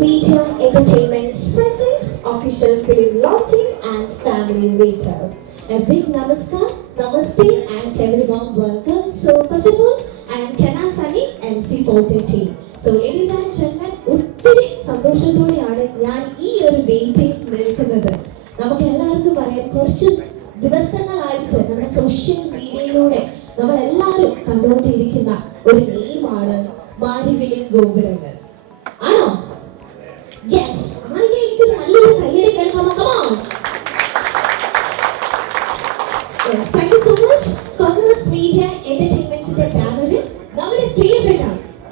Media Entertainment's presents official film launching and family meetup. A big namaste and everyone welcome. So first of all, I am Kenna Sunny, MC14 team. So ladies and gentlemen, ഒത്തിരി സന്തോഷത്തോടെയാണ് ഞാൻ ഈ ഒരു waiting നിൽക്കുന്നത്. നമുക്ക് എല്ലാവർക്കും പറയാം, കുറച്ച് ദിവസങ്ങളായിട്ട് നമ്മുടെ സോഷ്യൽ മീഡിയയിലൂടെ നമ്മൾ എല്ലാവരും കണ്ടുകൊണ്ടിരിക്കുന്ന ഒരു നെയിമാണ് മാരിവില്ലിൻ ഗോപുരങ്ങൾ. ആണോ? യെസ്. ആണെങ്കിൽ നല്ലൊരു കയ്യടി കേൾക്കാമോ? Come on. Yes, thank you so much. Congress Media Entertainment's ബാനറിൽ നമ്മുടെ പ്രിയപ്പെട്ട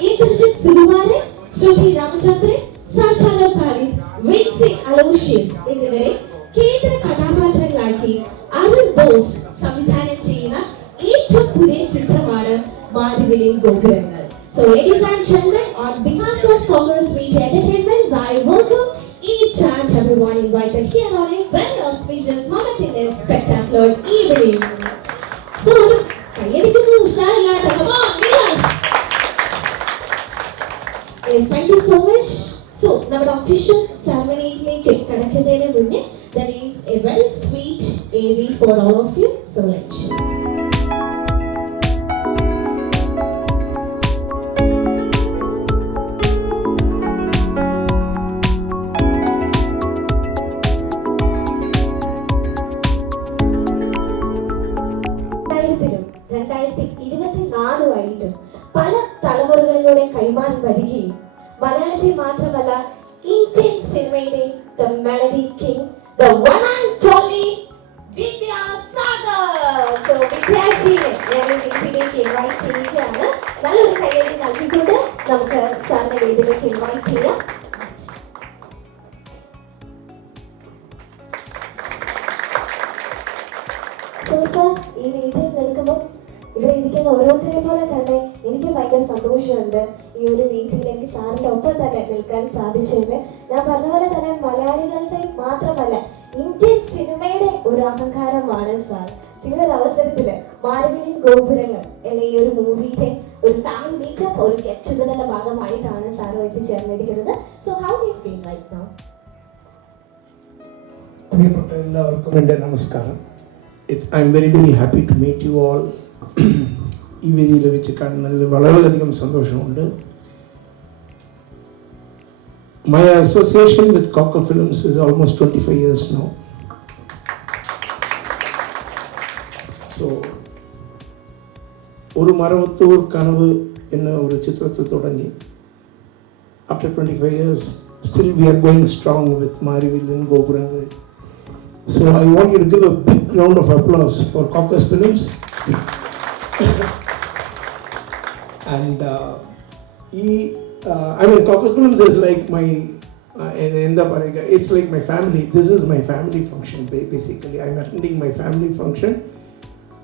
ഇന്ദ്രജിത്ത് സുകുമാരൻ, ശ്രുതി രാമചന്ദ്രൻ, സാച്ചാലോ ഖാലിദ്, വിൻസി അലോഷ്യസ് എന്നിവരെ കേന്ദ്ര കഥാപാത്രങ്ങളാക്കി അരുൺ ബോസ് സംവിധാനം ചെയ്യുന്ന ഏറ്റവും പുതിയ ചിത്രമാണ് മാരിവില്ലിൻ ഗോപുരങ്ങൾ. So ladies and gentlemen, on behalf of Congress Media Entertainment, I welcome each and everyone invited here on a very auspicious moment in a spectacular evening. So, come on, yes. Yes, thank you so much. So, our official ceremony kadakadene munne, there is a very sweet AV for all of you. So let's show. പല തലമുറകളിലൂടെ കൈമാറി വരികയും മലയാളത്തിൽ മാത്രമല്ല Indian സിനിമയിലെ the melody king, the one and only Vidyasagar. So വിദ്യാജിയെ ഞാൻ വേദിയിലേക്ക് invite ചെയ്യുകയാണ്. നല്ലൊരു കൈയടി നൽകിക്കൊണ്ട് നമുക്ക് സാറിനെ വേദിയിലേക്ക് ഇൻവൈറ്റ് ചെയ്യാം. സോ സാർ, ഈ വേദിയിൽ നിൽക്കുമ്പോൾ ഇവിടെ ഇരിക്കുന്ന ഓരോരുത്തരെ പോലെ തന്നെ എനിക്ക് ഭയങ്കര സന്തോഷമുണ്ട് ഈ ഒരു മീറ്റിംഗിലേക്ക് സാറിന്റെ ഒപ്പം തന്നെ നിൽക്കാൻ സാധിച്ചത്. ഞാൻ പറഞ്ഞ പോലെ തന്നെ മലയാളികളുടെ മാത്രമല്ല ഇന്ത്യൻ സിനിമയുടെ ഒരു അഹങ്കാരമാണ് സാർ. ഈ ഒരു അവസരത്തില് മാരിവില്ലിൻ ഗോപുരങ്ങൾ എന്ന ഈ ഒരു മൂവിയുടെ ഒരു ഫാമിലി മീറ്റപ്പ്, ഒരു ഗെറ്റ് ടുഗദറിന്റെ ഭാഗമായിട്ടാണ് സാർ എത്തിച്ചേർന്നിരിക്കുന്നത്. So how do you feel right now? പ്രിയപ്പെട്ട എല്ലാവർക്കും എൻ്റെ നമസ്കാരം. I'm very very happy to meet you all. ഈ വേദിയിൽ വെച്ച് കാണുന്നതിൽ വളരെയധികം സന്തോഷമുണ്ട്. My association with Cocker Films is almost 25 years now. So, ഒരു മറവത്തൂർ കനവ് എന്ന ഒരു ചിത്രത്തിൽ തുടങ്ങി. After 25 years, still we are going strong with മാരിവില്ലിൻ ഗോപുരങ്ങൾ. So I want you to give a big round of applause for Cocker Films. And I mean, Cocker Films is like my it's like my family. This is my family function basically. I'm attending my family function.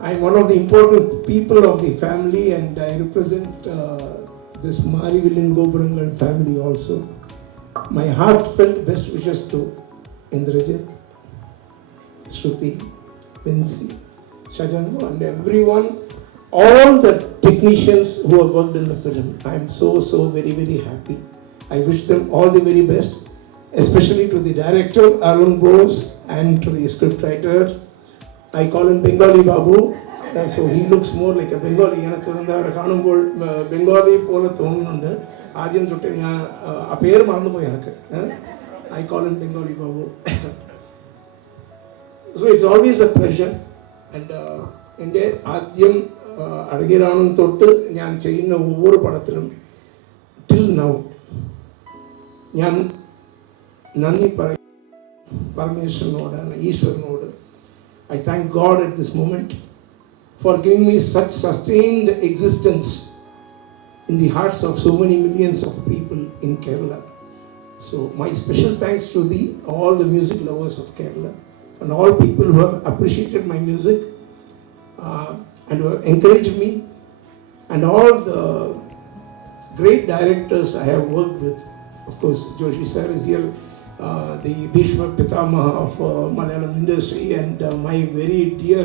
I'm one of the important people of the family, and I represent this Maarivilin Gopurangal family also. My heartfelt best wishes to Indrajit, Shruti, Vinci, Shajanu, and everyone, all the technicians who have worked in the film. I am so very very happy. I wish them all the very best, especially to the director Arun Bose and to the scriptwriter. I call him Bengali Babu, so he looks more like a Bengali. எனக்கு வந்து அவரை காணும்போது பெங்காலி போல தோணுന്നുണ്ട്. ആദ്യം തൊട്ട് ഞാൻ ആ പേര് മറന്നുപോയി എനിക്ക്. I call him Bengali Babu. So it's always a pleasure. And എൻ്റെ ആദ്യം അഴകിരാണം തൊട്ട് ഞാൻ ചെയ്യുന്ന ഒവ്വൊരു പടത്തിലും ടിൽ നൗ ഞാൻ നന്ദി പറയും പരമേശ്വരനോടാണ്, ഈശ്വരനോട്. I thank God at this moment for giving me such sustained existence in the hearts of so many millions of people in Kerala. So my special thanks to all the music lovers of Kerala and all people who have appreciated my music and who have encouraged me, and all the great directors I have worked with. Of course, Joshi sir is here, the Bhishma Pitamaha of Malayalam industry, and my very dear.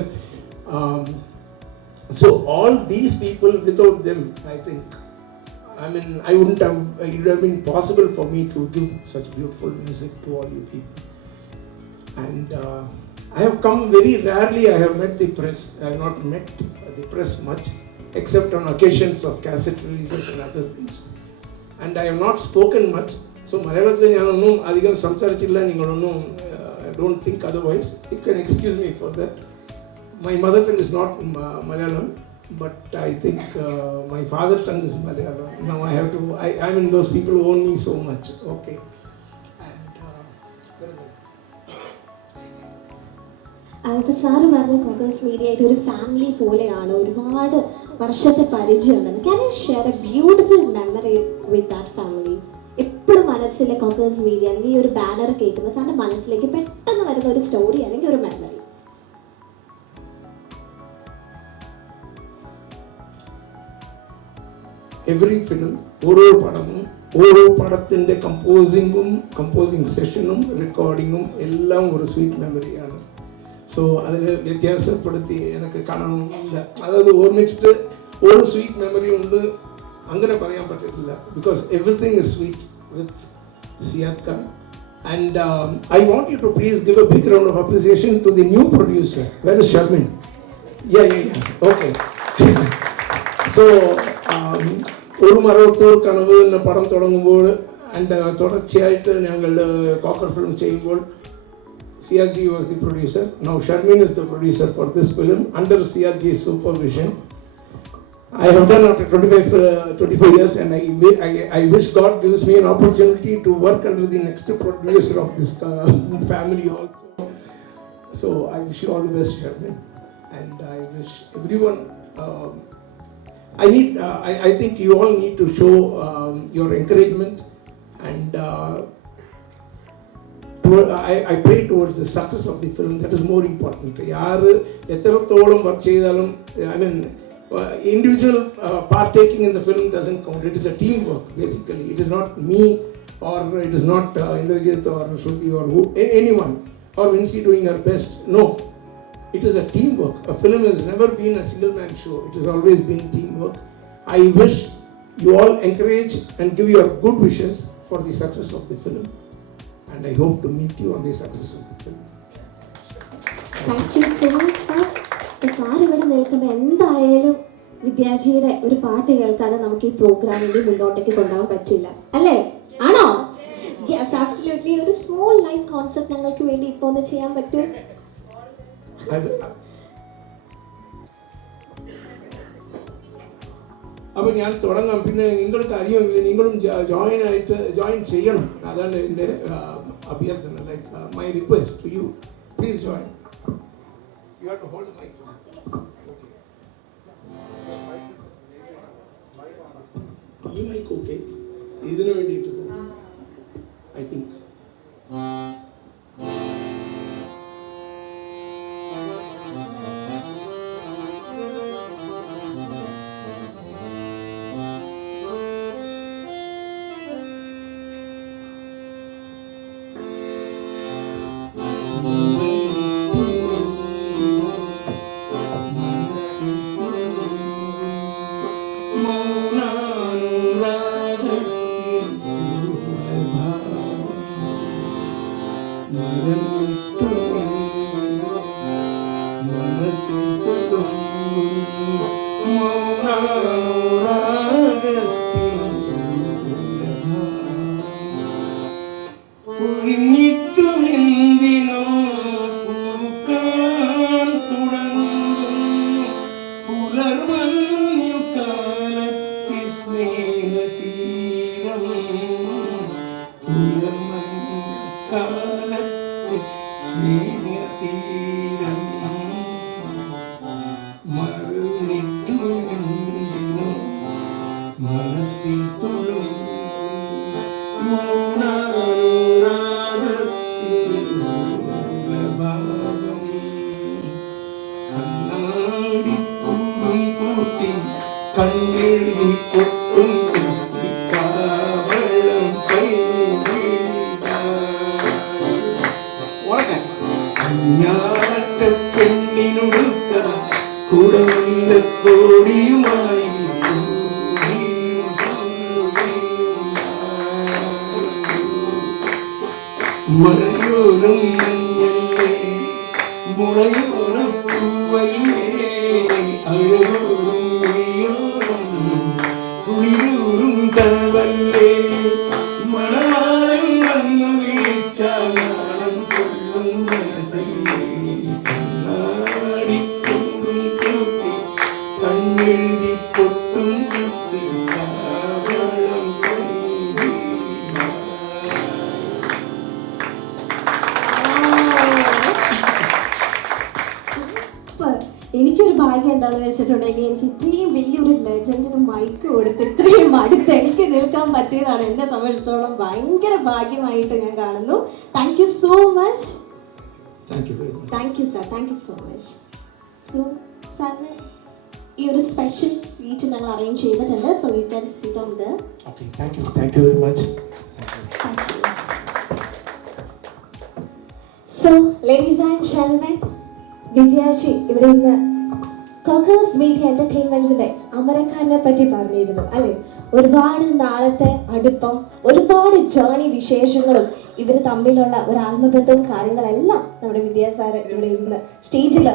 So all these people, without them, I think I mean, I wouldn't have, it would have been possible for me to give such beautiful music to all you people. And I have come very rarely, I have met the press. I have not met the press much, except on occasions of cassette releases and other things. And I have not spoken much. So Malayalam ഞാനൊന്നും അധികം സംസാരിച്ചില്ല, നിങ്ങളൊന്നും don't think otherwise. You can excuse me for that. My mother tongue is not Malayalam, but I think my father tongue is Malayalam. Now I have to, I mean those people who own me so much. Okay. ഇപ്പോൾ sir പറഞ്ഞ Kokers media ആയിട്ട് ഒരു family പോലെയാണ്, ഒരുപാട് വർഷത്തെ പരിചയമുണ്ടെന്ന്. Can you share a beautiful memory with that family? എപ്പോഴും മനസ്സിലെ കോക്കേഴ്സ് മീഡിയ അല്ലെങ്കിൽ ഈ ഒരു ബാനർ കേൾക്കുമ്പോൾ സാറിൻ്റെ മനസ്സിലേക്ക് പെട്ടെന്ന് വരുന്ന ഒരു സ്റ്റോറി അല്ലെങ്കിൽ ഒരു മെമ്മറി? എവറി ഫിലിം, ഓരോ പടവും ഓരോ പടത്തിൻ്റെ കമ്പോസിങ് സെഷനും റെക്കോർഡിങ്ങും എല്ലാം ഒരു സ്വീറ്റ് മെമ്മറിയാണ്. സോ അതിൽ വ്യത്യാസപ്പെടുത്തി എനിക്ക് കാണണമെന്നില്ല. അതായത് ഓർമ്മിച്ചിട്ട് ഒരു സ്വീറ്റ് മെമ്മറി ഉണ്ട് അങ്ങനെ പറയാൻ പറ്റില്ല. Because everything is sweet with Siyad Khan. And I want you to please give a big round of appreciation to the new producer. Where is Sharmin? Yeah. Okay. So, ഒരു മറവത്തൂർ കനവ് എന്ന പടം തുടങ്ങുമ്പോൾ ആൻഡ് തുടർച്ചയായിട്ട് ഞങ്ങൾ കോക്കർ ഫിലിം ചെയ്യുമ്പോൾ Siadji was the producer. Now Sharmin is the producer for this film under Siadji's supervision. I have done after 25 years, and I wish God gives me an opportunity to work under the next producer of this family also. So I wish you all the best, Sharmin, and I wish everyone. I think you all need to show your encouragement, and I pray towards the success of the film. That is more important. Yaar etrathoolam work cheyidalum, I mean, individual partaking in the film doesn't count. It is a teamwork basically. It is not me, or it is not Indrajit or Shruti or anyone, or Vinci doing her best. No, it is a teamwork. A film has never been a single man show. It has always been teamwork. I wish you all encourage and give your good wishes for the success of the film, and I hope to meet you on the success of the film. Thank you so much, sir. Sir ഇവിടെ നിൽക്കുമ്പോൾ എന്തായാലും വിദ്യാജിയുടെ ഒരു പാട്ട് കേൾക്കാതെ നമുക്ക് ഈ പ്രോഗ്രാമിന്റെ മുന്നോട്ടേക്ക് കൊണ്ടുപോകാൻ പറ്റില്ല, അല്ലേ? ആണോ? Yes, absolutely. ഒരു സ്മോൾ ലൈവ് കോൺസെപ്റ്റ് ഞങ്ങൾക്ക് വേണ്ടി ഇപ്പോൾ ഒന്ന് ചെയ്യാൻ പറ്റും? അപ്പോൾ ഞാൻ തുടങ്ങാം. പിന്നെ നിങ്ങൾക്ക് അറിയുമെങ്കിൽ നിങ്ങളും ജോയിൻ ചെയ്യണം. അതാണ് എൻ്റെ അഭ്യർത്ഥന. Like my request to you, please join. You have to hold the mic. ഈ മൈക്ക് ഓക്കെ ഇതിനു വേണ്ടിയിട്ട് ഐ തിങ്ക് മഴയോരം മഞ്ഞല്ലേ മുളയോരം പൂവല്ലേ അഴയോരം മൊഴിയോരം കുളിയൂറും തഴവല്ലേ മണവാളൻ വന്നു വിളിച്ചാലും കൊള്ളും മനസ്സല്ലേ കണ്ണാടിക്കൊണ്ടും കൂട്ടി കണ്ണെഴുതി പൊട്ടും കുത്തി കാവളം കൊണ്ടു സൂപ്പർ. എനിക്കൊരു ഭാഗ്യം എന്താണെന്ന് വെച്ചിട്ടുണ്ടെങ്കിൽ എനിക്ക് ഇത്രയും വലിയൊരു ലെജൻഡിന് മൈക്ക് കൊടുത്ത് ഇത്രയും അടുത്ത് എനിക്ക് നിൽക്കാൻ പറ്റിയതാണ് എന്നെ സംബന്ധിച്ചിടത്തോളം ഭയങ്കര ഭാഗ്യമായിട്ട് ഞാൻ കാണുന്നു. Thank you so much. Thank you very much. Thank you sir, thank you so much. So സാറിന് ഈ ഒരു സ്പെഷ്യൽ സീറ്റ് ഞങ്ങൾ അറേഞ്ച് ചെയ്തിട്ടുണ്ട്. So you can sit on the. Okay, thank you very much. So ladies and gentlemen, Vidyaji ഇവിടെ ഇന്ന് കോക്കേഴ്സ് media എന്റർടൈൻമെന്റ്സിന്റെ അമരക്കാരനെ പറ്റി പറഞ്ഞിരുന്നു അല്ലെ. ഒരുപാട് നാളത്തെ അടുപ്പം, ഒരുപാട് ജേർണി വിശേഷങ്ങളും ഇവർ തമ്മിലുള്ള ഒരു ആത്മബന്ധവും കാര്യങ്ങളെല്ലാം നമ്മുടെ വിദ്യാസാറ് ഇവിടെ ഇന്ന് സ്റ്റേജിൽ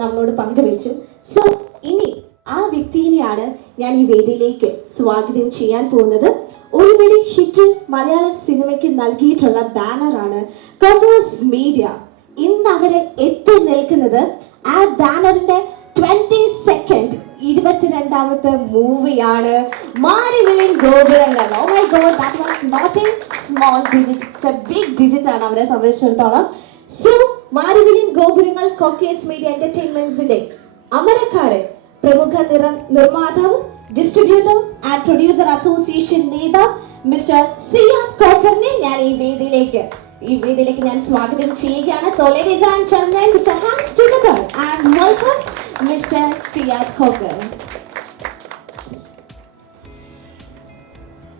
നമ്മളോട് പങ്കുവെച്ചു. സോ ഇനി ആ വ്യക്തിയെയാണ് ഞാൻ ഈ വേദിയിലേക്ക് സ്വാഗതം ചെയ്യാൻ പോകുന്നത്. ഒരു പിടി ഹിറ്റ് മലയാള സിനിമയ്ക്ക് നൽകിയിട്ടുള്ള ബാനറാണ് കോക്കേഴ്സ് മീഡിയ. ഇന്ന് അവരെ എത്തി നിൽക്കുന്നത് ആ ബാനറിന്റെ 22nd 22ാമത്തെ മൂവിയാണ് Marivillin Gopurangal. Oh my god, that was not a small digit, it's a big digit ആണ് അവരെ സംബന്ധിച്ചിടത്തോളം. സോ മാരിവില്ലിൻ ഗോപുരങ്ങൾ കോക്കേഴ്സ് മീഡിയ എന്റർടൈൻമെന്റ്സിന്റെ അമരക്കാരൻ, പ്രമുഖ നിർമ്മാതാവ്, ഡിസ്ട്രിബ്യൂട്ടർ ആൻഡ് പ്രൊഡ്യൂസർ അസോസിയേഷൻ നേതാവ് മിസ്റ്റർ സിയാദ് ഖോക്കറിനെ ഞാൻ ഈ വേദിയിലേക്ക് ഞാൻ സ്വാഗതം ചെയ്യുകയാണ്. So ladies and gentlemen, put your hands together and welcome Mr. Siyad Koker.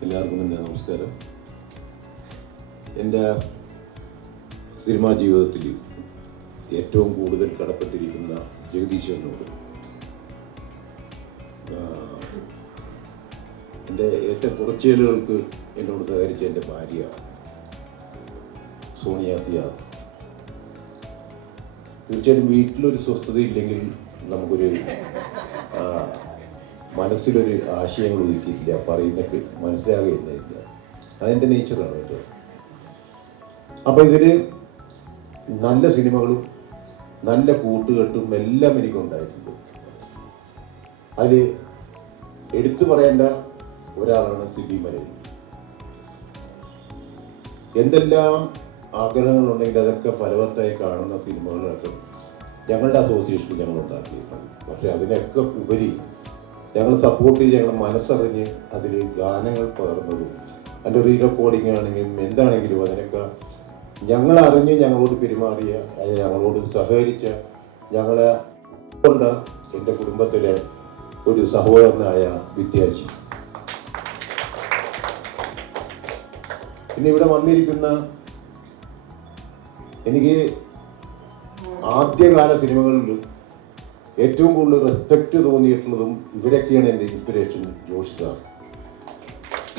എല്ലാവർക്കും എൻ്റെ നമസ്കാരം. എൻ്റെ സിനിമാ ജീവിതത്തിൽ ഏറ്റവും കൂടുതൽ കടപ്പെട്ടിരിക്കുന്ന ജഗദീശ്വരനോട്, എൻ്റെ ഏറ്റവും കുറച്ചേലുകൾക്ക് എന്നോട് സഹകരിച്ച എൻ്റെ ഭാര്യ സോണിയ സിയാദ്. തീർച്ചയായും വീട്ടിലൊരു സ്വസ്ഥതയില്ലെങ്കിൽ നമുക്കൊരു മനസ്സിലൊരു ആശയങ്ങൾ ഒതുക്കിയില്ല, പറയുന്നൊക്കെ മനസ്സിലാകുന്നില്ല. അതെൻ്റെ നേച്ചറാണ് കേട്ടോ. അപ്പം ഇതിൽ നല്ല സിനിമകളും നല്ല കൂട്ടുകെട്ടും എല്ലാം എനിക്കുണ്ടായിട്ടുണ്ട്. അതിൽ എടുത്തു പറയേണ്ട ഒരാളാണ് സിബി മലയിൽ. എന്തെല്ലാം ആഗ്രഹങ്ങളുണ്ടെങ്കിൽ അതൊക്കെ ഫലവത്തായി കാണുന്ന സിനിമകളൊക്കെ ഞങ്ങളുടെ അസോസിയേഷനിൽ ഞങ്ങൾ ഉണ്ടാക്കിയിട്ടുണ്ട്. പക്ഷെ അതിനൊക്കെ ഉപരി ഞങ്ങൾ സപ്പോർട്ട് ചെയ്ത് ഞങ്ങൾ മനസ്സറിഞ്ഞ് അതിൽ ഗാനങ്ങൾ പകർന്നതും അതിൻ്റെ റീ റെക്കോർഡിംഗ് ആണെങ്കിലും എന്താണെങ്കിലും അതിനൊക്കെ ഞങ്ങളറിഞ്ഞ് ഞങ്ങളോട് പെരുമാറിയ, ഞങ്ങളോട് സഹകരിച്ച, ഞങ്ങളെ കൊണ്ട എൻ്റെ കുടുംബത്തിലെ ഒരു സഹോദരനായ വിദ്യാജി. പിന്നെ ഇവിടെ വന്നിരിക്കുന്ന എനിക്ക് ആദ്യകാല സിനിമകളിൽ ഏറ്റവും കൂടുതൽ റെസ്പെക്റ്റ് തോന്നിയിട്ടുള്ളതും ഇവരൊക്കെയാണ് എൻ്റെ ഇൻസ്പിറേഷൻ. ജോഷി സാർ,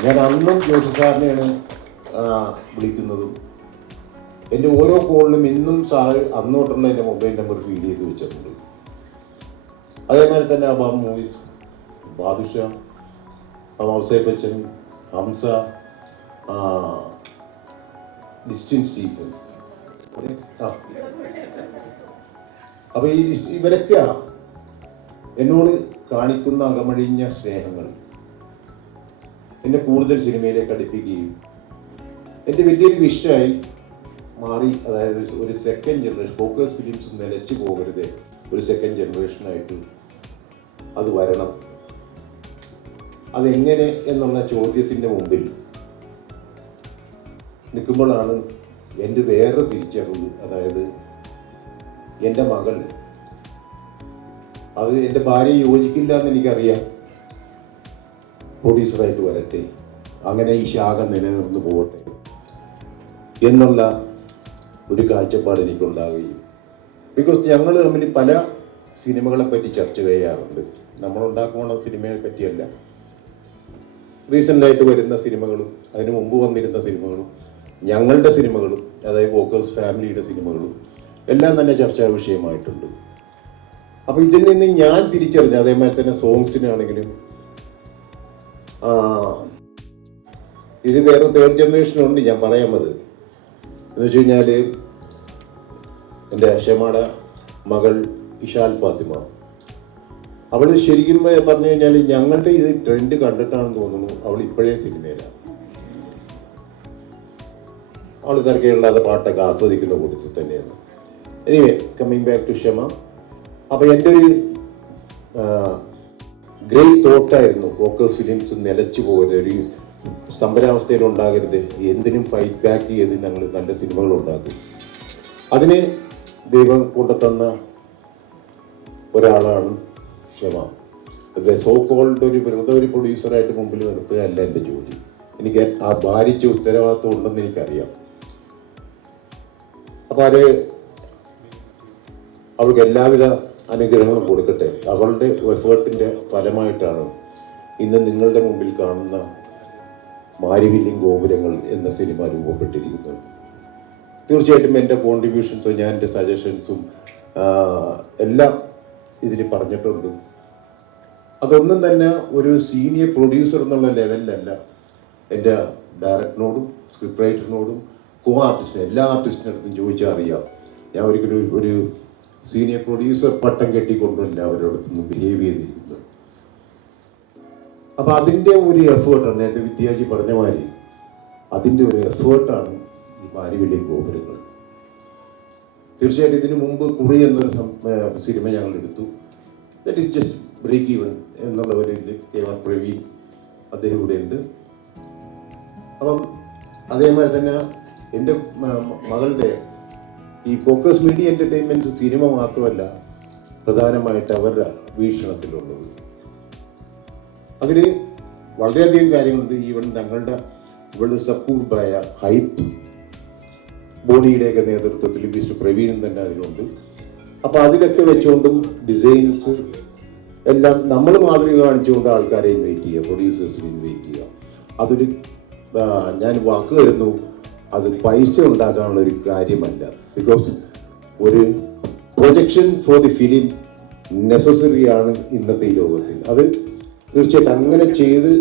ഞാൻ അന്നും ജോഷി സാറിനെയാണ് വിളിക്കുന്നതും. എൻ്റെ ഓരോ കോളിലും ഇന്നും സാറ് അന്നോട്ടുള്ള എൻ്റെ മൊബൈൽ നമ്പർ ഫീഡ് ചെയ്ത് വെച്ചിട്ടുണ്ട്. അതേമാതിരി തന്നെ അബാം മൂവീസ്, ബാദുഷ, ഔസേഫ് ബച്ചൻ, ഹംസ, ലിസ്റ്റിൻ സ്റ്റീഫൻ. അപ്പൊ ഇവരൊക്കെ എന്നോട് കാണിക്കുന്ന അകമഴിഞ്ഞ സ്നേഹങ്ങൾ എന്നെ കൂടുതൽ സിനിമയിലേക്ക് അടുപ്പിക്കുകയും എൻ്റെ വലിയൊരു വിഷയമായി മാറി. അതായത് ഒരു സെക്കൻഡ് ജനറേഷൻ, ഫോക്കസ് ഫിലിംസ് നിലച്ചു പോകരുത്, ഒരു സെക്കൻഡ് ജനറേഷനായിട്ട് അത് വരണം. അതെങ്ങനെ എന്നുള്ള ചോദ്യത്തിൻ്റെ മുമ്പിൽ നിൽക്കുമ്പോഴാണ് എൻ്റെ വേറെ തിരിച്ചറിവ്. അതായത് എൻ്റെ മകൾ, അത് എൻ്റെ ഭാര്യ യോജിക്കില്ല എന്ന് എനിക്കറിയാം, പ്രൊഡ്യൂസറായിട്ട് വരട്ടെ, അങ്ങനെ ഈ ശാഖ നിലനിർന്നു പോകട്ടെ എന്നുള്ള ഒരു കാഴ്ചപ്പാട് എനിക്കുണ്ടാവുകയും, ബിക്കോസ് ഞങ്ങൾ തമ്മിൽ പല സിനിമകളെ പറ്റി ചർച്ച ചെയ്യാറുണ്ട്. നമ്മളുണ്ടാക്കുന്ന സിനിമയെ പറ്റിയല്ല, റീസെൻ്റായിട്ട് വരുന്ന സിനിമകളും അതിന് മുമ്പ് വന്നിരുന്ന സിനിമകളും ഞങ്ങളുടെ സിനിമകളും അതായത് വോക്കേഴ്സ് ഫാമിലിയുടെ സിനിമകളും എല്ലാം തന്നെ ചർച്ചാ വിഷയമായിട്ടുണ്ട്. അപ്പോൾ ഇതിൽ നിന്ന് ഞാൻ തിരിച്ചറിഞ്ഞു, അതേമാതിരി തന്നെ സോങ്സിനാണെങ്കിലും ഇത് വേറെ തേർഡ് ജനറേഷനുണ്ട് ഞാൻ പറയാൻ മതി എന്ന് വെച്ച് കഴിഞ്ഞാൽ എൻ്റെ ഷെമാടെ മകൾ ഇഷാൽ ഫാത്തിമ, അവൾ ശരിക്കും പറഞ്ഞു കഴിഞ്ഞാൽ ഞങ്ങളുടെ ഇത് ട്രെൻഡ് കണ്ടിട്ടാണെന്ന് തോന്നുന്നു അവൾ ഇപ്പോഴേ സിനിമയിലാണ്. അവൾ തിരക്കേണ്ടാത്ത പാട്ടൊക്കെ ആസ്വദിക്കുന്ന കൂട്ടത്തിൽ തന്നെയാണ്. Anyway coming back to Shama, അപ്പോൾ എൻ്റെ ഒരു ഗ്രേറ്റ് തോട്ടായിരുന്നു വോക്കേഴ്സ് ഫിലിംസ് നിലച്ചു പോകരുത്, ഒരു സ്തംഭനാവസ്ഥയിൽ ഉണ്ടാകരുത്, എന്തിനും ഫൈറ്റ് ബാക്ക് ചെയ്ത് ഞങ്ങൾ നല്ല സിനിമകൾ ഉണ്ടാക്കും. അതിന് ദൈവം കൊണ്ടുതന്ന ഒരാളാണ് ഷെമ. സോ കോൾഡ് വെറുതെ ഒരു പ്രൊഡ്യൂസറായിട്ട് മുമ്പിൽ നിർത്തുകയല്ല എൻ്റെ ജോലി. എനിക്ക് ആ ഭാരിച്ച ഉത്തരവാദിത്വം ഉണ്ടെന്ന് എനിക്കറിയാം. അപ്പോൾ അവൾക്ക് എല്ലാവിധ അനുഗ്രഹങ്ങളും കൊടുക്കട്ടെ. അവളുടെ എഫേർട്ടിൻ്റെ ഫലമായിട്ടാണ് ഇന്ന് നിങ്ങളുടെ മുമ്പിൽ കാണുന്ന മാരിവില്യം ഗോപുരങ്ങൾ എന്ന സിനിമ രൂപപ്പെട്ടിരിക്കുന്നത്. തീർച്ചയായിട്ടും എൻ്റെ കോൺട്രിബ്യൂഷൻസും ഞാൻ എൻ്റെ സജഷൻസും എല്ലാം ഇതിൽ പറഞ്ഞിട്ടുണ്ട്. അതൊന്നും തന്നെ ഒരു സീനിയർ പ്രൊഡ്യൂസർ എന്നുള്ള ലെവലിലല്ല. എൻ്റെ ഡയറക്ടറിനോടും സ്ക്രിപ്റ്റ് റൈറ്ററിനോടും കോ ആർട്ടിസ്റ്റിനും എല്ലാ ആർട്ടിസ്റ്റിൻ്റെ അടുത്തും ചോദിച്ചാൽ അറിയാം, ഞാൻ ഒരിക്കലും ഒരു സീനിയർ പ്രൊഡ്യൂസർ പട്ടം കെട്ടിക്കൊണ്ടുമില്ല അവരുടെ അടുത്തുനിന്ന് ബിഹേവ് ചെയ്തിരിക്കുന്നത്. അപ്പം അതിൻ്റെ ഒരു എഫേർട്ടാണ്, നേരത്തെ വിദ്യാജി പറഞ്ഞ മാതിരി അതിൻ്റെ ഒരു എഫേർട്ടാണ് ഈ മാരിവില്യം ഗോപുരങ്ങൾ. തീർച്ചയായിട്ടും ഇതിനു മുമ്പ് കുറി എന്നൊരു സിനിമ ഞങ്ങൾ എടുത്തു. That is just break even എന്നുള്ള ഒരു KR പ്രവീൺ അദ്ദേഹം ഇവിടെ ഉണ്ട്. അപ്പം അതേമാതിരി തന്നെ എൻ്റെ മകളുടെ ഈ ഫോക്കസ് മീഡിയ എൻ്റർടൈൻമെൻറ്റ്സ് സിനിമ മാത്രമല്ല പ്രധാനമായിട്ട് അവരുടെ വീക്ഷണത്തിലുള്ളത്. അതിൽ വളരെയധികം കാര്യങ്ങളുണ്ട്. ഈവൻ ഞങ്ങളുടെ ഇവളുടെ സപ്പോർട്ടായ ഹൈപ്പ് ബോഡിയുടെയൊക്കെ നേതൃത്വത്തിൽ മിസ്റ്റർ പ്രവീണൻ തന്നെ അതിലുണ്ട്. അപ്പോൾ അതിലൊക്കെ വെച്ചുകൊണ്ടും ഡിസൈൻസ് എല്ലാം നമ്മൾ മാതൃക കാണിച്ചുകൊണ്ട് ആൾക്കാരെ ഇൻവൈറ്റ് ചെയ്യുക, പ്രൊഡ്യൂസേഴ്സിനെ ഇൻവൈറ്റ് ചെയ്യുക. അതൊരു ഞാൻ വാക്ക് തരുന്നു, അത് പൈസ ഉണ്ടാക്കാനുള്ള ഒരു കാര്യമല്ല. ബിക്കോസ് ഒരു projection for the film necessary ആണ് ഇന്നത്തെ ഈ ലോകത്തിൽ. അത് തീർച്ചയായിട്ടും അങ്ങനെ ചെയ്ത്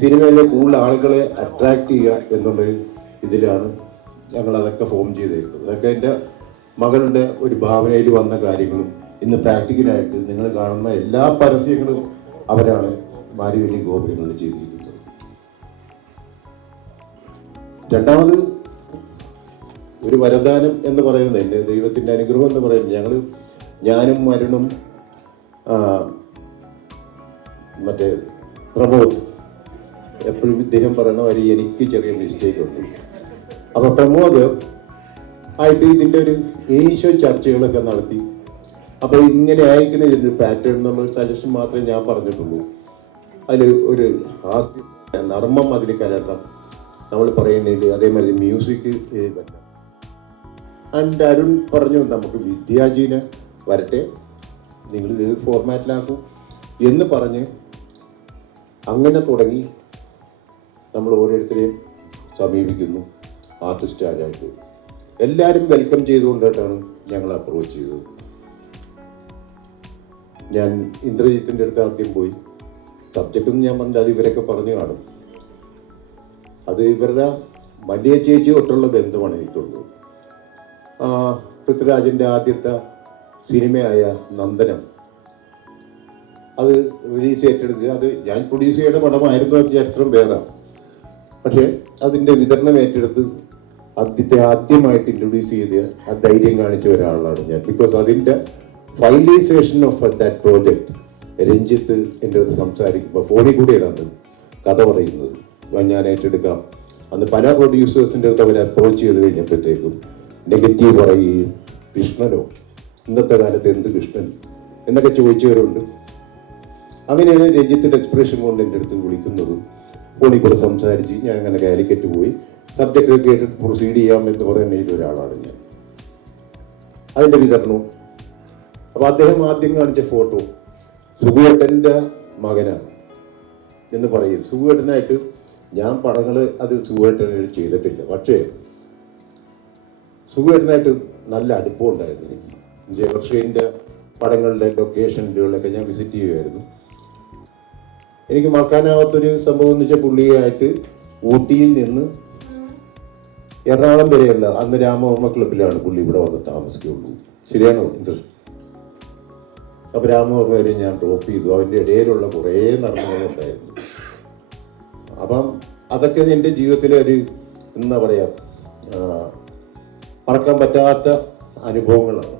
സിനിമയിലെ കൂടുതൽ ആളുകളെ അട്രാക്ട് ചെയ്യുക എന്നുള്ള ഇതിലാണ് ഞങ്ങളതൊക്കെ ഫോം ചെയ്തേക്കുന്നത്. അതൊക്കെ എൻ്റെ മകളുടെ ഒരു ഭാവനയിൽ വന്ന കാര്യങ്ങളും ഇന്ന് പ്രാക്ടിക്കലായിട്ട് നിങ്ങൾ കാണുന്ന എല്ലാ പരസ്യങ്ങളും അവരാണ് മാരിവില്യം ഗോപുരങ്ങളിൽ ചെയ്തിരിക്കുന്നത്. രണ്ടാമത് ഒരു വരദാനം എന്ന് പറയുന്നത്, എൻ്റെ ദൈവത്തിൻ്റെ അനുഗ്രഹം എന്ന് പറയുന്നത്, ഞാനും മരുണും മറ്റേ പ്രമോദ്, എപ്പോഴും ഇദ്ദേഹം പറയുന്ന വരി എനിക്ക് ചെറിയ മിസ്റ്റേക്ക് ഉണ്ട്. അപ്പോൾ പ്രമോദ് ആയിട്ട് ഇതിൻ്റെ ഒരു ഏഷ്യ ചർച്ചകളൊക്കെ നടത്തി. അപ്പോൾ ഇങ്ങനെ ആയിരിക്കണം ഇതിൻ്റെ പാറ്റേൺ എന്നുള്ള സജഷൻ മാത്രമേ ഞാൻ പറഞ്ഞിട്ടുള്ളൂ. അതിൽ ഒരു ഹാസ്യം നർമ്മം അതിൽ കലരണം നമ്മൾ പറയേണ്ടത്. അതേമാതിരി മ്യൂസിക് പറ്റാം. ആൻഡ് അരുൺ പറഞ്ഞു നമുക്ക് വിദ്യാജീനെ വരട്ടെ, നിങ്ങൾ ഇത് ഫോർമാറ്റിലാക്കും എന്ന് പറഞ്ഞ് അങ്ങനെ തുടങ്ങി നമ്മൾ ഓരോരുത്തരെയും സമീപിക്കുന്നു. ആർട്ടിസ്റ്റായിട്ട് എല്ലാവരും വെൽക്കം ചെയ്തുകൊണ്ടിട്ടാണ് ഞങ്ങൾ അപ്രോച്ച് ചെയ്തത്. ഞാൻ ഇന്ദ്രജിത്തിൻ്റെ അടുത്ത് ആദ്യം പോയി. സബ്ജക്റ്റ് ഒന്നും ഞാൻ പറഞ്ഞത് അത് ഇവരൊക്കെ പറഞ്ഞു കാണും. അത് ഇവരുടെ വലിയ ചേച്ചി തൊട്ടുള്ള ബന്ധമാണ് എനിക്കുള്ളത്. പൃഥ്വിരാജിൻ്റെ ആദ്യത്തെ സിനിമയായ നന്ദനം അത് റിലീസ് ഏറ്റെടുക്കുക. അത് ഞാൻ പ്രൊഡ്യൂസ് ചെയ്യേണ്ട പടമായിരുന്നു, ചരിത്രം വേറെ. പക്ഷേ അതിൻ്റെ വിതരണം ഏറ്റെടുത്ത് ആദ്യമായിട്ട് ഇൻട്രൊഡ്യൂസ് ചെയ്ത് ആ ധൈര്യം കാണിച്ച ഒരാളാണ് ഞാൻ. ബിക്കോസ് അതിൻ്റെ finalisation of that project Ranjith എൻ്റെ അടുത്ത് സംസാരിക്കുമ്പോൾ ഫോണിൽ കൂടെയാണ് അത് കഥ പറയുന്നത്. ഞാൻ ഏറ്റെടുക്കാം. അന്ന് പല പ്രൊഡ്യൂസേഴ്സിൻ്റെ അടുത്ത് അവരെ അപ്രോച്ച് ചെയ്ത് കഴിഞ്ഞപ്പോഴത്തേക്കും നെഗറ്റീവ് പറയുകയും, കൃഷ്ണനോ ഇന്നത്തെ കാലത്ത് എന്ത് കൃഷ്ണൻ എന്നൊക്കെ ചോദിച്ചവരുണ്ട്. അങ്ങനെയാണ് രഞ്ജിത്തിൻ്റെ എക്സ്പ്രഷൻ കൊണ്ട് എൻ്റെ അടുത്ത് വിളിക്കുന്നതും ഫോണിൽ കൂടെ സംസാരിച്ച് ഞാൻ അങ്ങനെ കാലിക്കറ്റ് പോയി സബ്ജക്റ്റ് കേട്ടിട്ട് പ്രൊസീഡ് ചെയ്യാമെന്ന് പറയുന്നതിൽ ഒരാളാണ് ഞാൻ. അതിൻ്റെ വിതരണവും. അപ്പോൾ അദ്ദേഹം ആദ്യം കാണിച്ച ഫോട്ടോ സുഖുവേട്ടൻ്റെ മകനാണ് എന്ന് പറയും. സുഖുവേട്ടനായിട്ട് ഞാൻ പടങ്ങൾ അത് സുഖമായിട്ട് ചെയ്തിട്ടില്ല. പക്ഷേ സുഖമായിട്ടായിട്ട് നല്ല അടുപ്പം ഉണ്ടായിരുന്നു എനിക്ക്. ജയവർഷേൻ്റെ പടങ്ങളുടെ ലൊക്കേഷനുകളിലൊക്കെ ഞാൻ വിസിറ്റ് ചെയ്യുമായിരുന്നു. എനിക്ക് മറക്കാനാവാത്തൊരു സംഭവം എന്ന് വെച്ചാൽ പുള്ളിയായിട്ട് ഊട്ടിയിൽ നിന്ന് എറണാകുളം വരെയല്ല, അന്ന് രാമവർമ്മ ക്ലബിലാണ് പുള്ളി ഇവിടെ വന്ന് താമസിക്കുള്ളൂ. ശരിയാണോ ഇന്ദ്രൻ? അപ്പൊ രാമവർമ്മ വരെ ഞാൻ ഡ്രോപ്പ് ചെയ്തു. അതിൻ്റെ ഇടയിലുള്ള കുറേ നടന്നുകളുണ്ടായിരുന്നു. അപ്പം അതൊക്കെ എൻ്റെ ജീവിതത്തിലെ ഒരു എന്താ പറയാ മറക്കാൻ പറ്റാത്ത അനുഭവങ്ങളാണ്.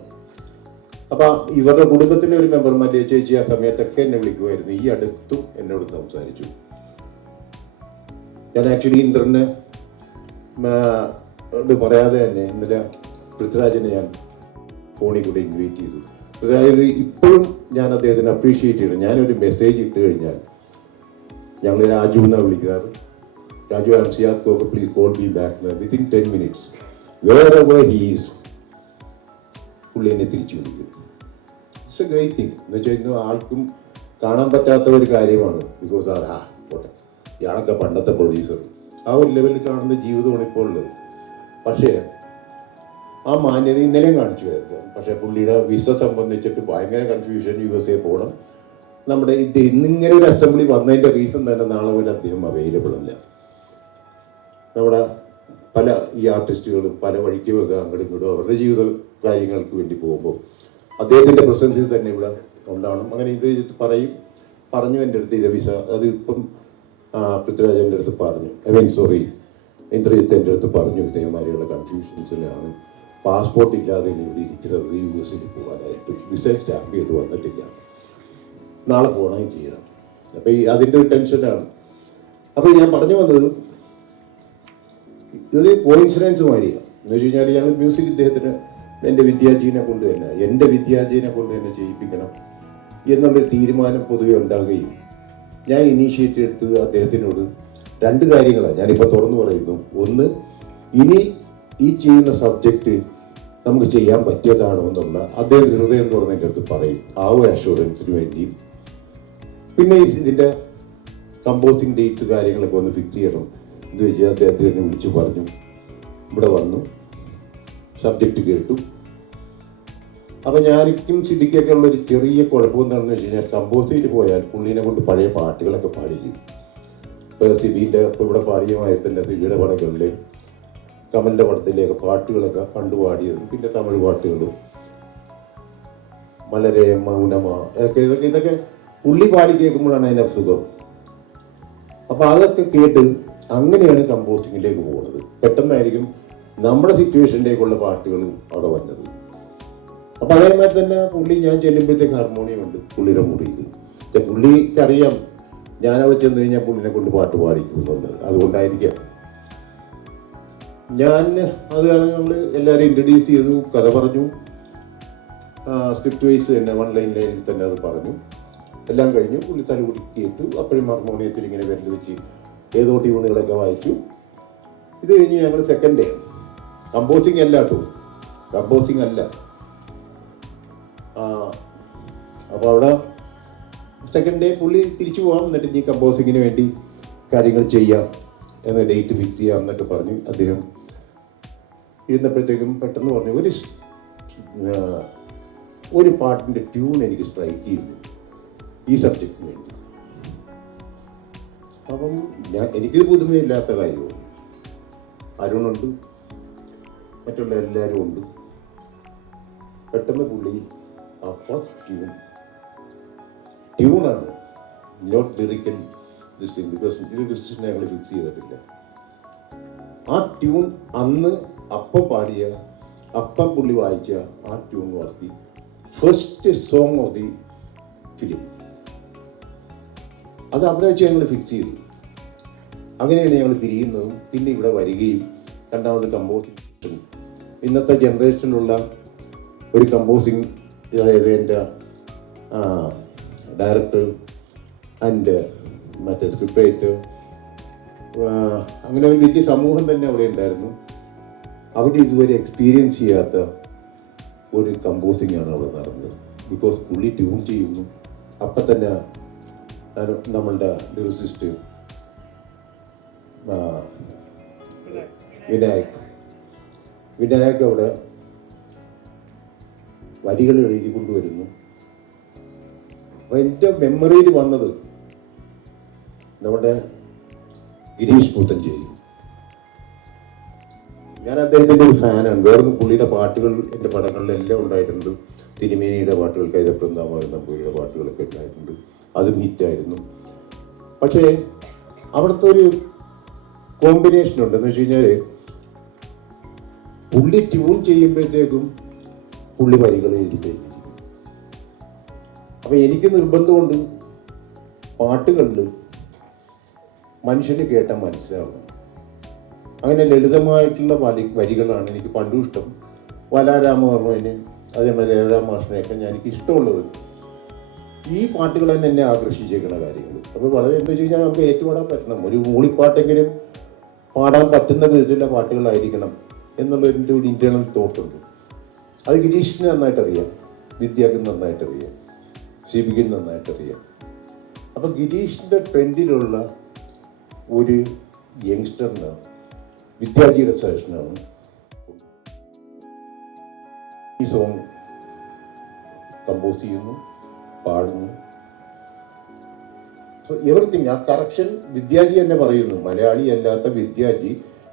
അപ്പൊ ഇവരുടെ കുടുംബത്തിലെ ഒരു മെമ്പർ മല്ലിയ ചേച്ചി ആ സമയത്തൊക്കെ എന്നെ വിളിക്കുമായിരുന്നു. ഈ അടുത്തും എന്നോട് സംസാരിച്ചു. ഞാൻ ആക്ച്വലി ഇന്ദ്രന് പറയാതെ തന്നെ ഇന്നലെ പൃഥ്വിരാജിനെ ഞാൻ ഫോണിൽ കൂടെ ഇൻവൈറ്റ് ചെയ്തു. പൃഥ്വിരാജ് ഇപ്പോഴും ഞാൻ അദ്ദേഹത്തിന് അപ്രീഷിയേറ്റ് ചെയ്യണം. ഞാനൊരു മെസ്സേജ് ഇട്ട് കഴിഞ്ഞാൽ ഞങ്ങൾ രാജു എന്നാണ് വിളിക്കാറ്. Raju I'm Siyad Kok, please call be back within 10 minutes wherever he is പുള്ളി എന്നെ തിരിച്ചു വിളിക്കും. ഇറ്റ്സ് എ ഗ്രേറ്റ് തിങ് എന്ന് വെച്ചാൽ ഇന്ന് ആൾക്കും കാണാൻ പറ്റാത്ത ഒരു കാര്യമാണ്. ബിക്കോസ് പോട്ടെ ഇയാളൊക്കെ പണ്ടത്തെ പ്രൊഡ്യൂസർ ആ ഒരു ലെവലിൽ കാണുന്ന ജീവിതമാണ് ഇപ്പോൾ ഉള്ളത്. പക്ഷേ ആ മാന്യത ഇന്നലെയും കാണിച്ചു ആയിരിക്കും. പക്ഷേ പുള്ളിയുടെ വിസ സംബന്ധിച്ചിട്ട് ഭയങ്കര കൺഫ്യൂഷൻ. USA പോകണം. നമ്മുടെ ഇന്നിങ്ങനെ ഒരു അസംബ്ലി വന്നതിൻ്റെ റീസൺ തന്നെ നാളെ മുതൽ അദ്ദേഹം അവൈലബിൾ അല്ല. നമ്മുടെ പല ഈ ആർട്ടിസ്റ്റുകളും പല വഴിക്കുമൊക്കെ അങ്ങോട്ടും ഇങ്ങോട്ടും അവരുടെ ജീവിത കാര്യങ്ങൾക്ക് വേണ്ടി പോകുമ്പോൾ അദ്ദേഹത്തിൻ്റെ പ്രസൻസിൽ തന്നെ ഇവിടെ ഉണ്ടാവണം. അങ്ങനെ ഇന്ദ്രജിത്ത് പറഞ്ഞു എൻ്റെ അടുത്ത് ഇത് വിസ അത് ഇപ്പം പൃഥ്വിരാജ് എൻ്റെ അടുത്ത് പറഞ്ഞു. ഇന്ദ്രജിത്ത് എൻ്റെ അടുത്ത് പറഞ്ഞു ഇതേമാതിരിയുള്ള കൺഫ്യൂഷൻസിലാണ് പാസ്പോർട്ട് ഇല്ലാതെ ഇവിടെ ഇരിക്കുന്നത് US പോകാനായിട്ട്. വിസ സ്റ്റാമ്പ് ചെയ്ത് വന്നിട്ടില്ല, നാളെ പോകണം ചെയ്യണം. അപ്പം അതിൻ്റെ ഒരു ടെൻഷനാണ്. അപ്പോൾ ഞാൻ പറഞ്ഞു വന്നത് ഇതൊരു കോയിൻസിഡൻസ് മാതിരിയാണ്. എന്ന് വെച്ച് കഴിഞ്ഞാൽ ഞങ്ങൾ മ്യൂസിക് ഇദ്ദേഹത്തിന് എൻ്റെ വിദ്യാർത്ഥിനെ കൊണ്ട് തന്നെ ചെയ്യിപ്പിക്കണം എന്നുള്ളൊരു തീരുമാനം പൊതുവെ ഉണ്ടാകുകയും ഞാൻ ഇനീഷ്യേറ്റീവ് എടുത്ത് അദ്ദേഹത്തിനോട് 2 കാര്യങ്ങളാണ് ഞാനിപ്പോൾ തുറന്നു പറയുന്നു. ഒന്ന്, ഇനി ഈ ചെയ്യുന്ന സബ്ജക്റ്റ് നമുക്ക് ചെയ്യാൻ പറ്റിയതാണോ എന്നുള്ള അദ്ദേഹം ഹൃദയം തുറന്ന് എൻ്റെ അടുത്ത് പറയും. ആ ഒരു അഷുറൻസിന് വേണ്ടി. പിന്നെ ഇതിൻ്റെ കമ്പോസിങ് ഡേറ്റ്സ് കാര്യങ്ങളൊക്കെ ഒന്ന് ഫിക്സ് ചെയ്യണം എന്ന് വെച്ചാൽ അദ്ദേഹത്തിനെ വിളിച്ചു പറഞ്ഞു. ഇവിടെ വന്നു, സബ്ജക്റ്റ് കേട്ടു. അപ്പം ഞാനിക്കും സിദ്ദിഖൊക്കെ ഉള്ളൊരു ചെറിയ കുഴപ്പം എന്താണെന്ന് വെച്ച് കഴിഞ്ഞാൽ കമ്പോസ് ചെയ്ത് പോയാൽ പുള്ളീനെ കൊണ്ട് പഴയ പാട്ടുകളൊക്കെ പാടിക്കും. ഇപ്പോൾ സിബിൻ്റെ ഇപ്പോൾ ഇവിടെ പാടിയ മായത്തിൻ്റെ സിബിയുടെ പടങ്ങളിലെ കമലിൻ്റെ പടത്തിലേക്ക് പാട്ടുകളൊക്കെ പണ്ട് പാടിയതും പിന്നെ തമിഴ് പാട്ടുകളും മലരെ മൗനമാ ഇതൊക്കെ പുള്ളി പാടി കേൾക്കുമ്പോഴാണ് അതിൻ്റെ സുഖം. അപ്പം അതൊക്കെ കേട്ട് അങ്ങനെയാണ് കമ്പോസിങ്ങിലേക്ക് പോകുന്നത്. പെട്ടെന്നായിരിക്കും നമ്മുടെ സിറ്റുവേഷനിലേക്കുള്ള പാട്ടുകളും അവിടെ വന്നത്. അപ്പം അതേമാതിരി തന്നെ പുള്ളി ഞാൻ ചെല്ലുമ്പോഴത്തേക്ക് ഹാർമോണിയം ഉണ്ട് പുള്ളിയുടെ മുറിയിൽ. പുള്ളിക്കറിയാം ഞാൻ അവിടെ ചെന്ന് കഴിഞ്ഞാൽ പുള്ളിനെ കൊണ്ട് പാട്ട് പാടിക്കും എന്നുള്ളത്. അതുകൊണ്ടായിരിക്കാം അത് നമ്മൾ എല്ലാവരും ഇൻട്രൊഡ്യൂസ് ചെയ്തു, കഥ പറഞ്ഞു, സ്ക്രിപ്റ്റ് വൈസ് തന്നെ 1 ലൈനിൽ തന്നെ അത് പറഞ്ഞു. എല്ലാം കഴിഞ്ഞു. പുള്ളി തലകുടി കേട്ടു. അപ്പോഴും ഹാർമോണിയത്തിൽ ഇങ്ങനെ വിരൽ വെച്ച് ഏതോ ട്യൂണുകളൊക്കെ വായിച്ചു. ഇത് കഴിഞ്ഞ് ഞങ്ങൾ സെക്കൻഡ് ഡേ കമ്പോസിങ് അല്ല. അപ്പോൾ അവിടെ സെക്കൻഡ് ഡേ പുള്ളി തിരിച്ചു പോകാം, എന്നിട്ട് ഈ കമ്പോസിങ്ങിന് വേണ്ടി കാര്യങ്ങൾ ചെയ്യാം എന്ന ഡേറ്റ് ഫിക്സ് ചെയ്യാം എന്നൊക്കെ പറഞ്ഞു. അദ്ദേഹം ഇരുന്നപ്പോഴത്തേക്കും പെട്ടെന്ന് പറഞ്ഞു ഒരു പാട്ടിൻ്റെ ട്യൂൺ എനിക്ക് സ്ട്രൈക്ക് ചെയ്യുന്നു ഈ സബ്ജക്റ്റിന് വേണ്ടി. അപ്പം എനിക്കൊരു പുതുമയില്ലാത്ത കാര്യമാണ്. അരുണുണ്ട്, മറ്റുള്ള എല്ലാവരും ഉണ്ട്. പെട്ടെന്ന് പുള്ളി ആ ഫസ്റ്റ് ട്യൂണാണ്, നോട്ട് ലിറിക്കൽ ഡിസ്റ്റിങ്, ബിക്കോസ് ഇത് ഡിസിഷൻ ഞങ്ങൾ ഫിക്സ് ചെയ്തിട്ടില്ല. ആ ട്യൂൺ അന്ന് അപ്പം പുള്ളി വായിച്ച ആ tune was the first song of the film. അത് അവിടെ വെച്ച് ഞങ്ങൾ ഫിക്സ് ചെയ്തു. അങ്ങനെയാണ് ഞങ്ങൾ പിരിയുന്നതും പിന്നെ ഇവിടെ വരികയും രണ്ടാമത് കമ്പോസിങ്. ഇന്നത്തെ ജനറേഷനിലുള്ള ഒരു കമ്പോസിങ്, അതായത് എൻ്റെ ഡയറക്ടർ ആൻഡ് മറ്റേ സ്ക്രിപ്റ്റ് റൈറ്റർ, അങ്ങനെ ഒരു വലിയ സമൂഹം തന്നെ അവിടെ ഉണ്ടായിരുന്നു. അവിടെ ഇതുവരെ എക്സ്പീരിയൻസ് ചെയ്യാത്ത ഒരു കമ്പോസിങ് ആണ് അവിടെ നടന്നത്. ബിക്കോസ് പുള്ളി ട്യൂൺ ചെയ്യുന്നു, അപ്പം തന്നെ നമ്മളുടെ ലിറിസിസ്റ്റ് വിനായക് അവിടെ വരികൾ എഴുതി കൊണ്ടുവരുന്നു. അപ്പൊ എൻ്റെ മെമ്മറിയിൽ വന്നത് നമ്മുടെ ഗിരീഷ് പുത്തഞ്ചേരി. ഞാൻ അദ്ദേഹത്തിൻ്റെ ഒരു ഫാനാണ്. വേറൊന്നും പുള്ളിയുടെ പാട്ടുകൾ എൻ്റെ പടങ്ങളിലെല്ലാം ഉണ്ടായിട്ടുണ്ട്. തിരുമേനിയുടെ പാട്ടുകൾ, കൈതപ്രന്താമാരും നമ്പൂരിയുടെ പാട്ടുകളൊക്കെ ഉണ്ടായിട്ടുണ്ട്. അതും ഹിറ്റായിരുന്നു. പക്ഷേ അവിടുത്തെ ഒരു കോമ്പിനേഷൻ ഉണ്ട്. എന്ന് വെച്ച് കഴിഞ്ഞാൽ പുള്ളി ട്യൂൺ ചെയ്യുമ്പോഴത്തേക്കും പുള്ളി വരികൾ എഴുതി കഴിഞ്ഞിരിക്കും. അപ്പൊ എനിക്ക് നിർബന്ധമുണ്ട് പാട്ടുകളിൽ മനുഷ്യന് കേട്ടാൽ മനസ്സിലാവണം. അങ്ങനെ ലളിതമായിട്ടുള്ള വരികളാണ് എനിക്ക് പണ്ടും ഇഷ്ടം. വലാരാമവർമ്മന്, അതേപോലെ ദേവരാം മാഷിനെയൊക്കെ എനിക്ക് ഇഷ്ടമുള്ളത്. ഈ പാട്ടുകൾ തന്നെ എന്നെ ആകർഷിച്ചേക്കുന്ന കാര്യങ്ങൾ. അപ്പോൾ വളരെ എന്താ വെച്ച് കഴിഞ്ഞാൽ നമുക്ക് ഏറ്റുപാടാൻ പറ്റണം. ഒരു മൂളിപ്പാട്ടെങ്കിലും പാടാൻ പറ്റുന്ന വിധത്തിലുള്ള പാട്ടുകളായിരിക്കണം എന്നുള്ളതിൻ്റെ ഒരു ഇന്റേണൽ തോട്ടുണ്ട്. അത് ഗിരീഷിന് നന്നായിട്ട് അറിയാം, വിദ്യാക്ക് നന്നായിട്ട് അറിയാം, ഷിബിക്ക് നന്നായിട്ട് അറിയാം. അപ്പൊ ഗിരീഷിന്റെ ട്രെൻഡിലുള്ള ഒരു യങ്സ്റ്ററിന് വിദ്യാജിയുടെ സജഷനാണ് ഈ സോങ് കമ്പോസ് ചെയ്യുന്നു, പാടുന്നു. എവറിത്തിങ് ആ കറക്ഷൻ വിദ്യാജി തന്നെ പറയുന്നു. മലയാളി അല്ലാത്ത വിദ്യാജി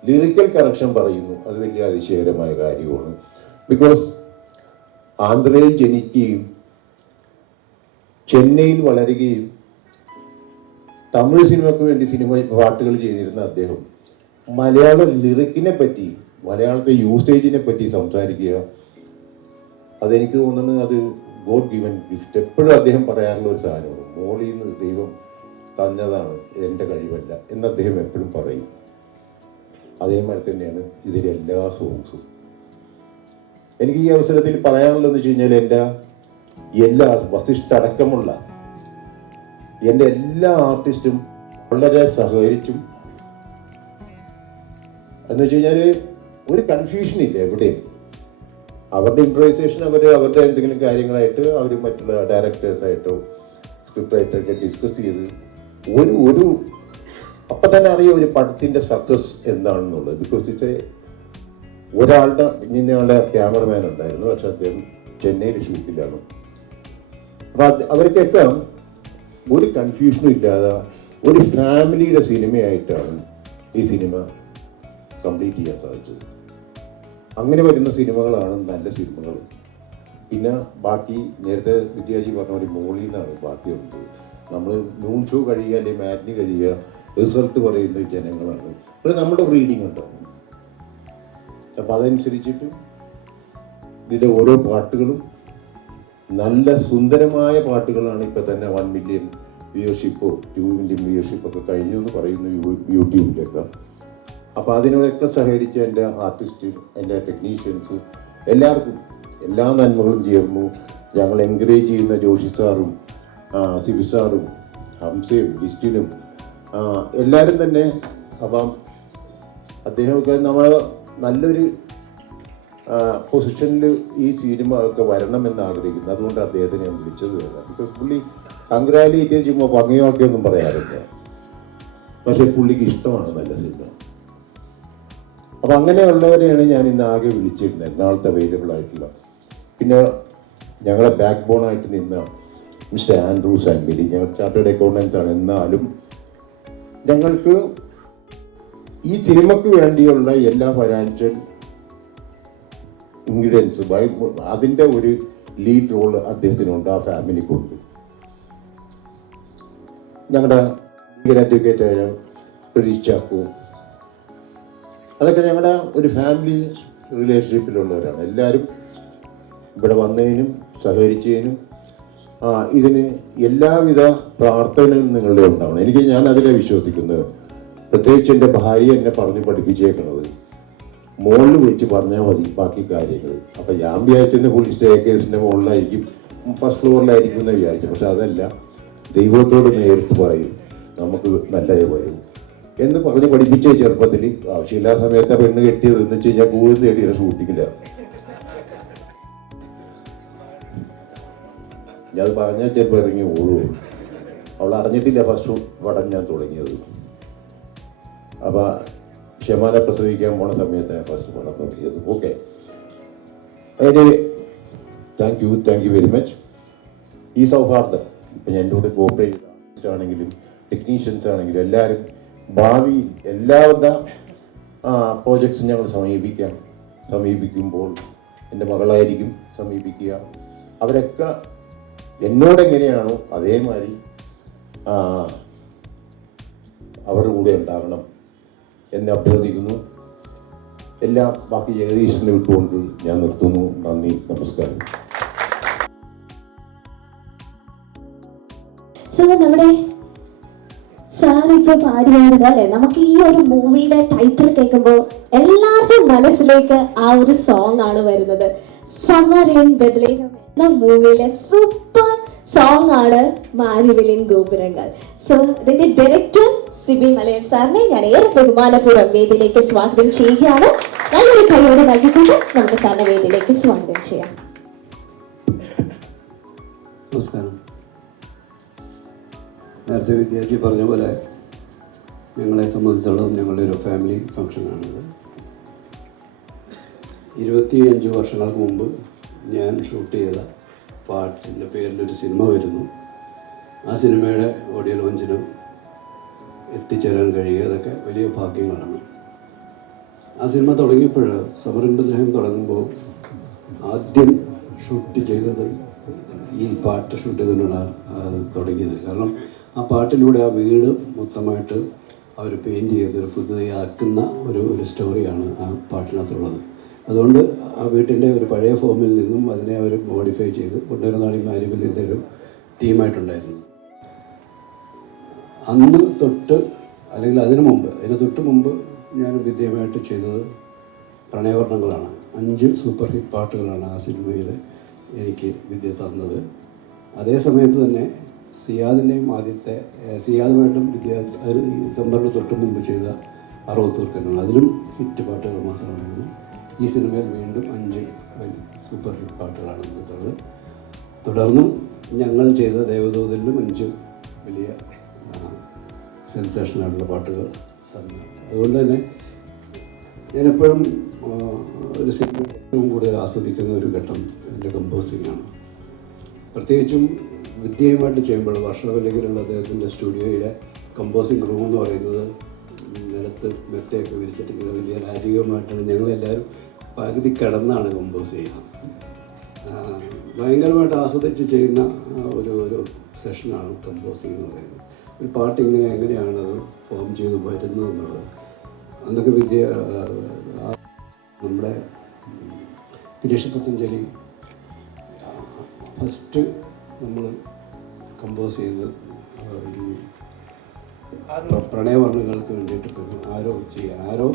ലിറിക്കൽ കറക്ഷൻ പറയുന്നു. അത് വലിയ അതിശയകരമായ കാര്യമാണ്. ബിക്കോസ് ആന്ധ്രയിൽ ജനിക്കുകയും ചെന്നൈയിൽ വളരുകയും തമിഴ് സിനിമയ്ക്ക് വേണ്ടി പാട്ടുകൾ ചെയ്തിരുന്ന അദ്ദേഹം മലയാള ലിറിക്കിനെ പറ്റി, മലയാളത്തെ യൂസേജിനെ പറ്റി സംസാരിക്കുക, അതെനിക്ക് തോന്നുന്നത് അത് ഗോഡ് ഗിവൻ ഗിഫ്റ്റ്. എപ്പോഴും അദ്ദേഹം പറയാറുള്ള ഒരു സാധനമാണ്, മോളിൽ നിന്ന് ദൈവം തന്നതാണ്, എൻ്റെ കഴിവല്ല എന്ന് അദ്ദേഹം എപ്പോഴും പറയും. അതേമാതിരി തന്നെയാണ് ഇതിലെ എല്ലാ സോങ്സും. എനിക്ക് ഈ അവസരത്തിൽ പറയാനുള്ളതെന്ന് വെച്ച് കഴിഞ്ഞാൽ എല്ലാ വസിഷ്ഠ അടക്കമുള്ള എൻ്റെ എല്ലാ ആർട്ടിസ്റ്റും വളരെ സഹകരിച്ചും, എന്ന് വെച്ച് കഴിഞ്ഞാൽ ഒരു കൺഫ്യൂഷൻ ഇല്ല എവിടെയും. അവരുടെ ഇംപ്രൈസേഷൻ അവരുടെ എന്തെങ്കിലും കാര്യങ്ങളായിട്ട് അവർ മറ്റുള്ള ഡയറക്ടേഴ്സായിട്ടോ സ്ക്രിപ്റ്റ് റൈറ്ററൊക്കെ ഡിസ്കസ് ചെയ്ത് ഒരു അപ്പം തന്നെ അറിയാം ഒരു പടത്തിൻ്റെ സക്സസ് എന്താണെന്നുള്ളത്. ബിക്കോസ് ഒരാളുടെ ഇന്നയാളുടെ ക്യാമറമാൻ ഉണ്ടായിരുന്നു, പക്ഷെ അദ്ദേഹം ചെന്നൈയിൽ ഷൂട്ടിലാണ്. അപ്പം അവർക്കൊക്കെ ഒരു കൺഫ്യൂഷനും ഇല്ലാതെ ഒരു ഫാമിലിയുടെ സിനിമയായിട്ടാണ് ഈ സിനിമ കംപ്ലീറ്റ് ചെയ്യാൻ സാധിച്ചത്. അങ്ങനെ വരുന്ന സിനിമകളാണ് നല്ല സിനിമകൾ. പിന്നെ ബാക്കി നേരത്തെ വിദ്യാജി പറഞ്ഞ ഒരു മോളിൽ നിന്നാണ് ബാക്കിയുള്ളത്. നമ്മൾ നൂൺ ഷോ കഴിയുക അല്ലെങ്കിൽ മാറ്റിനി കഴിയുക, റിസൾട്ട് പറയുന്ന ജനങ്ങളാണ്. പക്ഷെ നമ്മുടെ റീഡിങ് ഉണ്ടാവും. അപ്പം അതനുസരിച്ചിട്ട് ഇതിലെ ഓരോ പാട്ടുകളും നല്ല സുന്ദരമായ പാട്ടുകളാണ്. ഇപ്പം തന്നെ 1 മില്യൺ വ്യൂവർഷിപ്പോ 2 മില്യൺ വ്യൂവർഷിപ്പൊക്കെ കഴിഞ്ഞു എന്ന് പറയുന്നു യൂട്യൂബിലൊക്കെ. അപ്പം അതിനോടൊക്കെ സഹകരിച്ച എൻ്റെ ആർട്ടിസ്റ്റ്, എൻ്റെ ടെക്നീഷ്യൻസ്, എല്ലാവർക്കും എല്ലാ നന്മകളും ചേർന്നു. ഞങ്ങൾ എൻകറേജ് ചെയ്യുന്ന ജോഷി സാറും സിബി സാറും ഹംസയും ലിസ്റ്റിനും എല്ലാവരും തന്നെ. അപ്പം അദ്ദേഹമൊക്കെ നമ്മൾ നല്ലൊരു പൊസിഷനിൽ ഈ സിനിമ ഒക്കെ വരണമെന്ന് ആഗ്രഹിക്കുന്നു. അതുകൊണ്ട് അദ്ദേഹത്തിനെ ഞാൻ വിളിച്ചത് വരാം. ബിക്കോസ് പുള്ളി കൺഗ്രാജുലേറ്റ് ചെയ്യുമ്പോൾ ഭംഗിയൊക്കെ ഒന്നും പറയാറില്ല, പക്ഷെ പുള്ളിക്ക് ഇഷ്ടമാണ് നല്ല സിനിമ. അപ്പം അങ്ങനെയുള്ളവരെയാണ് ഞാൻ ഇന്ന് ആകെ വിളിച്ചിരുന്നത്, എറണാകുളത്ത് അവൈലബിൾ ആയിട്ടുള്ള. പിന്നെ ഞങ്ങളെ ബാക്ക് ബോണായിട്ട് നിന്ന മിസ്റ്റർ ആൻഡ്രൂസ് ആൻഡ് ഞങ്ങൾ ചാർട്ടേഡ് അക്കൗണ്ടൻസ് ആണ്. എന്നാലും ഞങ്ങൾക്ക് ഈ സിനിമയ്ക്ക് വേണ്ടിയുള്ള എല്ലാ ഫൈനാൻഷ്യൽ ഇൻഗ്രീഡിയൻസ് അതിൻ്റെ ഒരു ലീഡ് റോൾ അദ്ദേഹത്തിനുണ്ട്, ആ ഫാമിലിക്കുണ്ട്. ഞങ്ങളുടെ അഡ്വക്കേറ്റായ പ്രതീഷ് ചാക്കോ, അതൊക്കെ ഞങ്ങളുടെ ഒരു ഫാമിലി റിലേഷൻഷിപ്പിലുള്ളവരാണ്. എല്ലാവരും ഇവിടെ വന്നതിനും സഹകരിച്ചതിനും ഇതിന് എല്ലാവിധ പ്രാർത്ഥനയും നിങ്ങളുടെ ഉണ്ടാവണം. ഞാൻ അതിനെ വിശ്വസിക്കുന്നത്. പ്രത്യേകിച്ച് എൻ്റെ ഭാര്യ എന്നെ പറഞ്ഞ് പഠിപ്പിച്ചേക്കുന്നത് മുകളിൽ വെച്ച് പറഞ്ഞാൽ മതി ബാക്കി കാര്യങ്ങൾ. അപ്പം ഞാൻ വിചാരിച്ചെന്ന് പോലീസ് സ്റ്റേക്കേഴ്സിൻ്റെ മുകളിലായിരിക്കും, ഫസ്റ്റ് ഫ്ലോറിലായിരിക്കും എന്ന് വിചാരിച്ചു. പക്ഷെ അതല്ല, ദൈവത്തോട് നേരിട്ട് പറയും നമുക്ക് നല്ലതേ വരും എന്ന് പറഞ്ഞ് പഠിപ്പിച്ച ചെറുപ്പത്തിൽ. ആവശ്യമില്ലാത്ത സമയത്ത് പെണ്ണ് കെട്ടിയത് എന്ന് വെച്ച് കഴിഞ്ഞാൽ കൂടുതൽ തേടിയ ഷൂട്ടിങ്ങില്ല. ഞാൻ പറഞ്ഞാൽ ചിലപ്പോൾ ഇറങ്ങി ഓടും. അവൾ അറിഞ്ഞിട്ടില്ല ഫസ്റ്റ് പടം ഞാൻ തുടങ്ങിയത്. അപ്പോൾ ഷെമാനെ പ്രസവിക്കാൻ പോണ സമയത്ത് ഫസ്റ്റ് പടം തുടങ്ങിയത്. ഓക്കെ, അതിന് താങ്ക് യു വെരി മച്ച്. ഈ സൗഹാർദ്ദം ഇപ്പം ഞാൻ എൻ്റെ കൂടെ കോപ്പറേറ്റ് ചെയ്ത ആണെങ്കിലും ടെക്നീഷ്യൻസ് ആണെങ്കിലും എല്ലാവരും ഭാവിയിൽ എല്ലാവിധ പ്രോജക്ട്സും ഞങ്ങൾ സമീപിക്കുമ്പോൾ എൻ്റെ മകളായിരിക്കും സമീപിക്കുക. അവരൊക്കെ എന്നോടെങ്ങനെയാണോ അതേമാതിരി അവരുടെ കൂടെ ഉണ്ടാകണം എന്ന് അഭ്യർത്ഥിക്കുന്നു. എല്ലാം ബാക്കി ജഗദീശനെ വിട്ടുകൊണ്ട് ഞാൻ നിർത്തുന്നു. നന്ദി, നമസ്കാരം. സോ നമ്മുടെ സാറിപ്പോ പാടിയത് അല്ലെ, നമുക്ക് ഈ ഒരു മൂവിയുടെ ടൈറ്റിൽ കേൾക്കുമ്പോൾ എല്ലാവരുടെയും മനസ്സിലേക്ക് ആ ഒരു സോങ് ആണ് വരുന്നത്. സമ്മർ ഇൻ ബെത്ലഹേം എന്ന മൂവിയിലെ സൂപ്പർ സോങ് ആണ് മാരിവില്ലിൻ ഗോപുരങ്ങൾ. സോ ഇതിന്റെ ഡയറക്ടർ സിബി മലയൻ സാറിനെ ഞാൻ ഏറെ ബഹുമാനപൂർവ്വം വേദിയിലേക്ക് സ്വാഗതം ചെയ്യുകയാണ്. നല്ലൊരു കൈയോടെ നൽകിക്കൊണ്ട് നമുക്ക് സാറിനെ വേദിയിലേക്ക് സ്വാഗതം ചെയ്യാം. നമസ്കാരം. നേരത്തെ വിദ്യാർത്ഥി പറഞ്ഞ പോലെ ഞങ്ങളെ സംബന്ധിച്ചിടത്തോളം ഞങ്ങളുടെ ഒരു ഫാമിലി ഫംഗ്ഷനാണിത്. 25 വർഷങ്ങൾക്ക് മുമ്പ് ഞാൻ ഷൂട്ട് ചെയ്ത പാട്ടിൻ്റെ പേരിലൊരു സിനിമ വരുന്നു. ആ സിനിമയുടെ ഓഡിയോ ലോഞ്ചിന് എത്തിച്ചേരാൻ കഴിയുക, അതൊക്കെ വലിയ ഭാഗ്യങ്ങളാണ്. ആ സിനിമ തുടങ്ങിയപ്പോൾ സമ്മർ ഇൻ ബെത്ലഹേം തുടങ്ങുമ്പോൾ ആദ്യം ഷൂട്ട് ചെയ്തത് ഈ പാട്ട് ഷൂട്ട് ചെയ്തുകൊണ്ടാണ് അത് തുടങ്ങിയത്. കാരണം ആ പാട്ടിലൂടെ ആ വീട് മൊത്തമായിട്ട് അവർ പെയിൻറ് ചെയ്തൊരു പുതിയതാക്കുന്ന ഒരു സ്റ്റോറിയാണ് ആ പാട്ടിനകത്തുള്ളത്. അതുകൊണ്ട് ആ വീട്ടിൻ്റെ ഒരു പഴയ ഫോമിൽ നിന്നും അതിനെ അവർ മോഡിഫൈ ചെയ്ത് കൊണ്ടുവരുന്നതാണ് ഈ മാരിവില്ലിൻ്റെ ഒരു തീമായിട്ടുണ്ടായിരുന്നത്. അന്ന് തൊട്ട് അല്ലെങ്കിൽ അതിന് തൊട്ട് മുമ്പ് ഞാൻ വിദ്യമായിട്ട് ചെയ്തത് പ്രണയവർണ്ണങ്ങളാണ്. 5 സൂപ്പർ ഹിറ്റ് പാട്ടുകളാണ് ആ സിനിമയിൽ എനിക്ക് വിദ്യ തന്നത്. അതേ സമയത്ത് തന്നെ സിയാദുമായിട്ടും വിദ്യ സമ്മറിന് തൊട്ട് മുമ്പ് ചെയ്ത 60 കണ്ണുകൾ, അതിലും ഹിറ്റ് പാട്ടുകൾ മാത്രമായിരുന്നു. ഈ സിനിമയിൽ വീണ്ടും 5 സൂപ്പർ ഹിറ്റ് പാട്ടുകളാണ് തന്നത്. തുടർന്നും ഞങ്ങൾ ചെയ്ത ദേവദൂതലിലും 5 വലിയ സെൻസേഷനായിട്ടുള്ള പാട്ടുകൾ തന്നു. അതുകൊണ്ട് തന്നെ ഞാനെപ്പോഴും ഒരു സിനിമ ഏറ്റവും കൂടുതൽ ആസ്വദിക്കുന്ന ഒരു ഘട്ടം എൻ്റെ കമ്പോസിങ്ങാണ്. പ്രത്യേകിച്ചും വിദ്യയുമായിട്ട് ചെയ്യുമ്പോൾ വർഷവല്ലെങ്കിലുള്ള അദ്ദേഹത്തിൻ്റെ സ്റ്റുഡിയോയിലെ കമ്പോസിങ് റൂം എന്ന് പറയുന്നത് നിലത്ത് മെത്തയൊക്കെ വിരിച്ചിട്ടിങ്ങനെ വലിയ രാജകീയമായിട്ടാണ് ഞങ്ങളെല്ലാവരും പകുതി കിടന്നാണ് കമ്പോസ് ചെയ്യുന്നത്. ഭയങ്കരമായിട്ട് ആസ്വദിച്ച് ചെയ്യുന്ന ഒരു സെഷനാണ് കമ്പോസിങ് എന്ന് പറയുന്നത്. ഒരു പാട്ട് എങ്ങനെയാണ് അത് ഫോം ചെയ്ത് വരുന്നത് എന്നുള്ളത്. അന്നൊക്കെ വിദ്യ നമ്മുടെ ഗിരീഷ് പതഞ്ജലി ഫസ്റ്റ് നമ്മൾ കമ്പോസ് ചെയ്ത് ഈ പ്രണയവർണ്ണങ്ങൾക്ക് വേണ്ടിയിട്ട് ആരോ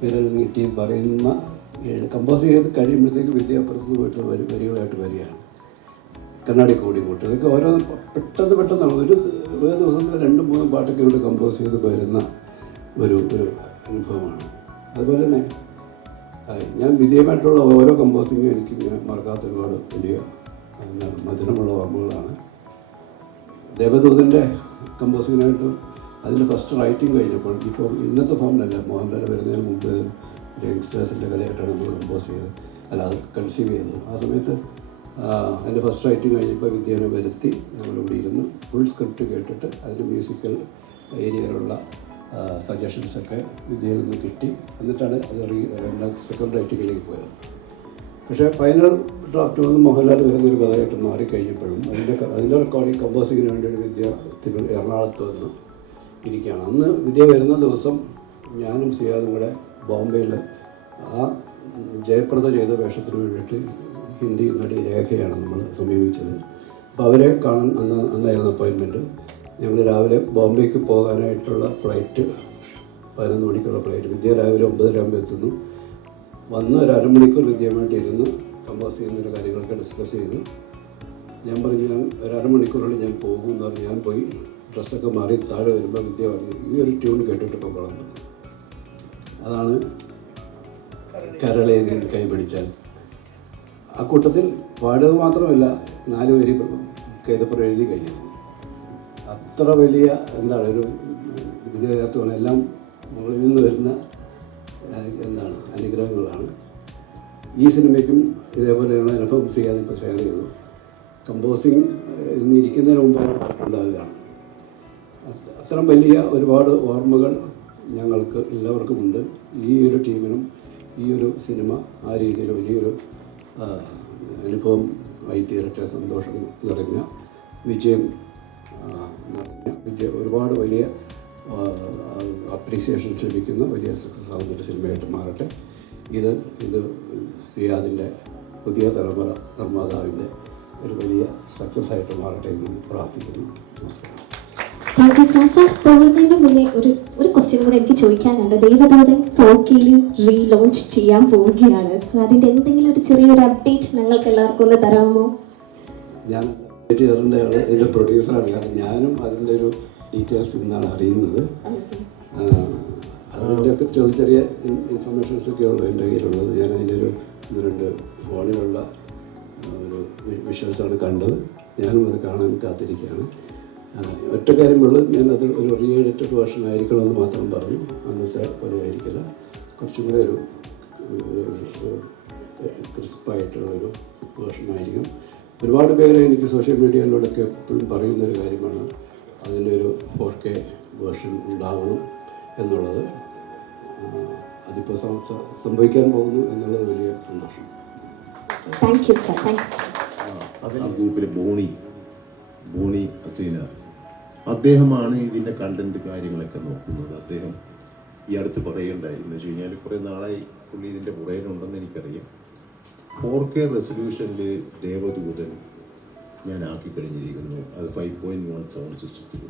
വിരൽ നീട്ടി പറയുന്ന കമ്പോസ് ചെയ്ത് കഴിയുമ്പോഴത്തേക്ക് വിദ്യ അപ്പുറത്തുനിന്ന് പോയിട്ട് വരികളായിട്ട് വരികയാണ്. കണ്ണാടി കൂടി കൂട്ടി ഇതൊക്കെ ഓരോ പെട്ടെന്ന് ഒരു ദിവസത്തിൽ 2-3 പാട്ടൊക്കെ ഇവിടെ കമ്പോസ് ചെയ്ത് വരുന്ന ഒരു അനുഭവമാണ്. അതുപോലെ തന്നെ ഞാൻ വിദ്യമായിട്ടുള്ള ഓരോ കമ്പോസിങ്ങും എനിക്കിങ്ങനെ മറക്കാത്ത ഒരുപാട് വലിയ മധുരമുള്ള ഓർമ്മകളാണ്. ദേവദൂതൻ്റെ കമ്പോസിങ്ങിനായിട്ട് അതിൻ്റെ ഫസ്റ്റ് റൈറ്റിംഗ് കഴിഞ്ഞപ്പോൾ ഈ ഇന്നത്തെ ഫോമിലല്ല, മോഹൻലാൽ വരുന്നതിന് മുമ്പ് ഒരു യങ്സ്റ്റേഴ്സിൻ്റെ കഥയായിട്ടാണ് നമ്മൾ കമ്പോസ് ചെയ്തത്, അത് കൺസീവ് ചെയ്തത്. ആ സമയത്ത് അതിൻ്റെ ഫസ്റ്റ് റൈറ്റിംഗ് കഴിഞ്ഞപ്പോൾ വിദ്യനെ വരുത്തി നമ്മളിവിടെ ഇരുന്ന് ഫുൾ സ്ക്രിപ്റ്റ് കേട്ടിട്ട് അതിൻ്റെ മ്യൂസിക്കൽ ഏരിയയിലുള്ള സജഷൻസൊക്കെ വിദ്യയിൽ നിന്ന് കിട്ടി. എന്നിട്ടാണ് അത് സെക്കൻഡ് റൈറ്റിങ്ങിലേക്ക് പോയത്. പക്ഷേ ഫൈനൽ ഡ്രാഫ്റ്റ് വന്ന് മോഹൻലാൽ വരുന്നൊരു കഥയായിട്ട് മാറിക്കഴിഞ്ഞപ്പോഴും അതിൻ്റെ റെക്കോർഡിങ് കമ്പോസിങ്ങിന് വേണ്ടിയിട്ട് വിദ്യ എറണാകുളത്ത് വന്ന് ഇരിക്കുകയാണ്. അന്ന് വിദ്യ വരുന്ന ദിവസം ഞാനും സിയാദും കൂടെ ബോംബെയിൽ ആ ജയപ്രദ ചെയ്ത വേഷത്തിന് വേണ്ടിയിട്ട് ഹിന്ദി നടി രേഖയാണ് നമ്മൾ സമീപിച്ചത്. അപ്പോൾ അവരെ കാണാൻ അന്നായിരുന്നു അപ്പോയിൻമെൻറ്റ്. ഞങ്ങൾ രാവിലെ ബോംബെക്ക് പോകാനായിട്ടുള്ള ഫ്ലൈറ്റ് 11 മണിക്കുള്ള ഫ്ലൈറ്റ്. വിദ്യ രാവിലെ 9:30 ആകുമ്പോൾ എത്തുന്നു. വന്ന് ഒരു അരമണിക്കൂർ വിദ്യയുമായിട്ട് ഇരുന്ന് കമ്പോസ് ചെയ്യുന്നൊരു കാര്യങ്ങളൊക്കെ ഡിസ്കസ് ചെയ്തു. ഞാൻ പറഞ്ഞു ഒരു അരമണിക്കൂറിനുള്ളിൽ ഞാൻ പോകും എന്ന് പറഞ്ഞ് ഞാൻ പോയി ഡ്രസ്സൊക്കെ മാറി താഴെ വരുമ്പോൾ വിദ്യ പറഞ്ഞു ഈ ഒരു ട്യൂൺ കേട്ടിട്ട് പോകണം. അതാണ് കരളെ നീ കൈ പിടിച്ചാൽ. ആ കൂട്ടത്തിൽ പാടുക മാത്രമല്ല 4 വരി കൈതപ്പുറം എഴുതി കഴിഞ്ഞു. അത്ര വലിയ ഒരു ഇതിനകത്ത് എല്ലാം മുകളിൽ നിന്ന് വരുന്ന അനുഗ്രഹങ്ങളാണ്. ഈ സിനിമയ്ക്കും ഇതേപോലെയുള്ള അനുഭവം ചെയ്യാതെ ഇപ്പോൾ ഷെയർ ചെയ്തു. കമ്പോസിങ് ഇന്നിരിക്കുന്നതിന് മുമ്പാണ് ഉണ്ടാകുകയാണ്. അത്തരം വലിയ ഒരുപാട് ഓർമ്മകൾ ഞങ്ങൾക്ക് എല്ലാവർക്കുമുണ്ട്. ഈ ഒരു ടീമിനും ഈ ഒരു സിനിമ ആ രീതിയിൽ വലിയൊരു അനുഭവം ആയി തീരട്ടെ. സന്തോഷം നിറഞ്ഞ വിജയം ഒരുപാട് വലിയ അപ്രീസിയേഷൻസ് ലഭിക്കുന്ന വലിയ സക്സസ് ആകുന്നൊരു സിനിമയായിട്ട് മാറട്ടെ. ഇത് സിയാദിൻ്റെ പുതിയ തലമുറ നിർമ്മാതാവിൻ്റെ ഒരു വലിയ സക്സസ് ആയിട്ട് മാറട്ടെ എന്ന് പ്രാർത്ഥിക്കുന്നു. നമസ്കാരം. Thank you sir. പോകുന്നതിന് മുന്നേ ഒരു ക്വസ്റ്റ്യൻ കൂടെ എനിക്ക് ചോദിക്കാനുണ്ട്. ദേവദൂതൻ 4K റീലോഞ്ച് ചെയ്യാൻ പോവുകയാണ്. സോ അതിൻ്റെ എന്തെങ്കിലും ഒരു ചെറിയൊരു അപ്ഡേറ്റ് ഞങ്ങൾക്ക് എല്ലാവർക്കും ഒന്ന് തരാമോ? ഞാൻ അപ്ഡേറ്റ് ചെയ്തതിൻ്റെ ഇതിൻ്റെ പ്രൊഡ്യൂസറാണ്. കാരണം ഞാനും അതിൻ്റെ ഒരു ഡീറ്റെയിൽസ് ഇന്നാണ് അറിയുന്നത്. അതിൻ്റെയൊക്കെ ചെറിയ ഇൻഫർമേഷൻസൊക്കെ ഉള്ളൂ എൻ്റെ കയ്യിലുള്ളത്. ഞാൻ അതിൻ്റെ ഒരു 2 ഫോണിലുള്ള ഒരു വിഷ്വൽസാണ് കണ്ടത്. ഞാനും അത് കാണാൻ കാത്തിരിക്കുകയാണ്. ഒറ്റ കാര്യമുള്ളൂ, ഞാനത് ഒരു റീ എഡിറ്റഡ് വേർഷൻ ആയിരിക്കണമെന്ന് മാത്രം പറഞ്ഞു. അന്നത്തെ പോലെ ആയിരിക്കില്ല, കുറച്ചും കൂടെ ഒരു ക്രിസ്പായിട്ടുള്ളൊരു വേർഷനായിരിക്കും. ഒരുപാട് പേര് എനിക്ക് സോഷ്യൽ മീഡിയയിലൂടെയൊക്കെ എപ്പോഴും പറയുന്നൊരു കാര്യമാണ് അതിൻ്റെ ഒരു 4K വേർഷൻ ഉണ്ടാവണം എന്നുള്ളത്. അതിപ്പോൾ സംഭവിക്കാൻ പോകുന്നു എന്നുള്ളത് വലിയ സന്തോഷം. Thank you sir. Thank you sir. അതിൻ്റെ ഗ്രൂപ്പിലെ ബോണി അസീന, അദ്ദേഹമാണ് ഇതിൻ്റെ കണ്ടന്റ് കാര്യങ്ങളൊക്കെ നോക്കുന്നത്. അദ്ദേഹം ഈ അടുത്ത് പറയുണ്ടായിരുന്നു വെച്ച് കഴിഞ്ഞാൽ കുറേ നാളായി പുള്ളി ഇതിൻ്റെ പുറകിലുണ്ടെന്ന് എനിക്കറിയാം. 4K റെസൊല്യൂഷനിൽ ദേവദൂതൻ ഞാൻ ആക്കി കഴിഞ്ഞിരിക്കുന്നു. അത് 5.1 സൗണ്ട് സിസ്റ്റത്തിൽ.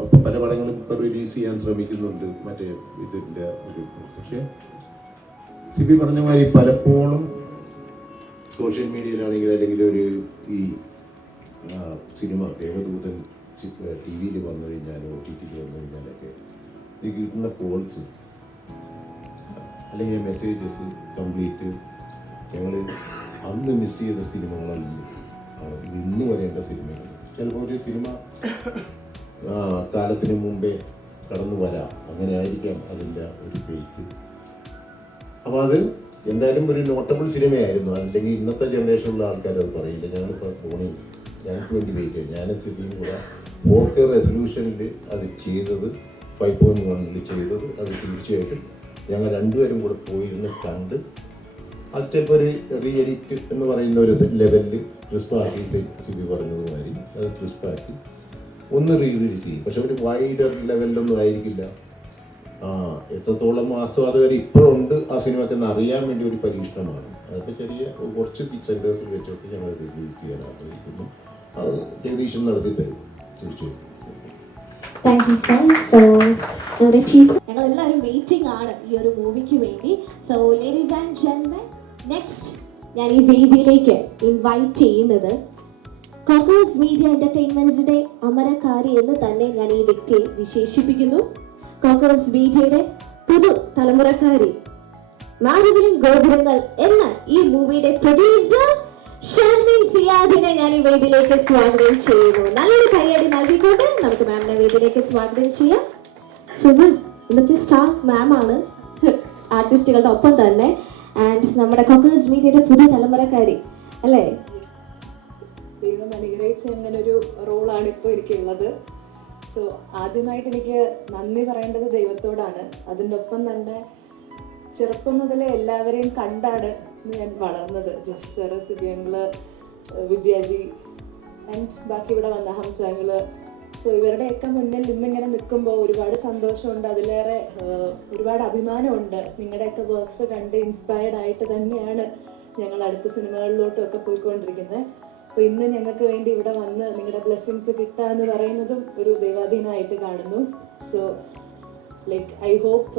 അപ്പോൾ പല പടങ്ങളും ഇപ്പോൾ റിലീസ് ചെയ്യാൻ ശ്രമിക്കുന്നുണ്ട് മറ്റേ ഇതിൻ്റെ ഒരു. പക്ഷേ സിബി പറഞ്ഞ മാതിരി പലപ്പോഴും സോഷ്യൽ മീഡിയയിലാണെങ്കിൽ അല്ലെങ്കിൽ ഈ സിനിമ ദേവദൂതൻ TV-യിൽ വന്നു കഴിഞ്ഞാലോ OTT-യിൽ വന്നു കഴിഞ്ഞാലൊക്കെ ഇത് കിട്ടുന്ന കോൾസ് അല്ലെങ്കിൽ മെസ്സേജസ് കംപ്ലീറ്റ് ഞങ്ങൾ അന്ന് മിസ് ചെയ്ത സിനിമകളല്ല, ഇന്ന് വരേണ്ട സിനിമകൾ. ചിലപ്പോൾ ഒരു സിനിമ കാലത്തിന് മുമ്പേ കടന്നു വരാം, അങ്ങനെ ആയിരിക്കാം അതിൻ്റെ ഒരു ഫേക്ക്. അപ്പോൾ അത് എന്തായാലും ഒരു നോട്ടബിൾ സിനിമയായിരുന്നു. അല്ലെങ്കിൽ ഇന്നത്തെ ജനറേഷനിലുള്ള ആൾക്കാർ അത് പറയില്ല. ഞങ്ങളിപ്പോൾ ഞങ്ങൾക്ക് വേണ്ടി വെയിറ്റ് ചെയ്യും. ഞാനും സിനിമയും കൂടെ 4K റെസൊല്യൂഷനിൽ അത് ചെയ്തത്, 5.1 ചെയ്തത്, അത് തീർച്ചയായിട്ടും ഞങ്ങൾ രണ്ടുപേരും കൂടെ പോയിരുന്ന് കണ്ട് അത് ചിലപ്പോൾ ഒരു റീ എഡിറ്റ് എന്ന് പറയുന്ന ഒരു ലെവലിൽ ക്രിസ്പാക്കി സിബി പറഞ്ഞതുമാതിരി അത് ക്രിസ്പാക്കി ഒന്ന് റിലീസ് ചെയ്യും. പക്ഷെ ഒരു വൈഡർ ലെവലിലൊന്നും ആയിരിക്കില്ല. എത്രത്തോളം ആസ്വാദകർ ഇപ്പോഴുണ്ട് ആ സിനിമയ്ക്കെന്ന് അറിയാൻ വേണ്ടി ഒരു പരീക്ഷണമാണ്. അതൊക്കെ കുറച്ച് സെൻറ്റേഴ്സിൽ വെച്ചൊക്കെ ഞങ്ങൾ റിലീസ് ചെയ്യാൻ ആഗ്രഹിക്കുന്നു. അത് ജഗദീഷൻ നടത്തി തരും തീർച്ചയായും. Thank you sir. സോ നമ്മുടെ ടീച്ചർ ഞങ്ങൾ എല്ലാവരും വെയിറ്റിംഗ് ആണ് ഈ ഒരു മൂവിക്ക് വേണ്ടി. So ladies and gentlemen, next ഞാൻ ഈ വേദിയിലേക്ക് ഇൻവൈറ്റ് ചെയ്യുന്നത് കോക്കോസ് മീഡിയ എന്റർടൈൻമെന്റ്സിന്റെ അമരക്കാരി എന്ന് തന്നെ ഞാൻ ഈ വ്യക്തിയെ വിശേഷിപ്പിക്കുന്നു. കോക്കോസ് മീഡിയയുടെ പുതു തലമുറക്കാരി, മാരുവിലും ഗോപുരങ്ങൾ എന്ന ഈ മൂവിയുടെ പ്രൊഡ്യൂസർ ഷർമിൻ സിയാദിനെ ഞാൻ ഈ വേദിയിലേക്ക് സ്വാഗതം ചെയ്യുന്നു. നല്ലൊരു കൈയടി നൽകിക്കൊണ്ട് നമുക്ക് മാമിനെ വേദിയിലേക്ക് സ്വാഗതം ചെയ്യാം. സുമൻ ഇന്നത്തെ സ്റ്റാർ മാം ആണ്, ആർട്ടിസ്റ്റുകളുടെ ഒപ്പം തന്നെ. ആൻഡ് നമ്മുടെ കോക്കോസ് മീഡിയയുടെ പുതിയ തലമുറക്കാരി അല്ലേ? ദൈവം അനുഗ്രഹിച്ച അങ്ങനെ ഒരു റോളാണ് ഇപ്പോൾ എനിക്കുള്ളത്. സോ ആദ്യമായിട്ട് എനിക്ക് നന്ദി പറയേണ്ടത് ദൈവത്തോടാണ്. അതിൻ്റെ ഒപ്പം തന്നെ ചെറുപ്പം മുതലേ എല്ലാവരെയും കണ്ടാണ് ഞാൻ വളർന്നത്. ജോഷി സാറ്, സിബിയങ്ങള്, വിദ്യാജി ആൻഡ് ബാക്കി ഇവിടെ വന്ന ഹംസങ്ങള്. സോ ഇവരുടെയൊക്കെ മുന്നിൽ ഇന്നിങ്ങനെ നിൽക്കുമ്പോൾ ഒരുപാട് സന്തോഷമുണ്ട്, അതിലേറെ ഒരുപാട് അഭിമാനമുണ്ട്. നിങ്ങളുടെയൊക്കെ വർക്ക്സ് കണ്ട് ഇൻസ്പയർഡ് ആയിട്ട് തന്നെയാണ് ഞങ്ങൾ അടുത്ത സിനിമകളിലോട്ടും ഒക്കെ പോയിക്കൊണ്ടിരിക്കുന്നത്. അപ്പോൾ ഇന്ന് ഞങ്ങൾക്ക് വേണ്ടി ഇവിടെ വന്ന് നിങ്ങളുടെ ബ്ലെസ്സിങ്സ് കിട്ടുക എന്ന് പറയുന്നതും ഒരു ദൈവാധീനമായിട്ട് കാണുന്നു. സോ ഐ ഹോപ്പ്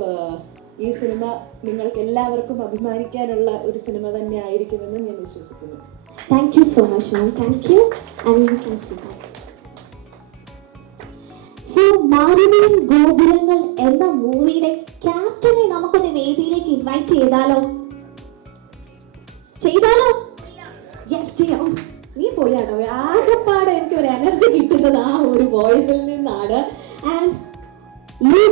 ഈ സിനിമ നിങ്ങൾക്ക് എല്ലാവർക്കും അഭിമാനിക്കാനുള്ള ഒരു സിനിമ തന്നെ ആയിരിക്കുമെന്ന് ഞാൻ വിശ്വസിക്കുന്നു. Thank you so much ma'am. Thank you. So മാരുവിയും ഗോപുരങ്ങൾ എന്ന മൂവിയുടെ ക്യാപ്റ്റനെ നമുക്കൊന്ന് വേദിയിലേക്ക് ഇൻവൈറ്റ് ചെയ്താലോ? യെസ് ചെയ്യാം. നീ പൊളിയാട്ടോ. ആകെപ്പാടെ എനിക്ക് ഒരു എനർജി കിട്ടുന്നത് ആ ഒരു വോയിസിൽ നിന്നാണ്. ആൻഡ്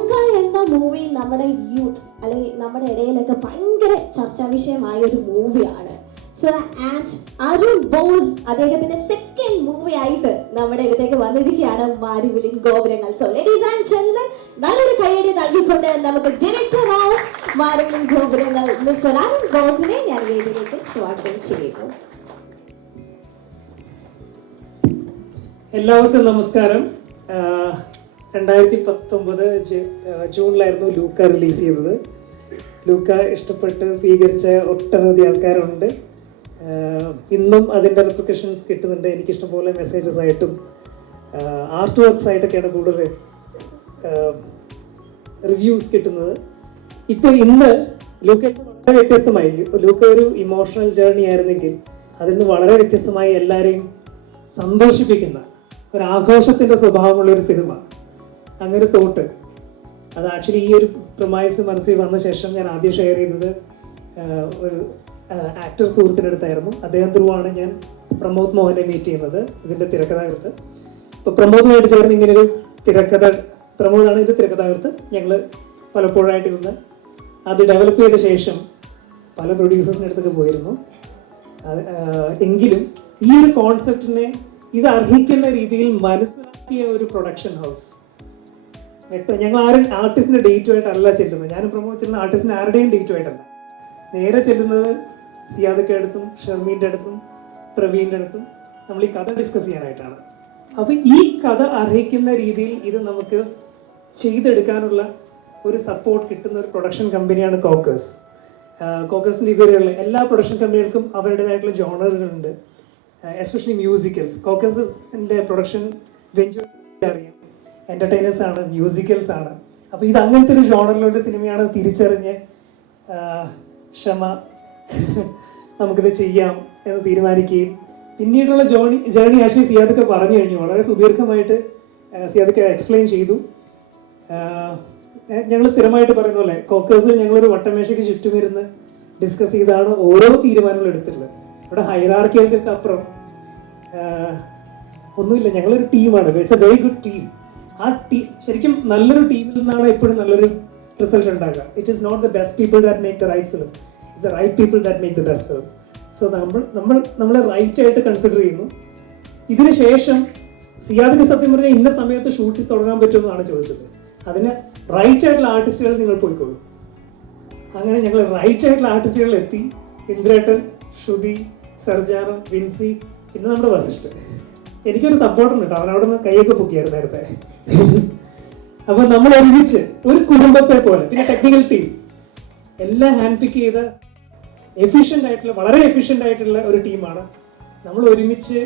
ലൂക്ക എന്ന മൂവി നമ്മുടെ യൂത്ത് അല്ലെങ്കിൽ നമ്മുടെ ഇടയിലൊക്കെ ഭയങ്കര ചർച്ചാ വിഷയമായ ഒരു മൂവിയാണ്. സോ ആൻഡ് അരുൺ ബോസ് അദ്ദേഹത്തിന്റെ സെക്കൻഡ് മൂവി ആയിട്ട് നമ്മുടെ അടുത്തേക്ക് വന്നിരിക്കുകയാണ് മാരിവില്ലിൻ ഗോപുരങ്ങൾ. സോ ലേഡീസ് ആൻഡ് ജെന്റിൽമെൻ, നല്ലൊരു കയ്യടി നൽകിക്കൊണ്ട് നമുക്ക് ഡയറക്ടർ ഓഫ് മാരിവില്ലിൻ ഗോപുരങ്ങൾ മിസ്റ്റർ അരുൺ ബോസിനെ ഞാൻ വേദിയിലേക്ക് സ്വാഗതം ചെയ്യുന്നു. എല്ലാവർക്കും നമസ്കാരം. 2019 ജൂണിലായിരുന്നു ലൂക്ക റിലീസ് ചെയ്തത്. ലൂക്ക ഇഷ്ടപ്പെട്ട് സ്വീകരിച്ച ഒട്ടനവധി ആൾക്കാരുണ്ട്. ഇന്നും അതിൻ്റെ റെപ്ലിക്കേഷൻസ് കിട്ടുന്നുണ്ട്. എനിക്കിഷ്ടംപോലെ മെസ്സേജസ് ആയിട്ടും ആർട്ട് വർക്ക്സ് ആയിട്ടൊക്കെയാണ് കൂടുതൽ റിവ്യൂസ് കിട്ടുന്നത്. ഇപ്പോൾ ഇന്ന് ലൂക്ക വളരെ വ്യത്യസ്തമായി. ലൂക്ക ഒരു ഇമോഷണൽ ജേർണി ആയിരുന്നെങ്കിൽ അതിൽ നിന്ന് വളരെ വ്യത്യസ്തമായി എല്ലാവരെയും സന്തോഷിപ്പിക്കുന്ന ഒരു ആഘോഷത്തിന്റെ സ്വഭാവമുള്ള ഒരു സിനിമ. അങ്ങനെ തോട്ട് അത് ആക്ച്വലി ഈ ഒരു പ്രൊമൈസ് മനസ്സിൽ വന്ന ശേഷം ഞാൻ ആദ്യം ഷെയർ ചെയ്തത് ഒരു ആക്ടർ സുഹൃത്തിൻ്റെ അടുത്തായിരുന്നു. അദ്ദേഹം ത്രൂ ആണ് ഞാൻ പ്രമോദ് മോഹനെ മീറ്റ് ചെയ്യുന്നത്, ഇതിന്റെ തിരക്കഥാകൃത്ത്. ഇപ്പൊ പ്രമോദുമായിട്ട് ചേർന്ന് ഇങ്ങനൊരു പ്രമോദാണ് ഇതിന്റെ തിരക്കഥാകൃത്ത്. ഞങ്ങൾ പലപ്പോഴായിട്ടിരുന്ന് അത് ഡെവലപ്പ് ചെയ്ത ശേഷം പല പ്രൊഡ്യൂസേഴ്സിൻ്റെ അടുത്തൊക്കെ പോയിരുന്നു. എങ്കിലും ഈ ഒരു കോൺസെപ്റ്റിനെ ഇത് അർഹിക്കുന്ന രീതിയിൽ മനസ്സിലാക്കിയ ഒരു പ്രൊഡക്ഷൻ ഹൗസ്. ഞങ്ങൾ ആരും ആർട്ടിസ്റ്റിന്റെ ഡേറ്റുമായിട്ടല്ല ചെല്ലുന്നത്. ഞാനും പ്രമോദ് ചെല്ലുന്ന ആർട്ടിസ്റ്റിന് ആരുടെയും ഡേറ്റുമായിട്ടല്ല. നേരെ ചെല്ലുന്നത് സിയാദൊക്കെ അടുത്തും ഷർമീൻ്റെ അടുത്തും പ്രവീണിൻ്റെ അടുത്തും നമ്മൾ ഈ കഥ ഡിസ്കസ് ചെയ്യാനായിട്ടാണ്. അപ്പൊ ഈ കഥ അർഹിക്കുന്ന രീതിയിൽ ഇത് നമുക്ക് ചെയ്തെടുക്കാനുള്ള ഒരു സപ്പോർട്ട് കിട്ടുന്ന ഒരു പ്രൊഡക്ഷൻ കമ്പനിയാണ് കോക്കേഴ്സ്. കോക്കേഴ്സിന്റെ ഇതുവരെയുള്ള എല്ലാ പ്രൊഡക്ഷൻ കമ്പനികൾക്കും അവരുടേതായിട്ടുള്ള ജോണറുകളുണ്ട്, എസ്പെഷ്യലി മ്യൂസിക്കൽസ്. കോക്കേഴ്സിന്റെ പ്രൊഡക്ഷൻ വെഞ്ചർ അറിയാം, എന്റർടൈനേഴ്സ് ആണ്, മ്യൂസിക്കൽസ് ആണ്. അപ്പൊ ഇത് അങ്ങനത്തെ ഒരു ജോണറിലുള്ള സിനിമയാണ് തിരിച്ചറിഞ്ഞ് ക്ഷമ നമുക്കിത് ചെയ്യാം എന്ന് തീരുമാനിക്കുകയും പിന്നീടുള്ള ജേർണി ആക്ച്വലി സിയാദൊക്കെ പറഞ്ഞു കഴിഞ്ഞു. വളരെ സുദീർഘമായിട്ട് സിയാദൊക്കെ എക്സ്പ്ലെയിൻ ചെയ്തു. ഞങ്ങൾ സ്ഥിരമായിട്ട് പറയുന്ന പോലെ കോക്കേഴ്സിൽ ഞങ്ങളൊരു വട്ടമേശയ്ക്ക് ചുറ്റുമിരുന്ന് ഡിസ്കസ് ചെയ്താണ് ഓരോ തീരുമാനങ്ങളും എടുത്തിട്ടുള്ളത്. ഇവിടെ ഹൈറാർക്കികൾക്ക് അപ്പുറം ഒന്നുമില്ല. ഞങ്ങളൊരു ടീമാണ്. It's a very good team. ആ ടീം ശരിക്കും നല്ലൊരു ടീമിൽ നിന്നാണ് എപ്പോഴും നല്ലൊരു റിസൾട്ട് ഉണ്ടാക്കുക. It is not the best people that make the right film, it's the right people that make the best film. So നമ്മളെ റൈറ്റ് ആയിട്ട് കൺസിഡർ ചെയ്യുന്നു. ഇതിന് ശേഷം സിയാദിന് സത്യം പറഞ്ഞാൽ ഇന്ന സമയത്ത് ഷൂട്ടിൽ തുടങ്ങാൻ പറ്റുമെന്നാണ് ചോദിച്ചത്. അതിന് റൈറ്റ് ആയിട്ടുള്ള ആർട്ടിസ്റ്റുകൾ നിങ്ങൾ പോയിക്കോളൂ. അങ്ങനെ ഞങ്ങൾ റൈറ്റ് ആയിട്ടുള്ള ആർട്ടിസ്റ്റുകൾ എത്തി. ഇന്ദ്രേട്ടൻ, ശ്രുതി, സർജാന, വിൻസി, പിന്നെ നമ്മുടെ വസിഷ്ഠൻ. എനിക്കൊരു സപ്പോർട്ടുണ്ട് കേട്ടോ, അവൻ അവിടെ നിന്ന് കൈയൊക്കെ പൊക്കിയായിരുന്നു നേരത്തെ. അപ്പൊ നമ്മൾ ഒരുമിച്ച് ഒരു കുടുംബത്തെ പോലെ, പിന്നെ ടെക്നിക്കൽ ടീം എല്ലാം ഹാൻഡ് പിക്ക് ചെയ്ത വളരെ എഫിഷ്യന്റ് ആയിട്ടുള്ള ഒരു ടീമാണ്. നമ്മൾ ഒരുമിച്ച്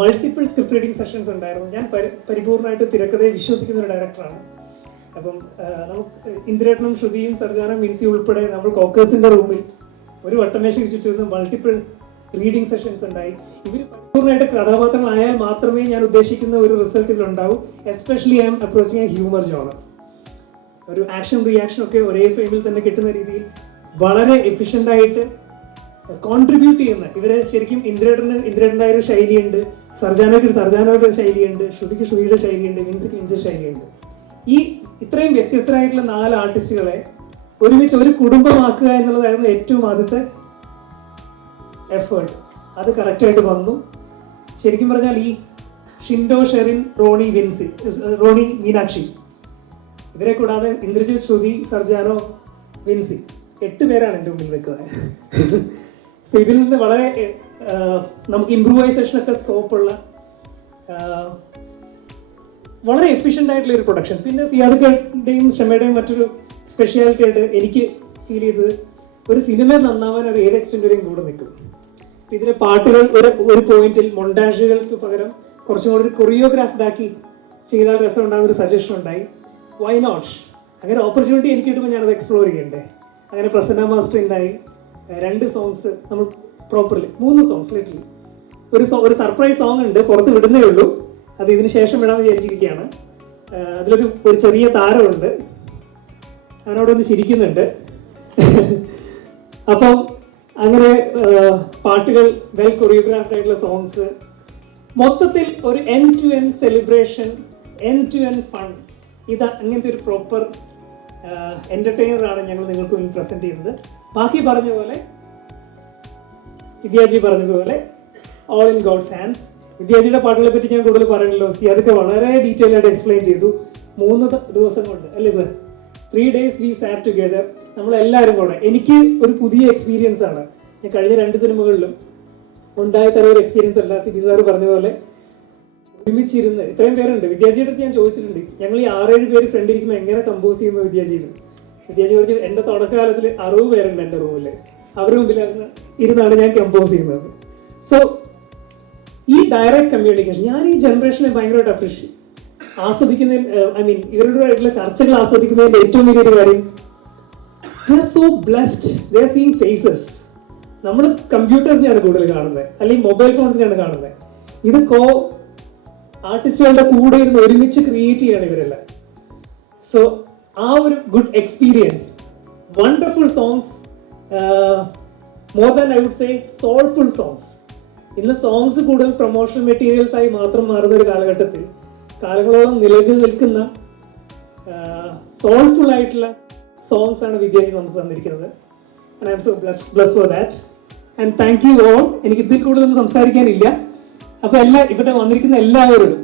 മൾട്ടിപ്പിൾ സ്ക്രിപ്റ്റ് റീഡിംഗ് സെഷൻസ് ഉണ്ടായിരുന്നു. ഞാൻ പരിപൂർണമായിട്ട് തിരക്കഥയെ വിശ്വസിക്കുന്ന ഒരു ഡയറക്ടറാണ്. അപ്പം നമുക്ക് ഇന്ദ്രേട്ടനും ശ്രുതിയും സർജാനും മിൻസി ഉൾപ്പെടെ നമ്മൾ കോക്കേഴ്സിന്റെ റൂമിൽ ഒരു വട്ടമേശയ്ക്ക് ചുറ്റും മൾട്ടിപ്പിൾ റീഡിംഗ് സെഷൻസ് ഉണ്ടായി. ഇവർ പരിപൂർണമായിട്ട് കഥാപാത്രങ്ങളായാൽ മാത്രമേ ഞാൻ ഉദ്ദേശിക്കുന്ന ഒരു റിസൾട്ടിൽ ഉണ്ടാവൂ. Especially I'm approaching a humour genre. ഒരു ആക്ഷൻ റിയാക്ഷൻ ഒക്കെ ഒരേ ഫ്രെയിമിൽ തന്നെ കിട്ടുന്ന രീതിയിൽ വളരെ എഫിഷ്യന്റ് ആയിട്ട് കോൺട്രിബ്യൂട്ട് ചെയ്യുന്ന ഇവരെ ശരിക്കും ഇന്ദ്രേട്ടൻ്റെ ഒരു ശൈലിയുണ്ട്, സർജാനോയുടെ ശൈലിയുണ്ട്, ശ്രുതിക്ക് ശ്രുതിയുടെ ശൈലിയുണ്ട്, വിൻസിക്ക് വിൻസിയുടെ ശൈലിയുണ്ട്. ഈ ഇത്രയും വ്യത്യസ്തരായിട്ടുള്ള 4 ആർട്ടിസ്റ്റുകളെ ഒരുമിച്ച് ഒരു കുടുംബമാക്കുക എന്നുള്ളതായിരുന്നു ഏറ്റവും ആദ്യത്തെ എഫേർട്ട്. അത് കറക്റ്റായിട്ട് വന്നു. ശരിക്കും പറഞ്ഞാൽ ഈ ഷിൻഡോ, ഷെറിൻ, റോണി, മീനാക്ഷി ഇവരെ കൂടാതെ ഇന്ദ്രജിത്ത്, ശ്രുതി, സർജാനോ, വിൻസി 8 പേരാണ് എൻ്റെ മുമ്പിൽ നിൽക്കുന്നത്. സോ ഇതിൽ നിന്ന് വളരെ നമുക്ക് ഇംപ്രൂവൈസേഷൻ ഒക്കെ സ്കോപ്പുള്ള വളരെ എഫിഷ്യൻ്റ് ആയിട്ടുള്ള ഒരു പ്രൊഡക്ഷൻ. പിന്നെ സിയാദുകളുടെയും ക്ഷമയുടെയും മറ്റൊരു സ്പെഷ്യാലിറ്റി ആയിട്ട് എനിക്ക് ഫീൽ ചെയ്തത്, ഒരു സിനിമ നന്നാവാൻ ഒരു ഏത് എക്സ്റ്റെൻഡ് വരെയും കൂടെ നിൽക്കും. ഇതിലെ പാട്ടുകൾ ഒരു പോയിന്റിൽ മൊണ്ടാജുകൾക്ക് പകരം കുറച്ചും കൂടി കൊറിയോഗ്രാഫ്ഡ് ആക്കി ചെയ്താൽ രസം ഉണ്ടാകുന്ന ഒരു സജഷൻ ഉണ്ടായി. Why not? അങ്ങനെ ഓപ്പർച്യൂണിറ്റി എനിക്ക് കിട്ടുമ്പോൾ ഞാനത് എക്സ്പ്ലോർ ചെയ്യണ്ടേ. അങ്ങനെ പ്രസന്ന മാസ്റ്റർ ഉണ്ടായി. 2 സോങ്സ് നമ്മൾ പ്രോപ്പർലി 3 സോങ്സ് ലിറ്റിൽ ഒരു സർപ്രൈസ് സോങ് ഉണ്ട്, പുറത്ത് വിടുന്നേ ഉള്ളൂ. അത് ഇതിന് ശേഷം വിടാമെന്ന് വിചാരിച്ചിരിക്കുകയാണ്. അതിലൊരു ചെറിയ താരമുണ്ട്, അവനവിടെ ഒന്ന് ചിരിക്കുന്നുണ്ട്. അപ്പം അങ്ങനെ പാട്ടുകൾ, വെൽ കൊറിയോഗ്രാഫ്ഡ് ആയിട്ടുള്ള സോങ്സ്, മൊത്തത്തിൽ ഒരു end to end celebration, end to end fun ഇത് അങ്ങനത്തെ ഒരു പ്രോപ്പർ എൻ്റർടൈനറാണ് ഞങ്ങൾ നിങ്ങൾക്ക് മുന്നിൽ പ്രസൻറ്റ് ചെയ്യുന്നത്. ബാക്കി പറഞ്ഞ പോലെ വിദ്യാജി പറഞ്ഞതുപോലെ ഓൾ ഇൻ ഗോഡ്സ് ഹാൻഡ്സ്. വിദ്യാജിയുടെ പാട്ടുകളെ പറ്റി ഞാൻ കൂടുതൽ പറയണല്ലോ. അതൊക്കെ വളരെ ഡീറ്റെയിൽ ആയിട്ട് എക്സ്പ്ലെയിൻ ചെയ്തു. 3 ദിവസം കൊണ്ട് അല്ലേ sir? 3 days we sat together. നമ്മളെല്ലാവരും കൂടെ. എനിക്ക് ഒരു പുതിയ എക്സ്പീരിയൻസ് ആണ്. ഞാൻ കഴിഞ്ഞ 2 സിനിമകളിലും ഉണ്ടായ തരം ഒരു എക്സ്പീരിയൻസ് അല്ല. സിബി സാർ പറഞ്ഞതുപോലെ ഒരുമിച്ചിരുന്ന് ഇത്രയും പേരുണ്ട്. വിദ്യാജിയുടെ അടുത്ത് ഞാൻ ചോദിച്ചിട്ടുണ്ട്, ഞങ്ങൾ ഈ 6-7 പേര് ഫ്രണ്ട് ഇരിക്കുമ്പോൾ എങ്ങനെ കമ്പോസ് ചെയ്യുന്നു വിദ്യാജിയിൽ. വിദ്യാജി പറഞ്ഞു, എൻ്റെ തുടക്കകാലത്തിൽ 60 പേരുണ്ട് എൻ്റെ റൂമിൽ. അവരുടെ മുമ്പിൽ ഇരുന്നാണ് ഞാൻ കമ്പോസ് ചെയ്യുന്നത്. സോ ഈ ഡയറക്റ്റ് കമ്മ്യൂണിക്കേഷൻ ഞാൻ ഈ ജനറേഷനെ ഭയങ്കരമായിട്ട് ആസ്വദിക്കുന്നതിന് ഇവരുടെ ചർച്ചകൾ ആസ്വദിക്കുന്നതിന്റെ ഏറ്റവും വലിയൊരു കാര്യം, they are so blessed, they are seeing faces. നമ്മൾ കമ്പ്യൂട്ടേഴ്സിനെയാണ് കൂടുതൽ കാണുന്നത്, അല്ലെങ്കിൽ മൊബൈൽ ഫോൺസിനെയാണ് കാണുന്നത്. ഇത് ആർട്ടിസ്റ്റുകളുടെ കൂടെ ഇരുന്ന് ഒരുമിച്ച് ക്രിയേറ്റ് ചെയ്യാണ് ഇവരെല്ലാം. സോ ആ ഒരു good experience, wonderful songs, more than I would say soulful songs. ഇന്ന് സോങ്സ് കൂടുതൽ പ്രൊമോഷണൽ മെറ്റീരിയൽസ് ആയി മാത്രം മാറുന്ന ഒരു കാലഘട്ടത്തിൽ കാലങ്ങളോളം നിലനിൽക്കുന്ന സോൾഫുൾ ആയിട്ടുള്ള സോങ്സ് ആണ് വിദ്യാജി നമുക്ക് തന്നിരിക്കുന്നത്. And I M so blessed for that. And thank you all. എനിക്ക് ഇതിൽ കൂടുതലൊന്നും സംസാരിക്കാനില്ല. അപ്പോൾ ഇവിടെ വന്നിരിക്കുന്ന എല്ലാവരോടും,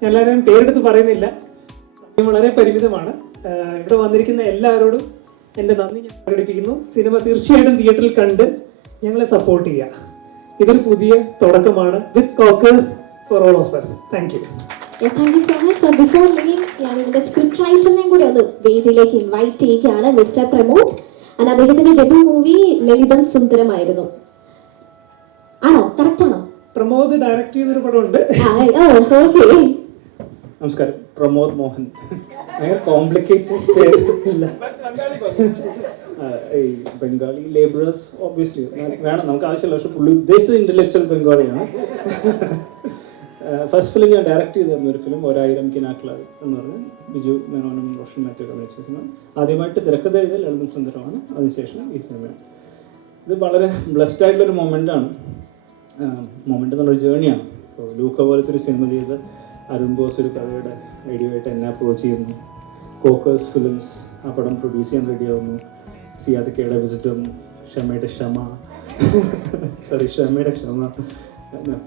ഞാൻ എല്ലാവരും പേരെടുത്ത് പറയുന്നില്ല, വളരെ പരിമിതമാണ്. ഇവിടെ വന്നിരിക്കുന്ന എല്ലാവരോടും എൻ്റെ നന്ദി ഞാൻ പ്രകടിപ്പിക്കുന്നു. സിനിമ തീർച്ചയായിട്ടും തിയേറ്ററിൽ കണ്ട് ഞങ്ങളെ സപ്പോർട്ട് ചെയ്യുക. ഇതൊരു പുതിയ തുടക്കമാണ്. With Kokers for all of us. Thank you. Thank you so much. So before leaving ഞാൻ ഇതിന്റെ സ്ക്രിപ്റ്റ് റൈറ്ററിനെയും കൂടി ഒന്ന് വേദിയിലേക്ക് ഇൻവൈറ്റ് ചെയ്യുകയാണ്, മിസ്റ്റർ പ്രമോദ്. ആൻഡ് അദ്ദേഹത്തിന്റെ ഡെബ്യൂ മൂവി ലളിതം സുന്ദരമായിരുന്നു. ആണോ? കറക്റ്റ് ആണോ? പ്രമോദ് ഡയറക്ട് ചെയ്തൊരു പടമുണ്ട്. നമസ്കാരം, പ്രമോദ് മോഹൻ. ഭയങ്കര കോംപ്ലിക്കേറ്റഡ് പേരില്ല. ബംഗാളി ലേബറേഴ്സ് ഓബ്വിയസ്ലി വേണം, നമുക്ക് ആവശ്യമില്ല. പക്ഷെ പുള്ളി ഉദ്ദേശിച്ചത് ഇന്റലക്ച്വൽ ബംഗാളിയാണ്. ഫസ്റ്റ് ഫിലിം ഞാൻ ഡയറക്ട് ചെയ്തിരുന്ന ഒരു ഫിലിം 1000 കിനാക്കളായി എന്ന് പറഞ്ഞ് ബിജു മേനോനും റോഷൻ മാത്യുവും അഭിനയിച്ച സിനിമ. ആദ്യമായിട്ട് തിരക്കഥ എഴുതിയ ലളിതം സുന്ദരമാണ്. അതിനുശേഷം ഈ സിനിമയാണ്. ഇത് വളരെ ബ്ലെസ്ഡ് ആയിട്ടുള്ളൊരു മൊമെൻ്റാണ്. മൊമെൻ്റ് എന്നുള്ളൊരു ജേണിയാണ്. ഇപ്പോൾ ലൂക്ക പോലത്തെ ഒരു സിനിമ ചെയ്ത് അരുൺ ബോസ് ഒരു കഥയുടെ ഐഡിയ ആയിട്ട് എന്നെ അപ്രോച്ച് ചെയ്യുന്നു. കോക്കേഴ്സ് ഫിലിംസ് ആ പടം പ്രൊഡ്യൂസ് ചെയ്യാൻ റെഡിയാവുന്നു. സിയാദക്കയുടെ വിസിറ്റും ക്ഷമയുടെ ക്ഷമ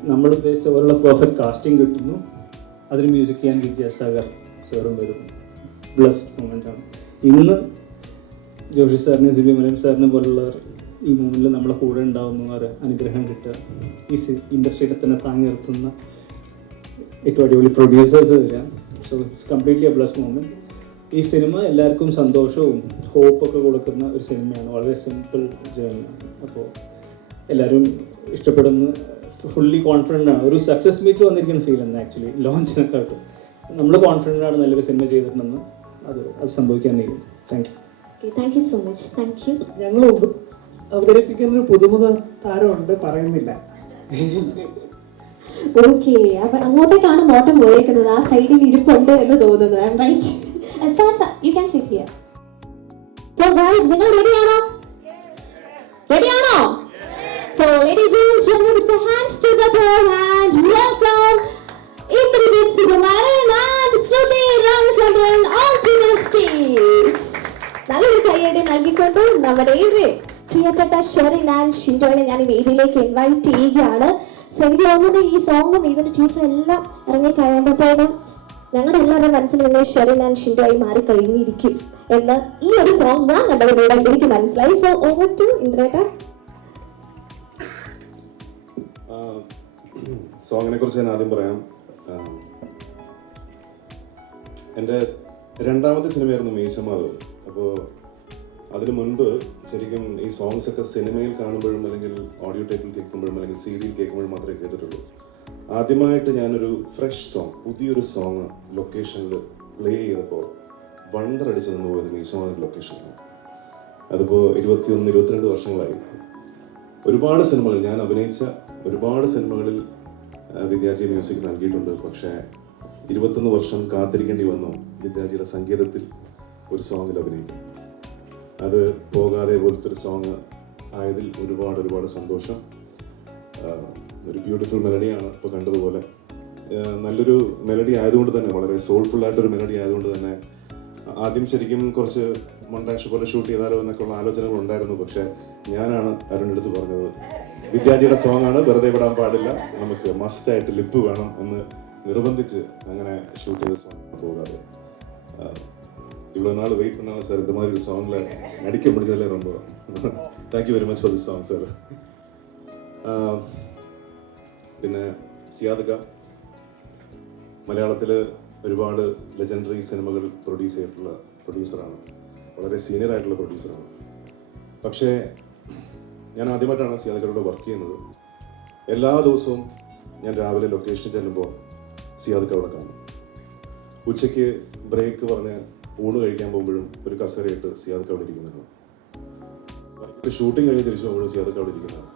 നമ്മൾ ഉദ്ദേശിച്ച പോലുള്ള പെർഫെക്റ്റ് കാസ്റ്റിംഗ് കിട്ടുന്നു. അതിന് മ്യൂസിക് ചെയ്യാൻ വിദ്യാസാഗർ സാറും വരുന്നു. ബ്ലെസ്ഡ് മൊമെൻ്റാണ്. ഇന്ന് ജോഷി സാറിനും സിബി മലയം സാറിനും പോലുള്ളവർ ഈ മൂമെൻറ്റിൽ നമ്മളെ കൂടെ ഉണ്ടാവുന്നു. ഒരു അനുഗ്രഹം കിട്ടുക, ഈ ഇൻഡസ്ട്രിയുടെ തന്നെ താങ്ങി നിർത്തുന്ന ഏറ്റവും അടിപൊളി പ്രൊഡ്യൂസേഴ്സ് വരിക. So it's completely A blessed moment. ഈ സിനിമ എല്ലാവർക്കും സന്തോഷവും ഹോപ്പൊക്കെ കൊടുക്കുന്ന ഒരു സിനിമയാണ്. വളരെ സിമ്പിൾ ജേർണിയാണ്. അപ്പോൾ എല്ലാവരും ഇഷ്ടപ്പെടുന്ന, ഫുള്ളി കോൺഫിഡൻ്റ് ആണ്. ഒരു സക്സസ് മീറ്റിൽ വന്നിരിക്കുന്ന ഫീൽ ആണ് ആക്ച്വലി ലോഞ്ചിനെക്കാട്ടും. നമ്മൾ കോൺഫിഡൻ്റ് ആണ് നല്ലൊരു സിനിമ ചെയ്തിട്ടുണ്ടെന്ന്. അത് സംഭവിക്കാൻ കഴിയും. Thank you. Thank you so much. Thank U. ഞങ്ങൾ അവതരിപ്പിക്കുന്ന ഒരു പുതുമുഖ താരമുണ്ട്, പറയുന്നില്ല. ഓക്കെ, അപ്പൊ അങ്ങോട്ടേക്കാണ് നോട്ടം പോയേക്കുന്നത്. ആ സൈഡിൽ ഇരിപ്പുണ്ട് എന്ന് തോന്നുന്നു. Right. You can sit here. So guys, നിങ്ങൾ റെഡിയാണോ? റെഡിയാണോ? So ladies and gentlemen, put your hands together and welcome Indrajit Sukumaran and Shruti Ramachandran onto the stage. നല്ലൊരു കൈയടി നൽകിക്കൊണ്ട് നമ്മുടെ പ്രിയപ്പെട്ട ഷെറിൻ ആൻഡ് ഷിൻഡോയെ ഞാൻ ഈ വേദിയിലേക്ക് ഇൻവൈറ്റ് ചെയ്യുകയാണ്. സോ എനിക്ക് തോന്നുന്നത് ഈ സോങ്ങും ഇതിന്റെ ടീച്ചറും എല്ലാം ഇറങ്ങി കഴിയുമ്പോഴത്തേനും ഞങ്ങളുടെ എല്ലാവരുടെ മനസ്സിൽ നിന്ന് ഷെറിൻ ആൻഡ് ഷിൻഡോ ആയി മാറി കഴിഞ്ഞിരിക്കും എന്ന് ഈ ഒരു സോങ് ഞാൻ കണ്ടവരോട് എനിക്ക് മനസ്സിലായി. സോ ഓവർ ടു ഇന്ദ്രേട്ട. സോങ്ങിനെ കുറിച്ച് ഞാൻ ആദ്യം പറയാം. എൻ്റെ രണ്ടാമത്തെ സിനിമയായിരുന്നു മീശമാധവൻ. അപ്പോൾ അതിനു മുൻപ് ശരിക്കും ഈ സോങ്സ് ഒക്കെ സിനിമയിൽ കാണുമ്പോഴും അല്ലെങ്കിൽ ഓഡിയോ ടേപ്പിൽ കേൾക്കുമ്പോഴും അല്ലെങ്കിൽ CD യിൽ കേൾക്കുമ്പോഴും മാത്രമേ കേട്ടിട്ടുള്ളൂ. ആദ്യമായിട്ട് ഞാനൊരു ഫ്രഷ് സോങ്, പുതിയൊരു സോങ് ലൊക്കേഷനിൽ പ്ലേ ചെയ്തപ്പോൾ വണ്ടർ അടിച്ചു നിന്ന് പോയത് മീശമാധവൻ ലൊക്കേഷനിലാണ്. അതിപ്പോൾ 21-22 വർഷങ്ങളായി. ഒരുപാട് സിനിമകൾ ഞാൻ അഭിനയിച്ച ഒരുപാട് സിനിമകളിൽ വിദ്യാജി മ്യൂസിക് നൽകിയിട്ടുണ്ട്. പക്ഷേ 21 വർഷം കാത്തിരിക്കേണ്ടി വന്നു വിദ്യാജിയുടെ സംഗീതത്തിൽ ഒരു സോങ്ങിൽ അഭിനയിക്കും. അത് പോകാതെ പോലത്തെ ഒരു സോങ് ആയതിൽ ഒരുപാട് സന്തോഷം. ഒരു ബ്യൂട്ടിഫുൾ മെലഡിയാണ് ഇപ്പോൾ കണ്ടതുപോലെ. നല്ലൊരു മെലഡി ആയതുകൊണ്ട് തന്നെ, വളരെ സോൾഫുൾ ആയിട്ടൊരു മെലഡി ആയതുകൊണ്ട് തന്നെ ആദ്യം ശരിക്കും കുറച്ച് മൊണ്ടാഷ് പോലെ ഷൂട്ട് ചെയ്താലോ എന്നൊക്കെയുള്ള ആലോചനകൾ ഉണ്ടായിരുന്നു. പക്ഷെ ഞാനാണ് അരുണിൻ്റെ അടുത്ത് പറഞ്ഞത്, വിദ്യാർത്ഥിയുടെ സോങ് ആണ്, വെറുതെ വിടാൻ പാടില്ല, നമുക്ക് മസ്റ്റായിട്ട് ലിപ്പ് വേണം എന്ന് നിർബന്ധിച്ച് അങ്ങനെ ഷൂട്ട് ചെയ്ത സോങ് പോകാതെ. இவ்வளோ நாள் வெயிட் பண்ணாலும் சார், இந்த மாதிரி ஒரு சாங்கில் நடிக்க முடிஞ்சதில் ரொம்ப thank you very much for this song sir. പിന്നെ സിയാദ് ഖാൻ മലയാളത്തിൽ ഒരുപാട് ലെജൻഡറി സിനിമകൾ പ്രൊഡ്യൂസ് ചെയ്തിട്ടുള്ള പ്രൊഡ്യൂസറാണ്, വളരെ സീനിയർ ആയിട്ടുള്ള പ്രൊഡ്യൂസറാണ്. പക്ഷേ ഞാൻ ആദ്യമായിട്ടാണ് സിയാദ് ഖാനോട് വർക്ക് ചെയ്യുന്നത്. എല്ലാ ദിവസവും ഞാൻ രാവിലെ ലൊക്കേഷനിൽ ചെല്ലുമ്പോൾ സിയാദ് ഖാൻ അവിടെ കാണും. ഉച്ചയ്ക്ക് ബ്രേക്ക് പറഞ്ഞ് ഊണ് കഴിക്കാൻ പോകുമ്പോഴും ഒരു കസേരയിട്ട് സിയാദ് ഖാൻ അവിടെ ഇരിക്കുന്നതാണ്. ഷൂട്ടിംഗ് കഴിഞ്ഞ് തിരിച്ചു പോകുമ്പോഴും സിയാദ് ഖാൻ അവിടെ ഇരിക്കുന്നതാണ്.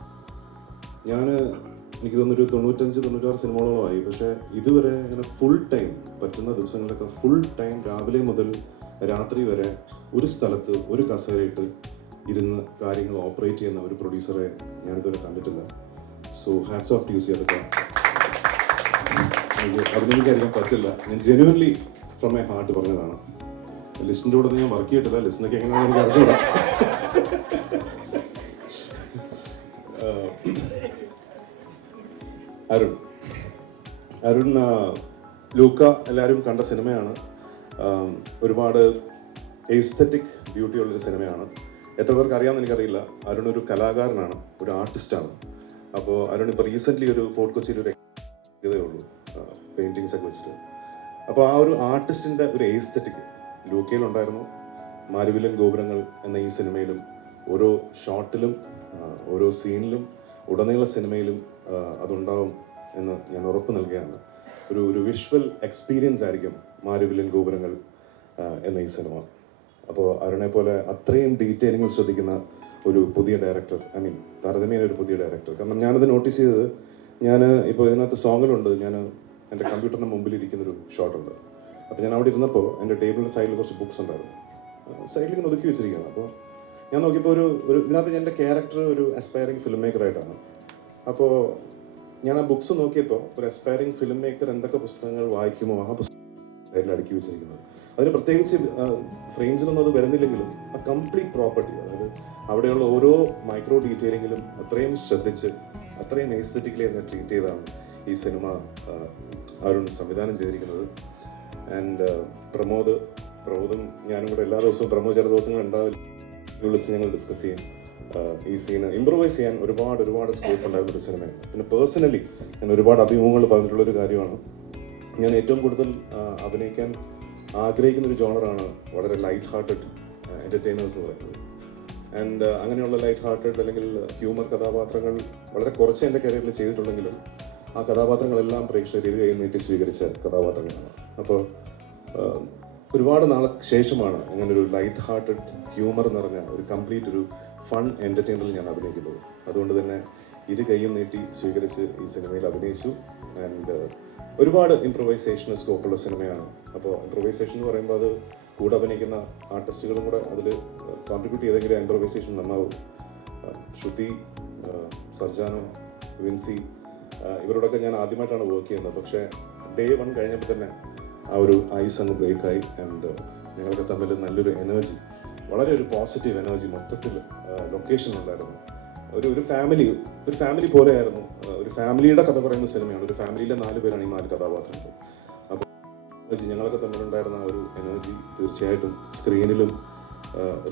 എനിക്ക് തോന്നുന്നൊരു 95-96 സിനിമകളോളമായി. പക്ഷേ ഇതുവരെ ഇങ്ങനെ ഫുൾ ടൈം പറ്റുന്ന ദിവസങ്ങളിലൊക്കെ ഫുൾ ടൈം രാവിലെ മുതൽ രാത്രി വരെ ഒരു സ്ഥലത്ത് ഒരു കസേരയിട്ട് ഇരുന്ന് കാര്യങ്ങൾ ഓപ്പറേറ്റ് ചെയ്യുന്ന ഒരു പ്രൊഡ്യൂസറെ ഞാനിതുവരെ കണ്ടിട്ടില്ല. So hats off to you Siyad Khan. അതിനെനിക്കറിയാൻ പറ്റില്ല, ഞാൻ ജെന്യുവൻലി ഫ്രം മൈ ഹാർട്ട് പറഞ്ഞതാണ്. ലിസ്റ്റിൻ്റെ കൂടെ ഞാൻ വർക്ക് ചെയ്തിട്ടില്ല, ലിസ്റ്റിനൊക്കെ എങ്ങനെയാണെന്ന് എനിക്ക് അറിഞ്ഞൂടാ. അരുൺ ലൂക്ക എല്ലാവരും കണ്ട സിനിമയാണ്. ഒരുപാട് എസ്തെറ്റിക് ബ്യൂട്ടി ഉള്ളൊരു സിനിമയാണ്. എത്ര പേർക്ക് അറിയാമെന്ന് എനിക്കറിയില്ല. അരുൺ ഒരു കലാകാരനാണ്, ഒരു ആർട്ടിസ്റ്റാണ്. അപ്പോൾ അരുൺ ഇപ്പോൾ റീസെൻ്റ്ലി ഒരു ഫോർട്ട് കൊച്ചിയിൽ ഒരു ഇതേ ഉള്ളൂ, പെയിൻറ്റിങ്സ് ഒക്കെ വെച്ചിട്ട്. അപ്പോൾ ആ ഒരു ആർട്ടിസ്റ്റിൻ്റെ ഒരു എസ്തെറ്റിക് ലൂക്കയിലുണ്ടായിരുന്നു. മാരുവില്ലൻ ഗോപുരങ്ങൾ എന്ന ഈ സിനിമയിലും ഓരോ ഷോട്ടിലും ഓരോ സീനിലും ഉടനീള സിനിമയിലും അതുണ്ടാവും എന്ന് ഞാൻ ഉറപ്പ് നൽകുകയാണ്. ഒരു വിഷ്വൽ എക്സ്പീരിയൻസ് ആയിരിക്കും മാരുവില്ലൻ ഗോപുരങ്ങൾ എന്ന ഈ സിനിമ. അപ്പോൾ അരുണെ പോലെ അത്രയും ഡീറ്റെയിലിംഗ് ശ്രദ്ധിക്കുന്ന ഒരു പുതിയ ഡയറക്ടർ, താരതമ്യേന ഒരു പുതിയ ഡയറക്ടർ. കാരണം ഞാനത് നോട്ടീസ് ചെയ്തത്, ഞാൻ ഇപ്പോൾ ഇതിനകത്ത് സോങ്ങിലുണ്ട്, ഞാൻ എൻ്റെ കമ്പ്യൂട്ടറിന് മുമ്പിൽ ഇരിക്കുന്നൊരു ഷോട്ടുണ്ട്. അപ്പോൾ ഞാൻ അവിടെ ഇരുന്നപ്പോൾ എൻ്റെ ടേബിളിൻ്റെ സൈഡിൽ കുറച്ച് ബുക്സ് ഉണ്ടായിരുന്നു, സൈഡിൽ ഇങ്ങനെ ഒതുക്കി വെച്ചിരിക്കുകയാണ്. അപ്പോൾ ഞാൻ നോക്കിയപ്പോൾ ഒരു ഇതിനകത്ത് എൻ്റെ ക്യാരക്ടർ ഒരു അസ്പയറിംഗ് ഫിലിം മേക്കറായിട്ടാണ്. അപ്പോൾ ഞാൻ ആ ബുക്സ് നോക്കിയപ്പോൾ ഒരു അസ്പയറിംഗ് ഫിലിം മേക്കർ എന്തൊക്കെ പുസ്തകങ്ങൾ വായിക്കുമോ ആ പുസ്തകം സൈഡിൽ അടുക്കി വെച്ചിരിക്കുന്നത്. അതിന് പ്രത്യേകിച്ച് ഫ്രെയിംസിലൊന്നും അത് വരുന്നില്ലെങ്കിലും ആ കംപ്ലീറ്റ് പ്രോപ്പർട്ടി, അതായത് അവിടെയുള്ള ഓരോ മൈക്രോ ഡീറ്റെയിലിങ്ങിലും അത്രയും ശ്രദ്ധിച്ച് അത്രയും എസ്തെറ്റിക്കലി എന്നെ ട്രീറ്റ് ചെയ്താണ് ഈ സിനിമ അരുൺ സംവിധാനം ചെയ്തിരിക്കുന്നത്. ആൻഡ് പ്രമോദും ഞാനും കൂടെ എല്ലാ ദിവസവും, പ്രമോദ് ചില ദിവസങ്ങൾ ഉണ്ടാവില്ല, വിളിച്ച് ഞങ്ങൾ ഡിസ്കസ് ചെയ്യും. ഈ സീന് ഇംപ്രൂവൈസ് ചെയ്യാൻ ഒരുപാട് സ്കോപ്പ് ഉണ്ടായിരുന്ന ഒരു സിനിമയാണ്. പിന്നെ പേഴ്സണലി ഞാൻ ഒരുപാട് അഭിമുഖങ്ങൾ പറഞ്ഞിട്ടുള്ളൊരു കാര്യമാണ്, ഞാൻ ഏറ്റവും കൂടുതൽ അഭിനയിക്കാൻ ആഗ്രഹിക്കുന്ന ഒരു ജോണറാണ് വളരെ ലൈറ്റ് ഹാർട്ടഡ് എൻ്റർടൈനേഴ്സ് എന്ന് പറയുന്നത്. ആൻഡ് അങ്ങനെയുള്ള ലൈറ്റ് ഹാർട്ടഡ് അല്ലെങ്കിൽ ഹ്യൂമർ കഥാപാത്രങ്ങൾ വളരെ കുറച്ച് എൻ്റെ കരിയറിൽ ചെയ്തിട്ടുണ്ടെങ്കിലും ആ കഥാപാത്രങ്ങളെല്ലാം പ്രേക്ഷകർ ഇരു കൈ നീട്ടി സ്വീകരിച്ച കഥാപാത്രങ്ങളാണ്. അപ്പോൾ ഒരുപാട് നാളെ ശേഷമാണ് അങ്ങനെ ഒരു ലൈറ്റ് ഹാർട്ടഡ് ഹ്യൂമർ എന്ന് പറഞ്ഞ ഒരു കംപ്ലീറ്റ് ഒരു ഫൺ എൻ്റർടൈനറിൽ ഞാൻ അഭിനയിക്കുന്നത്. അതുകൊണ്ട് തന്നെ ഇരു കൈയും നീട്ടി സ്വീകരിച്ച് ഈ സിനിമയിൽ അഭിനയിച്ചു. ആൻഡ് ഒരുപാട് ഇംപ്രൊവൈസേഷന് സ്കോപ്പുള്ള സിനിമയാണ്. അപ്പോൾ ഇംപ്രൊവൈസേഷൻ എന്ന് പറയുമ്പോൾ അത് കൂടെ അഭിനയിക്കുന്ന ആർട്ടിസ്റ്റുകളും കൂടെ അതിൽ കോൺട്രിബ്യൂട്ട് ചെയ്തെങ്കിലും ഇംപ്രൊവൈസേഷൻ നന്നാവും. ശ്രുതി, സർജാനോ, വിൻസി ഇവരോടൊക്കെ ഞാൻ ആദ്യമായിട്ടാണ് വർക്ക് ചെയ്യുന്നത്. പക്ഷേ ഡേ 1 കഴിഞ്ഞപ്പോൾ തന്നെ ആ ഒരു ഐസ് അങ്ങ് ബ്രേക്കായി. ആൻഡ് ഞങ്ങൾക്ക് തമ്മിൽ നല്ലൊരു എനർജി, വളരെ ഒരു പോസിറ്റീവ് എനർജി മൊത്തത്തിൽ ലൊക്കേഷനിലുണ്ടായിരുന്നു. ഒരു ഫാമിലി പോലെയായിരുന്നു. ഒരു ഫാമിലിയുടെ കഥ പറയുന്ന സിനിമയാണ്. ഒരു ഫാമിലിയിലെ 4 പേരാണ് ഈ 4 കഥാപാത്രങ്ങൾ. അപ്പോൾ ഞങ്ങളൊക്കെ തമ്മിലുണ്ടായിരുന്ന ആ ഒരു എനർജി തീർച്ചയായിട്ടും സ്ക്രീനിലും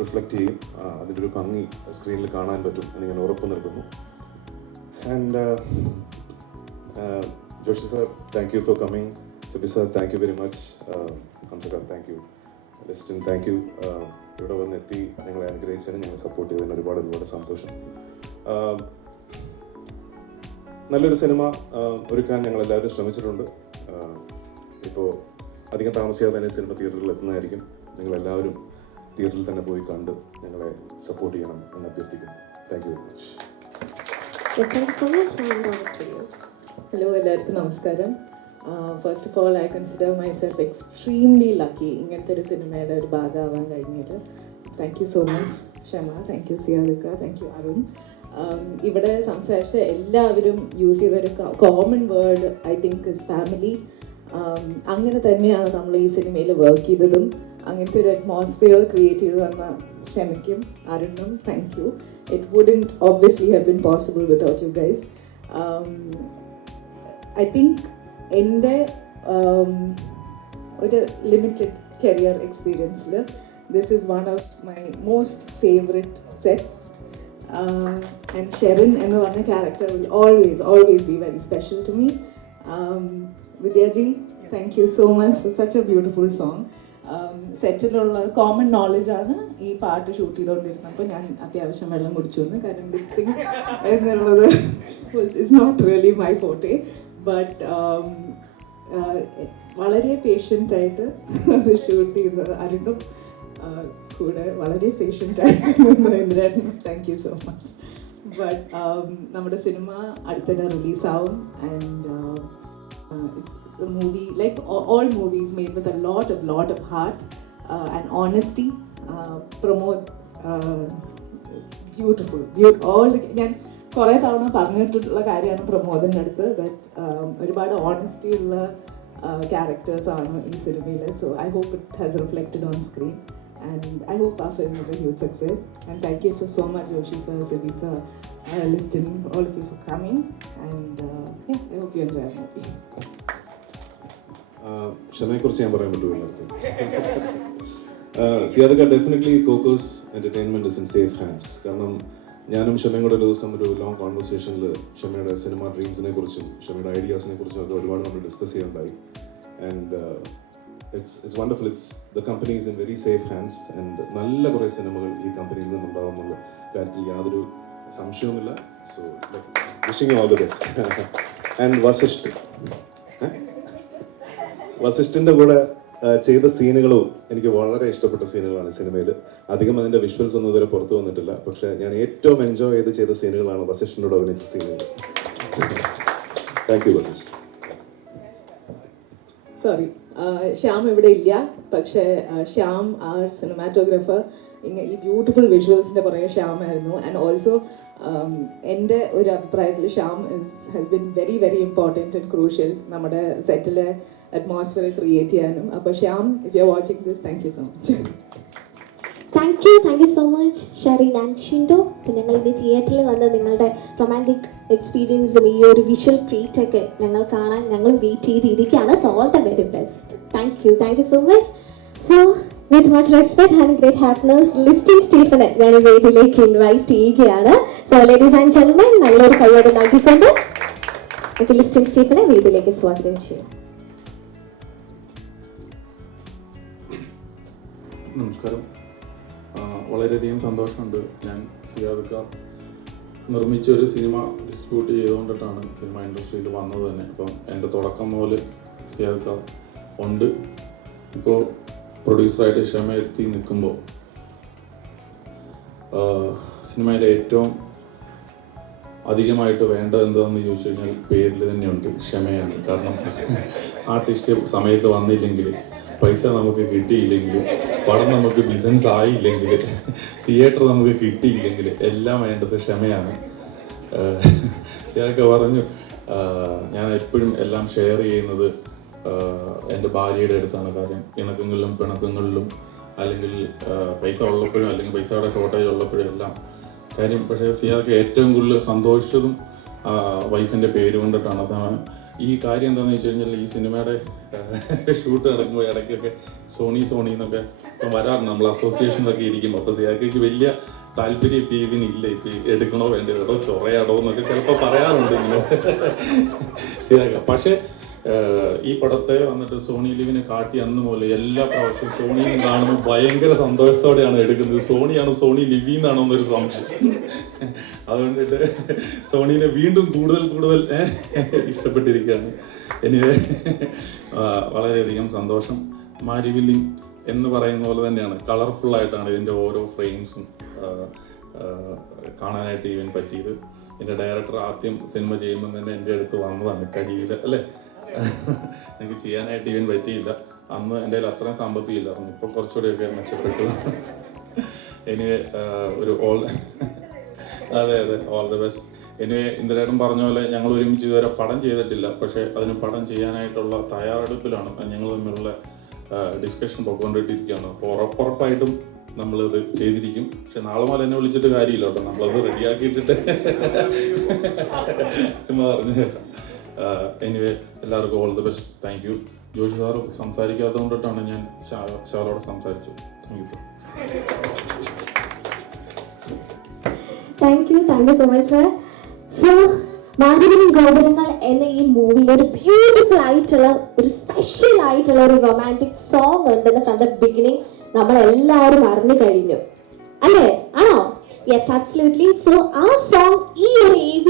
റിഫ്ലക്റ്റ് ചെയ്യും. അതിൻ്റെ ഒരു ഭംഗി സ്ക്രീനിൽ കാണാൻ പറ്റും എന്ന് ഞാൻ ഉറപ്പ് നൽകുന്നു. And Joshi sir, thank you for coming. Sabi sir, thank you very much. Hamsa Khan, thank you. Listin, thank you. ഇവിടെ വന്നെത്തി ഞങ്ങളെ അനുഗ്രഹിച്ചതിന്, ഞങ്ങളെ സപ്പോർട്ട് ചെയ്തതിന് ഒരുപാട് സന്തോഷം. നല്ലൊരു സിനിമ ഒരുക്കാൻ ഞങ്ങൾ എല്ലാവരും ശ്രമിച്ചിട്ടുണ്ട്. ഇപ്പോൾ അധികം താമസിയാതെ തന്നെ സിനിമ തിയേറ്ററിൽ എത്തുന്നതായിരിക്കും. നിങ്ങളെല്ലാവരും തിയേറ്ററിൽ തന്നെ പോയി കണ്ട് ഞങ്ങളെ സപ്പോർട്ട് ചെയ്യണം എന്ന് അഭ്യർത്ഥിക്കുന്നു. Thank you very much. Hello, എല്ലാവർക്കും നമസ്കാരം. First of all, I consider myself extremely lucky ഇങ്ങനത്തെ ഒരു സിനിമയുടെ ഒരു ഭാഗമാവാൻ കഴിഞ്ഞത്. Thank you so much Kshama, thank you സിയാദിക്ക, താങ്ക് യു അരുൺ. ഇവിടെ സംസാരിച്ച എല്ലാവരും യൂസ് ചെയ്തൊരു common word I think is family. അങ്ങനെ തന്നെയാണ് നമ്മൾ ഈ സിനിമയിൽ വർക്ക് ചെയ്തതും. അങ്ങനത്തെ ഒരു അറ്റ്മോസ്ഫിയർ ക്രിയേറ്റ് ചെയ്തു തന്ന ക്ഷമയ്ക്കും അരുണും thank you. It wouldn't obviously have been possible without you guys. I think എൻ്റെ ഒരു ലിമിറ്റഡ് കരിയർ എക്സ്പീരിയൻസിൽ this is one of my most favourite sets. And Sharon എന്ന് പറഞ്ഞ character will always be very special to me. Vidya ji, thank you so much for such a beautiful song. സെറ്റിലുള്ള common knowledge ആണ് ഈ പാട്ട് shoot ചെയ്തുകൊണ്ടിരുന്നപ്പോൾ ഞാൻ അത്യാവശ്യം വെള്ളം കുടിച്ചു എന്ന്. കാരണം ലിപ്സിങ് എന്നുള്ളത് is not really my forte. But വളരെ പേഷ്യൻ്റായിട്ട് അത് ഷൂട്ട് ചെയ്യുന്നത് അരുണും കൂടെ വളരെ പേഷ്യൻ്റായിട്ട് thank you so much. But നമ്മുടെ സിനിമ അടുത്തിടെ റിലീസാവും. And it's a movie like all movies made with a lot of heart and honesty. Pramod, beautiful all the ഞാൻ കുറേ തവണ പറഞ്ഞിട്ടുള്ള കാര്യമാണ് പ്രമോദിൻ്റെ അടുത്ത് ദാറ്റ് ഒരുപാട് ഓണസ്റ്റി ഉള്ള ക്യാരക്ടേഴ്സ് ആണ് ഈ സിനിമയിൽ. So I hope it has reflected on screen and I hope our film is a huge success. And thank you so much Joshi sir, Siddhi sir, Liston, all of you for coming. And yeah, I hope you enjoy the movie. ക്ഷമയെക്കുറിച്ച് ഞാൻ പറയാൻ പറ്റുമോ എല്ലാവർക്കും? സിയാദക്ക, definitely കോക്കോസ് entertainment is in safe hands. കാരണം ഞാനും ക്ഷമയും കൂടെ ഒരു ദിവസം ഒരു ലോങ് കോൺവെർസേഷനിൽ ക്ഷമയുടെ സിനിമ ഡ്രീംസിനെ കുറിച്ചും ക്ഷമയുടെ ഐഡിയാസിനെ കുറിച്ചും ഒക്കെ ഒരുപാട് നമ്മൾ ഡിസ്കസ് ചെയ്യുന്നുണ്ടായി. And it's wonderful. The company is in very safe hands and നല്ല കുറേ സിനിമകൾ ഈ കമ്പനിയിൽ നിന്നുണ്ടാവും എന്നുള്ള കാര്യത്തിൽ യാതൊരു സംശയവുമില്ല. So wishing you all the best. And വസിഷ്ഠിൻ്റെ കൂടെ ചെയ്ത സീനുകളും എനിക്ക് വളരെ ഇഷ്ടപ്പെട്ട സീനുകളാണ് സിനിമയിൽ. അധികം അതിൻ്റെ വിഷ്വൽസ് ഒന്നും ഇതുവരെ പുറത്തു വന്നിട്ടില്ല. പക്ഷേ ഞാൻ ഏറ്റവും എൻജോയ് ചെയ്ത സീനുകളാണ് വസിഷ്ഠിനോട് അഭിനയിച്ച സീനുകൾ. Thank you Vasisht. Sorry, Shyam ഇവിടെ ഇല്ല. പക്ഷേ ശ്യാം ആർ സിനിമാറ്റോഗ്രാഫർ ഈ ബ്യൂട്ടിഫുൾ വിഷ്വൽസിൻ്റെ പുറകെ ശ്യാമായിരുന്നു. ആൻഡ് ഓൾസോ എൻ്റെ ഒരു അഭിപ്രായത്തിൽ Shyam has been very important and crucial നമ്മുടെ സെറ്റിലെ അറ്റ്മോസ്ഫിയർ ക്രിയേറ്റ് ചെയ്യാനും. അപ്പോൾ Shyam, if you are watching this, thank you so much. Thank you so much Sherin and Shindo. ഞങ്ങൾ ഇനി തിയേറ്ററിൽ വന്ന് നിങ്ങളുടെ റൊമാൻറ്റിക് എക്സ്പീരിയൻസും ഈ ഒരു വിഷ്വൽ ട്രീറ്റ് ഒക്കെ ഞങ്ങൾ കാണാൻ ഞങ്ങൾ വെയിറ്റ് ചെയ്തിരിക്കുകയാണ്. So all the very best. Thank you so much. So with much respect and great happiness, Listin സ്റ്റീഫനെ ഞാൻ വേദിയിലേക്ക് ഇൻവൈറ്റ് ചെയ്യുകയാണ്. സോ ലേഡീസ് ആൻഡ് ജെന്റിൽമെൻ, നല്ലൊരു കയ്യോടെ നൽകിക്കൊണ്ട് ലിസ്റ്റിൻ സ്റ്റീഫനെ വേദിയിലേക്ക് സ്വാഗതം ചെയ്യാം. നമസ്കാരം. വളരെയധികം സന്തോഷമുണ്ട്. ഞാൻ സിയാദക്ക നിർമ്മിച്ച ഒരു സിനിമ ഡിസ്ട്രിബ്യൂട്ട് ചെയ്തുകൊണ്ടിട്ടാണ് സിനിമ ഇൻഡസ്ട്രിയിൽ വന്നത് തന്നെ. അപ്പം എൻ്റെ തുടക്കം മുതൽ സിയാദക്ക ഉണ്ട്. ഇപ്പോൾ പ്രൊഡ്യൂസറായിട്ട് ക്ഷമ എത്തി നിൽക്കുമ്പോൾ സിനിമയിലെ ഏറ്റവും അധികമായിട്ട് വേണ്ടത് എന്താണെന്ന് ചോദിച്ചു കഴിഞ്ഞാൽ പേരിൽ തന്നെയുണ്ട്, ക്ഷമയാണ്. കാരണം ആർട്ടിസ്റ്റ് സമയത്ത് വന്നില്ലെങ്കിൽ, പൈസ നമുക്ക് കിട്ടിയില്ലെങ്കിൽ, പടം നമുക്ക് ബിസിനസ് ആയില്ലെങ്കിൽ, തിയേറ്റർ നമുക്ക് കിട്ടിയില്ലെങ്കിൽ എല്ലാം വേണ്ടത് ക്ഷമയാണ്. ഇതൊക്കെ പറഞ്ഞു ഞാൻ എപ്പോഴും എല്ലാം ഷെയർ ചെയ്യുന്നത് എൻ്റെ ഭാര്യയുടെ അടുത്താണ്. കാര്യം ഇണക്കങ്ങളിലും പിണക്കങ്ങളിലും അല്ലെങ്കിൽ പൈസ ഉള്ളപ്പോഴും അല്ലെങ്കിൽ പൈസയുടെ ഷോർട്ടേജ് ഉള്ളപ്പോഴും എല്ലാം കാര്യം. പക്ഷേ സിയാക്ക് ഏറ്റവും കൂടുതൽ സന്തോഷിച്ചതും വൈഫിൻ്റെ പേര് കൊണ്ടിട്ടാണ്. അതാണ് ഈ കാര്യം എന്താണെന്ന് വെച്ച് കഴിഞ്ഞാൽ ഈ സിനിമയുടെ ഷൂട്ട് നടക്കുമ്പോൾ ഇടയ്ക്കൊക്കെ സോണി എന്നൊക്കെ ഇപ്പം വരാറുണ്ട് നമ്മൾ അസോസിയേഷനിലൊക്കെ ഇരിക്കുമ്പോൾ. അപ്പോൾ സിയാക്കയ്ക്ക് വലിയ താല്പര്യം ഇപ്പം ഇതിനില്ല, ഇപ്പം എടുക്കണോ വേണ്ടോ ചൊറയാടോ എന്നൊക്കെ ചിലപ്പോൾ പറയാറുണ്ട് ഇങ്ങനെ സിയാക്ക. പക്ഷേ ഈ പടത്തെ വന്നിട്ട് സോണി ലിവിനെ കാട്ടി അന്ന് പോലെ എല്ലാ പ്രാവശ്യവും സോണിയും കാണുമ്പോൾ ഭയങ്കര സന്തോഷത്തോടെയാണ് എടുക്കുന്നത്. സോണിയാണോ സോണി ലിവി എന്നാണോ എന്നൊരു സംശയം. അതുകൊണ്ടിട്ട് സോണീനെ വീണ്ടും കൂടുതൽ ഇഷ്ടപ്പെട്ടിരിക്കുകയാണ്. എനിവേ വളരെയധികം സന്തോഷം. മാരിവില്ലിൻ എന്ന് പറയുന്ന പോലെ തന്നെയാണ്, കളർഫുള്ളായിട്ടാണ് ഇതിൻ്റെ ഓരോ ഫ്രെയിംസും കാണാനായിട്ട് ഇവൻ പറ്റിയത്. എൻ്റെ ഡയറക്ടർ ആദ്യം സിനിമ ചെയ്യുമ്പോൾ തന്നെ എൻ്റെ അടുത്ത് വന്നതാണ്, കഴിയില്ല അല്ലേ എനിക്ക് ചെയ്യാനായിട്ട് ഇവൻ പറ്റിയില്ല. അന്ന് എൻ്റെ കയ്യിൽ അത്രയും സാമ്പത്തികമില്ല, ഇപ്പോൾ കുറച്ചുകൂടിയൊക്കെ മെച്ചപ്പെട്ടു. എനിവേ ഒരു അതെ അതെ, ഓൾ ദി ബെസ്റ്റ്. ഇനി ഇന്ദിരേട്ടൻ പറഞ്ഞ പോലെ ഞങ്ങൾ ഒരുമിച്ച് ഇതുവരെ പടം ചെയ്തിട്ടില്ല, പക്ഷെ അതിന് പടം ചെയ്യാനായിട്ടുള്ള തയ്യാറെടുപ്പിലാണ്. ഞങ്ങൾ തമ്മിലുള്ള ഡിസ്കഷൻ പൊയ്ക്കൊണ്ടിരിക്കുകയാണ്. അപ്പോൾ ഉറപ്പായിട്ടും നമ്മളിത് ചെയ്തിരിക്കും. പക്ഷെ നാളെ മുതൽ എന്നെ വിളിച്ചിട്ട് കാര്യമില്ല കേട്ടോ, നമ്മളത് റെഡിയാക്കിയിട്ടിട്ട് ചുമ്മാ പറഞ്ഞു കേട്ടോ. എനിവേ, എല്ലാവർക്കും all the best. Thank you. Joshi sir സംസാരിക്കാത്തത് കൊണ്ടിട്ടാണ് ഞാൻ ഷാറോട് സംസാരിച്ചു. Thank you sir. Thank you so much sir. So മാധവിയും ഗോപുരങ്ങൾ എന്ന ഈ മൂവിയിൽ ഒരു ബ്യൂട്ടിഫുൾ ആയിട്ടുള്ള ഒരു സ്പെഷ്യൽ ആയിട്ടുള്ള ഒരു റൊമാൻറ്റിക് സോങ് ഉണ്ടെന്ന് ഫ്രം ദ ബിഗിനിങ് നമ്മൾ എല്ലാവരും അറിഞ്ഞു കഴിഞ്ഞു, അല്ലേ? ആണോ? Yes, absolutely. സോ ആ സോങ് ഈ ഒരു AV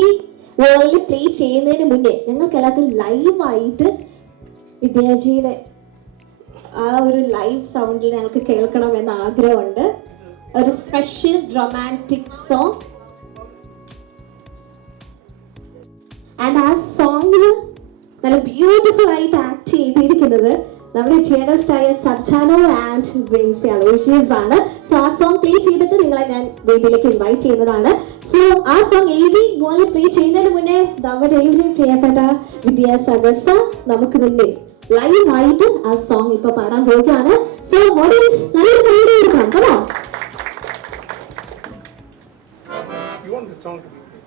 വേൾഡിൽ പ്ലേ ചെയ്യുന്നതിന് മുന്നേ ഞങ്ങൾക്ക് എല്ലാവർക്കും ലൈവായിട്ട് വിദ്യാജിയുടെ ആ ഒരു ലൈവ് സൗണ്ടിൽ ഞങ്ങൾക്ക് കേൾക്കണം എന്ന ആഗ്രഹമുണ്ട്. ഒരു സ്പെഷ്യൽ റൊമാൻറ്റിക് സോങ്. ആൻഡ് ആ സോങ്ങില് നല്ല ബ്യൂട്ടിഫുൾ ആയിട്ട് ആക്ട് ചെയ്തിരിക്കുന്നത് നമ്മുടെ ടിയറസ്റ്റ് ആയ സർജാനോ ആൻഡ് വിൻസി അലോഷ്യസ് ആണ്. സോ ആ സോങ് പ്ലേ ചെയ്തിട്ട് നിങ്ങളെ ഞാൻ വേദിയിലേക്ക് ഇൻവൈറ്റ് ചെയ്യുന്നതാണ്. സോ ആ സോങ് AV വേൾഡ് പ്ലേ ചെയ്യുന്നതിന് മുന്നേ നമ്മുടെ ഏവരെയും പ്രിയപ്പെട്ട വിദ്യാസാഗർ സർ നമുക്ക് മുന്നേ ലൈവ് ആയിട്ട് ആ സോങ് ഇപ്പൊ പാടാൻ പോവുകയാണ്. സോ ഓഡിയൻസ് നല്ലൊരു കൈയ്യടി കൊടുക്കണം. കേട്ടോ? You want the song to be played?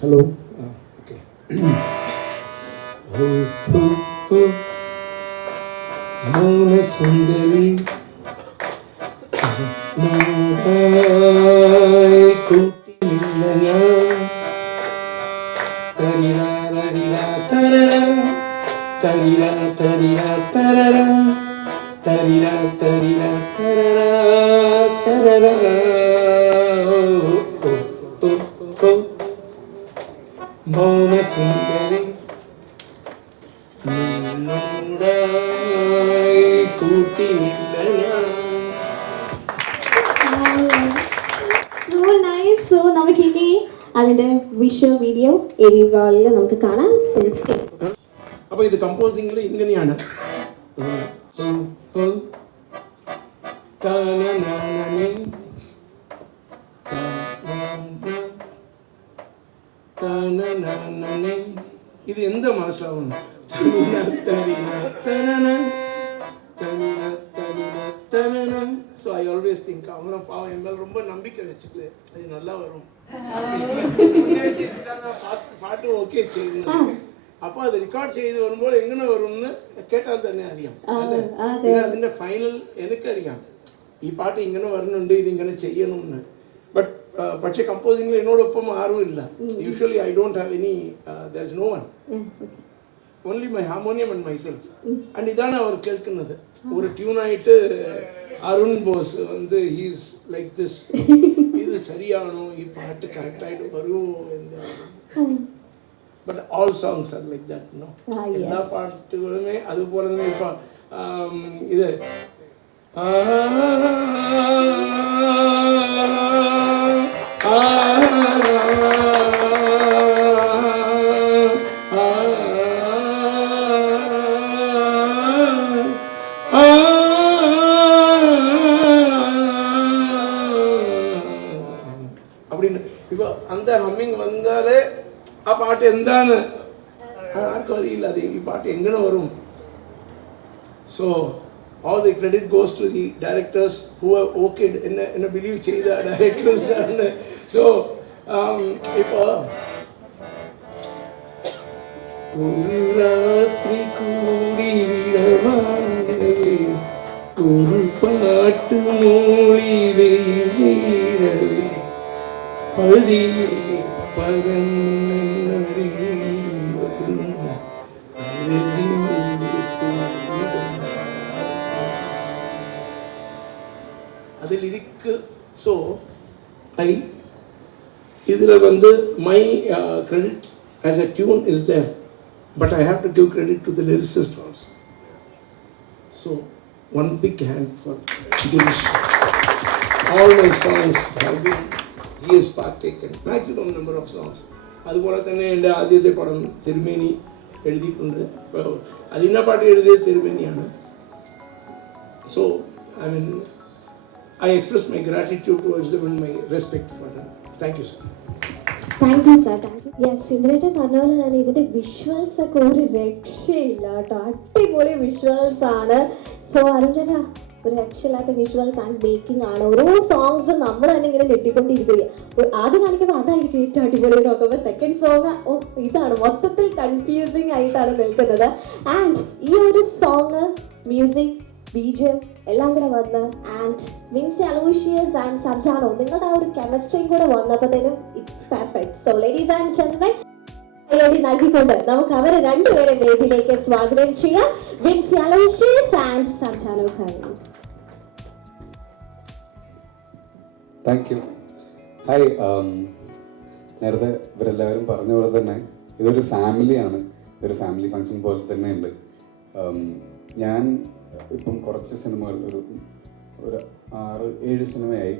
Hello. Okay. Mona Sundari, Mona Kutilana, Tarira Tarira Tarara, Tarira Tarira Tarara, Tarira Tarira Tarara, Tarara. Mona Sundari, Nodai Kutilana. So nice. So നമുക്ക് ഇനി അതിന്റെ visual video AV വേൾഡിൽ നമുക്ക് കാണാം. അപ്പൊ ഇത് കമ്പോസിംഗിൽ ഇങ്ങനെയാണ്. ഇത് എന്താ മനസ്സിലാവുന്നു? So I always think அவன பாவம் என் மேல ரொம்ப நம்பிக்கை வச்சுட்டு அது நல்லா வரும் പാട്ട് ഓക്കെ ചെയ്യുന്നത്. അപ്പൊ അത് റെക്കോർഡ് ചെയ്ത് വരുമ്പോൾ എങ്ങനെ വരുമെന്ന് കേട്ടാൽ തന്നെ അറിയാം. അതിന്റെ ഫൈനൽ എനിക്കറിയാം, ഈ പാട്ട് ഇങ്ങനെ വരുന്നുണ്ട്, ഇതിങ്ങനെ ചെയ്യണമെന്ന്. ബട്ട് പക്ഷെ കമ്പോസിംഗിൽ എന്നോടൊപ്പം ആരുമില്ല. Usually I don't have any, there is no one, only my harmonium and myself. And ഇതാണ് അവർ കേൾക്കുന്നത്. ഒരു ട്യൂണായിട്ട് അരുൺ ബോസ് வந்து ഹീസ് ലൈക്ക് ദിസ്, ഇത് ശരിയാണോ, ഈ പാട്ട് കറക്റ്റായിട്ട് വരുമോ എന്താ. But all songs are like that, no. എല്ലാ പാട്ടുകളുമേ അതുപോലെ തന്നെ. ഇപ്പൊ ഇത് அப்படின்னு இப்போ அந்த ஹம்மிங் வந்தாலே ആ പാട്ട് എന്താണ് ആർക്കും അറിയില്ല, അത് ഈ പാട്ട് എങ്ങനെ വരും. So all the credit goes to the directors who have okayed എന്നെ ബിലീവ് ചെയ്ത ഡയറക്ടേഴ്സ് ആണ്. സോ ഇപ്പൊ ഒരു രാത്രി കൂടി വിടവാങ്ങേ ഒരു പാട്ട് മൂളി വീഴവേ പതിയെ അതിൽ ഇരിക്ക്. സോ ഇതിൽ வந்து my credit as a tune is there, but I have to give credit to the lyricist also. So one big hand for Girish. All my songs have been, he has partaken maximum number of songs. അതുപോലെ തന്നെ എൻ്റെ ആദ്യത്തെ പടം തിരുമേനി എഴുതിയിട്ടുണ്ട്. അതിന്ന പാട്ട് എഴുതിയത് തിരുമേനിയാണ്. So I mean I express my gratitude towards them and my respect for them. Thank you, sir. Thank you sir, thank you. Yes, ഇന്ദ്രേട്ടൻ പറഞ്ഞ പോലെ തന്നെ ഇതിന്റെ വിഷ്വൽസ് ഒക്കെ ഒരു രക്ഷയില്ല കേട്ടോ, അടിപൊളി വിഷ്വൽസ് ആണ്. സോ അരുൺ ചേട്ടാ, ഒരു രക്ഷയില്ലാത്ത വിഷ്വൽസ് ആൻഡ് മേക്കിംഗ് ആണ്. ഓരോ സോങ്സും നമ്മൾ തന്നെ ഇങ്ങനെ ഞെട്ടിക്കൊണ്ടിരിക്കുക. ആദ്യം കാണിക്കുമ്പോൾ അതായിരിക്കും ഏറ്റവും അടിപൊളി നോക്കുമ്പോൾ സെക്കൻഡ് സോങ് ഇതാണ് മൊത്തത്തിൽ കൺഫ്യൂസിങ് ആയിട്ടാണ് നിൽക്കുന്നത്. ആൻഡ് ഈ ഒരു സോങ് മ്യൂസിക് ബീജം എല്ലാം കൂടെ വന്ന് ആൻഡ് വിൻസി അലോഷ്യസ് ആൻഡ് സർജാനോ നിങ്ങളുടെ ആ ഒരു കെമിസ്ട്രിയും കൂടെ വന്നപ്പോഴത്തേനും it's perfect. So ladies and gentlemen, കൈയടി നൽകിക്കൊണ്ട് നമുക്ക് അവരെ രണ്ടുപേരെ വേദിയിലേക്ക് സ്വാഗതം ചെയ്യാം. Vincy Aloshious and Sarjano Khan. Thank you. Hi, നേരത്തെ ഇവരെല്ലാവരും പറഞ്ഞ പോലെ തന്നെ ഇതൊരു ഫാമിലിയാണ്, ഒരു ഫാമിലി ഫങ്ഷൻ പോലെ തന്നെ ഉണ്ട്. ഞാൻ ഇപ്പം കുറച്ച് സിനിമകൾ ഒരു 6-7 സിനിമയായി.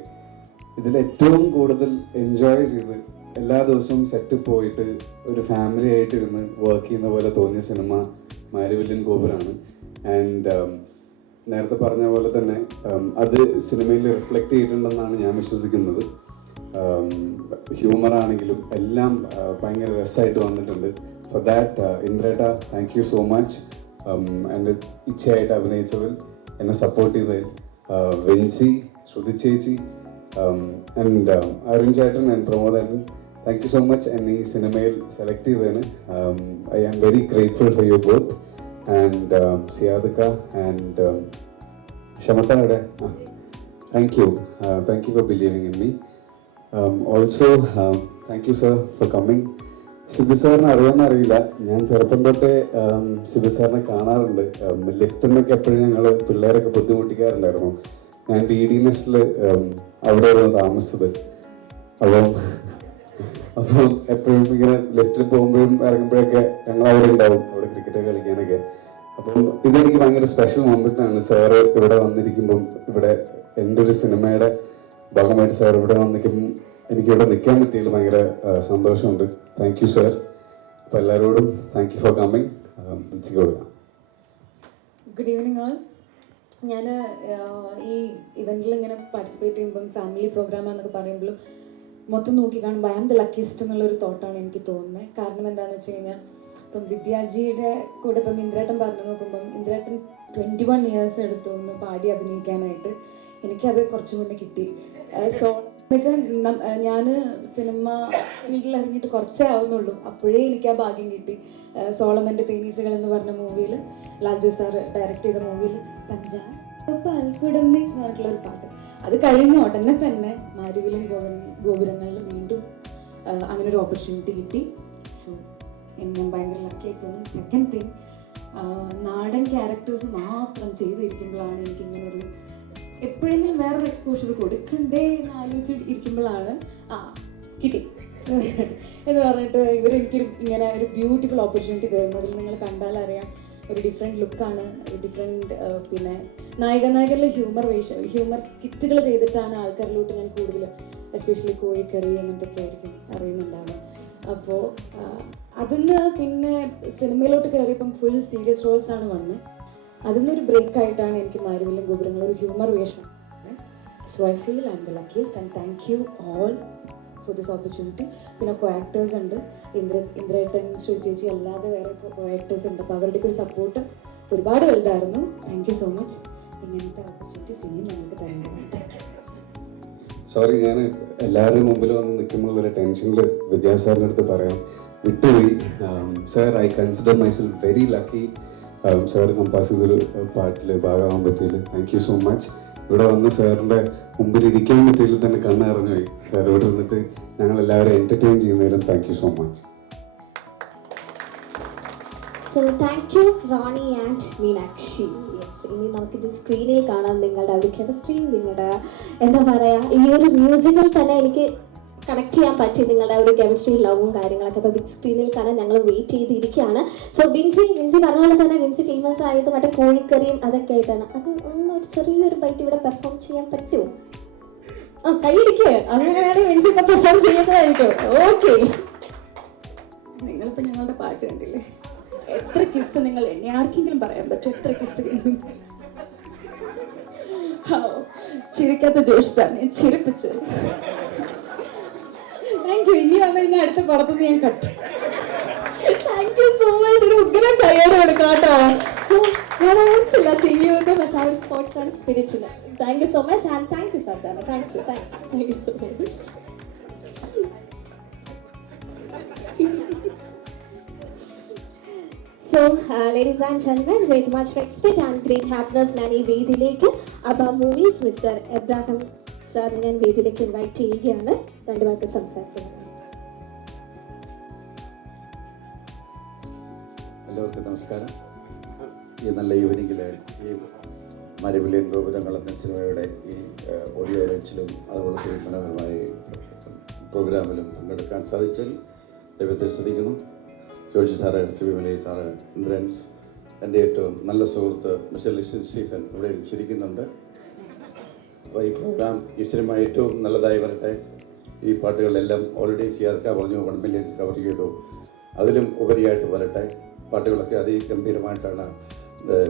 ഇതിലേറ്റവും കൂടുതൽ എൻജോയ് ചെയ്ത് എല്ലാ ദിവസവും സെറ്റ് പോയിട്ട് ഒരു ഫാമിലി ആയിട്ടിരുന്ന് വർക്ക് ചെയ്യുന്ന പോലെ തോന്നിയ സിനിമ മാരിവില്ലൻ ഗോപുരാണ്. ആൻഡ് നേരത്തെ പറഞ്ഞ പോലെ തന്നെ അത് സിനിമയിൽ റിഫ്ലക്റ്റ് ചെയ്തിട്ടുണ്ടെന്നാണ് ഞാൻ വിശ്വസിക്കുന്നത്. ഹ്യൂമറാണെങ്കിലും എല്ലാം ഭയങ്കര രസമായിട്ട് വന്നിട്ടുണ്ട്. ഫോർ ദാറ്റ് ഇന്ദ്രേട്ട, താങ്ക് യു സോ മച്ച്. എൻ്റെ ഇച്ഛയായിട്ട് അഭിനയിച്ചതിൽ, എന്നെ സപ്പോർട്ട് ചെയ്തതിൽ വിൻസി, ശ്രുതി ചേച്ചി ആൻഡ് അരുൺ ചേട്ടൻ ആൻഡ് പ്രമോദ് ഏട്ടൻ, താങ്ക് യു സോ മച്ച് എന്നെ ഈ സിനിമയിൽ സെലക്ട് ചെയ്തതിന്. I am very grateful for you both. And സിയാദക്ക ആൻഡ് ക്ഷമത അവിടെ, thank you for believing in me. Also thank you sir for coming. Sibi സാറിനെ അറിയാമെന്നറിയില്ല, ഞാൻ ചെറുപ്പം തൊട്ടേ സിബി സാറിനെ കാണാറുണ്ട്. ലിഫ്റ്റിനൊക്കെ എപ്പോഴും ഞങ്ങൾ പിള്ളേരൊക്കെ ബുദ്ധിമുട്ടിക്കാറുണ്ടായിരുന്നു. ഞാൻ DD നെസ്റ്റിൽ അവിടെയായിരുന്നു താമസിച്ചത്. അപ്പം എപ്പോഴും ഇങ്ങനെ ലിഫ്റ്റിൽ പോകുമ്പോഴും ഇറങ്ങുമ്പോഴൊക്കെ ഞങ്ങൾ അവിടെ ഉണ്ടാവും, അവിടെ ക്രിക്കറ്റ് കളിക്കാനൊക്കെ. അപ്പം ഇതെനിക്ക് ഭയങ്കര സ്പെഷ്യൽ മൊമെൻ്റാണ്. സാറ് ഇവിടെ വന്നിരിക്കുമ്പം, ഇവിടെ എൻ്റെ ഒരു സിനിമയുടെ ഭാഗമായിട്ട് സാർ ഇവിടെ വന്നിരിക്കുമ്പം എനിക്കിവിടെ നിൽക്കാൻ പറ്റിയതിൽ ഭയങ്കര സന്തോഷമുണ്ട്. Thank you sir. അപ്പോൾ എല്ലാവരോടും താങ്ക് യു ഫോർ കമ്മിങ്. കൊടുക്കാം. Good evening all. ഞാൻ ഈ ഇവൻറ്റിൽ ഇങ്ങനെ പാർട്ടിസിപ്പേറ്റ് ചെയ്യുമ്പം ഫാമിലി പ്രോഗ്രാമാന്നൊക്കെ പറയുമ്പോഴും മൊത്തം നോക്കി കാണുമ്പോൾ ഐ ആം ദ ലക്കിയസ്റ്റ് എന്നുള്ളൊരു തോട്ടാണ് എനിക്ക് തോന്നുന്നത്. കാരണം എന്താണെന്ന് വെച്ച് കഴിഞ്ഞാൽ ഇപ്പം വിദ്യാജിയുടെ കൂടെ ഇപ്പം ഇന്ദ്രേട്ടൻ പറഞ്ഞു നോക്കുമ്പം ഇന്ദ്രേട്ടൻ 21 years എടുത്തു ഒന്ന് പാടി അഭിനയിക്കാനായിട്ട്. എനിക്കത് കുറച്ച് മുന്നേ കിട്ടി. സോ എന്നുവെച്ചാൽ ഞാൻ സിനിമ ഫീൽഡിൽ ഇറങ്ങിയിട്ട് കുറച്ചേ ആവുന്നുള്ളൂ, അപ്പോഴേ എനിക്ക് ആ ഭാഗ്യം കിട്ടി. സോളമൻ്റെ തേനീച്ചകൾ എന്ന് പറഞ്ഞ മൂവിയിൽ, ലാൽജു സാർ ഡയറക്റ്റ് ചെയ്ത മൂവിയിൽ പഞ്ചാബ് പാൽക്കുടമ്പി എന്ന് പറഞ്ഞിട്ടുള്ളൊരു പാട്ട്, അത് കഴിഞ്ഞ ഉടനെ തന്നെ മാരിവില്ലൻ ഗോപുരങ്ങളിൽ വീണ്ടും അങ്ങനെ ഒരു ഓപ്പർച്യൂണിറ്റി കിട്ടി. സോ ഞാൻ ഭയങ്കര ലക്കി ആയി തോന്നും. സെക്കൻഡ് തിങ്, നാടൻ ക്യാരക്ടേഴ്സ് മാത്രം ചെയ്തിരിക്കുമ്പോഴാണ് എനിക്കിങ്ങനൊരു എപ്പോഴെങ്കിലും വേറൊരു എക്സ്പോഷർ കൊടുക്കണ്ടേ എന്ന് ആലോചിച്ച് ഇരിക്കുമ്പോഴാണ് കിട്ടി എന്ന് പറഞ്ഞിട്ട് ഇവരെനിക്കൊരു ഇങ്ങനെ ഒരു ബ്യൂട്ടിഫുൾ ഓപ്പർച്യൂണിറ്റി തരുന്നതിൽ നിങ്ങൾ കണ്ടാലറിയാം. ഒരു ഡിഫറെൻറ്റ് ലുക്കാണ്, ഒരു ഡിഫറെൻറ്റ് പിന്നെ നായകരിലെ ഹ്യൂമർ സ്കിറ്റുകൾ ചെയ്തിട്ടാണ് ആൾക്കാരിലോട്ട് ഞാൻ കൂടുതൽ എസ്പെഷ്യലി കോഴിക്കറി അങ്ങനത്തെയൊക്കെ ആയിരിക്കും അറിയുന്നുണ്ടാവുക. അപ്പോൾ അതിന്ന് പിന്നെ സിനിമയിലോട്ട് കയറിയപ്പം ഫുൾ സീരിയസ് റോൾസ് ആണ് വന്നത്. അതിന്നൊരു ബ്രേക്ക് ആയിട്ടാണ് എനിക്ക് മാരിവില്ലൻ ഗോപുരങ്ങൾ ഒരു ഹ്യൂമർ വേഷം. So I feel I M the luckiest and thank you all for this opportunity. പിന്നെ കോ ആക്ടേഴ്സ് ഉണ്ട്, ഇന്ദ്രേട്ടൻ, ശ്രുതി ചേച്ചി അല്ലാതെ വേറെ കോ ആക്ടേഴ്സ് ഉണ്ട്. അപ്പോൾ അവരുടെയൊക്കെ ഒരു സപ്പോർട്ട് ഒരുപാട് വലുതായിരുന്നു. Thank you so much. ഇങ്ങനത്തെ ഓപ്പർച്യൂണിറ്റീസ് ഇനിയും ഞങ്ങൾക്ക് തരുന്നതാണ്. Thank you. സോറി, ഞാൻ എല്ലാവരുടെയും മുമ്പിൽ വന്ന് നിൽക്കുമ്പോൾ ഒരു ടെൻഷനിൽ വിദ്യാസാറിൻ്റെ അടുത്ത് പറയാം വിട്ടുപോയി. Sir, I consider myself very lucky. Sir compass ചെയ്തൊരു പാട്ടിൽ ഭാഗമാകാൻ പറ്റിയതിൽ താങ്ക് യു സോ മച്ച്. ഇവിടെ വന്ന് സാറിൻ്റെ മുമ്പിൽ ഇരിക്കാൻ പറ്റിയതിൽ തന്നെ കണ്ണറിഞ്ഞു പോയി. സാർ ഇവിടെ വന്നിട്ട് ഞങ്ങൾ എല്ലാവരും എൻ്റർടൈൻ ചെയ്യുന്നതിലും thank you so much. So thank you Rony and Meenakshi. ഇനി നമുക്കിത് സ്ക്രീനിൽ കാണാം നിങ്ങളുടെ ഒരു കെമിസ്ട്രി, നിങ്ങളുടെ എന്താ പറയുക, ഈ ഒരു മ്യൂസിക്കിൽ തന്നെ എനിക്ക് കണക്ട് ചെയ്യാൻ പറ്റി നിങ്ങളുടെ ഒരു കെമിസ്ട്രി, ലവും കാര്യങ്ങളൊക്കെ. അപ്പോൾ ബിഗ് സ്ക്രീനിൽ കാണാൻ ഞങ്ങൾ വെയിറ്റ് ചെയ്തിരിക്കുകയാണ്. സോ വിൻസി പറഞ്ഞ പോലെ തന്നെ വിൻസി ഫേമസ് ആയത് മറ്റേ കോഴിക്കറിയും അതൊക്കെ ആയിട്ടാണ്. അത് ഒരു ചെറിയൊരു ബൈറ്റ് ഇവിടെ പെർഫോം ചെയ്യാൻ പറ്റുമോ? കൈയിടിക്കുക, അങ്ങനെയാണെങ്കിൽ വിൻസി ഇപ്പം പെർഫോം ചെയ്യുന്നതായിരിക്കും. ഓക്കെ, നിങ്ങളിപ്പോൾ ഞങ്ങളുടെ പാട്ട് കണ്ടില്ലേ? എത്ര കിസ് നിങ്ങൾ എന്നെ ആർക്കെങ്കിലും പറയാൻ പറ്റും? എത്ര കിസ് കണ്ടു? ചിരിക്കാത്ത ജോഷ് സാർ ഞാൻ ചിരിപ്പിച്ചു. Thank you. ഇനി അമ്മ ഇനി അടുത്ത പടത്തുനിന്ന് ഞാൻ cut. Thank you so much. ഒരു ഉഗ്രം കയ്യോടെ കൊടുക്കാം കേട്ടോ. ഞാൻ ഓർത്തില്ല ചെയ്യുമെന്ന്, പക്ഷെ ആ ഒരു സ്പോർട്സ് ആൻഡ് സ്പിരിറ്റിന് thank you so much. And thank you സർജാന. Thank you so much. So, ladies and gentlemen, with much respect and great happiness, ഞാൻ ഈ വേദിയിലേക്ക് അബ മൂവീസ് മിസ്റ്റർ എബ്രാഹിം സാറിനെ ഞാൻ വേദിയിലേക്ക് ഇൻവൈറ്റ് ചെയ്യുകയാണ്. രണ്ടു വാക്ക് സംസാരിക്കുന്നത്. എല്ലാവർക്കും നമസ്കാരം. ഈ നല്ല ഈവനിങ്ങിൽ ഈ മരവിലിയൻ ഗോപുരങ്ങൾ എന്ന സിനിമയുടെ ഈ ഓഡിയോ ലോഞ്ചിലും അതുപോലെ തന്നെ മനോഹരമായ പ്രോഗ്രാമിലും പങ്കെടുക്കാൻ സാധിച്ചാൽ ദൈവത്തെ സ്തുതിക്കുന്നു. ജോഷി സാറ്, സിബിമലി സാറ്, ഇന്ദ്രൻസ്, എൻ്റെ ഏറ്റവും നല്ല സുഹൃത്ത് മിസ്റ്റർ ലിഷൻ സ്റ്റീഫൻ ഇവിടെ ചിരിക്കുന്നുണ്ട്. അപ്പോൾ ഈ പ്രോഗ്രാം, ഈ സിനിമ ഏറ്റവും നല്ലതായി വരട്ടെ. ഈ പാട്ടുകളെല്ലാം ഓൾറെഡി സിയാർക്ക പറഞ്ഞു 1 മില്യൺ കവർ ചെയ്തു, അതിലും ഉപരിയായിട്ട് വരട്ടെ. പാട്ടുകളൊക്കെ അതിഗംഭീരമായിട്ടാണ്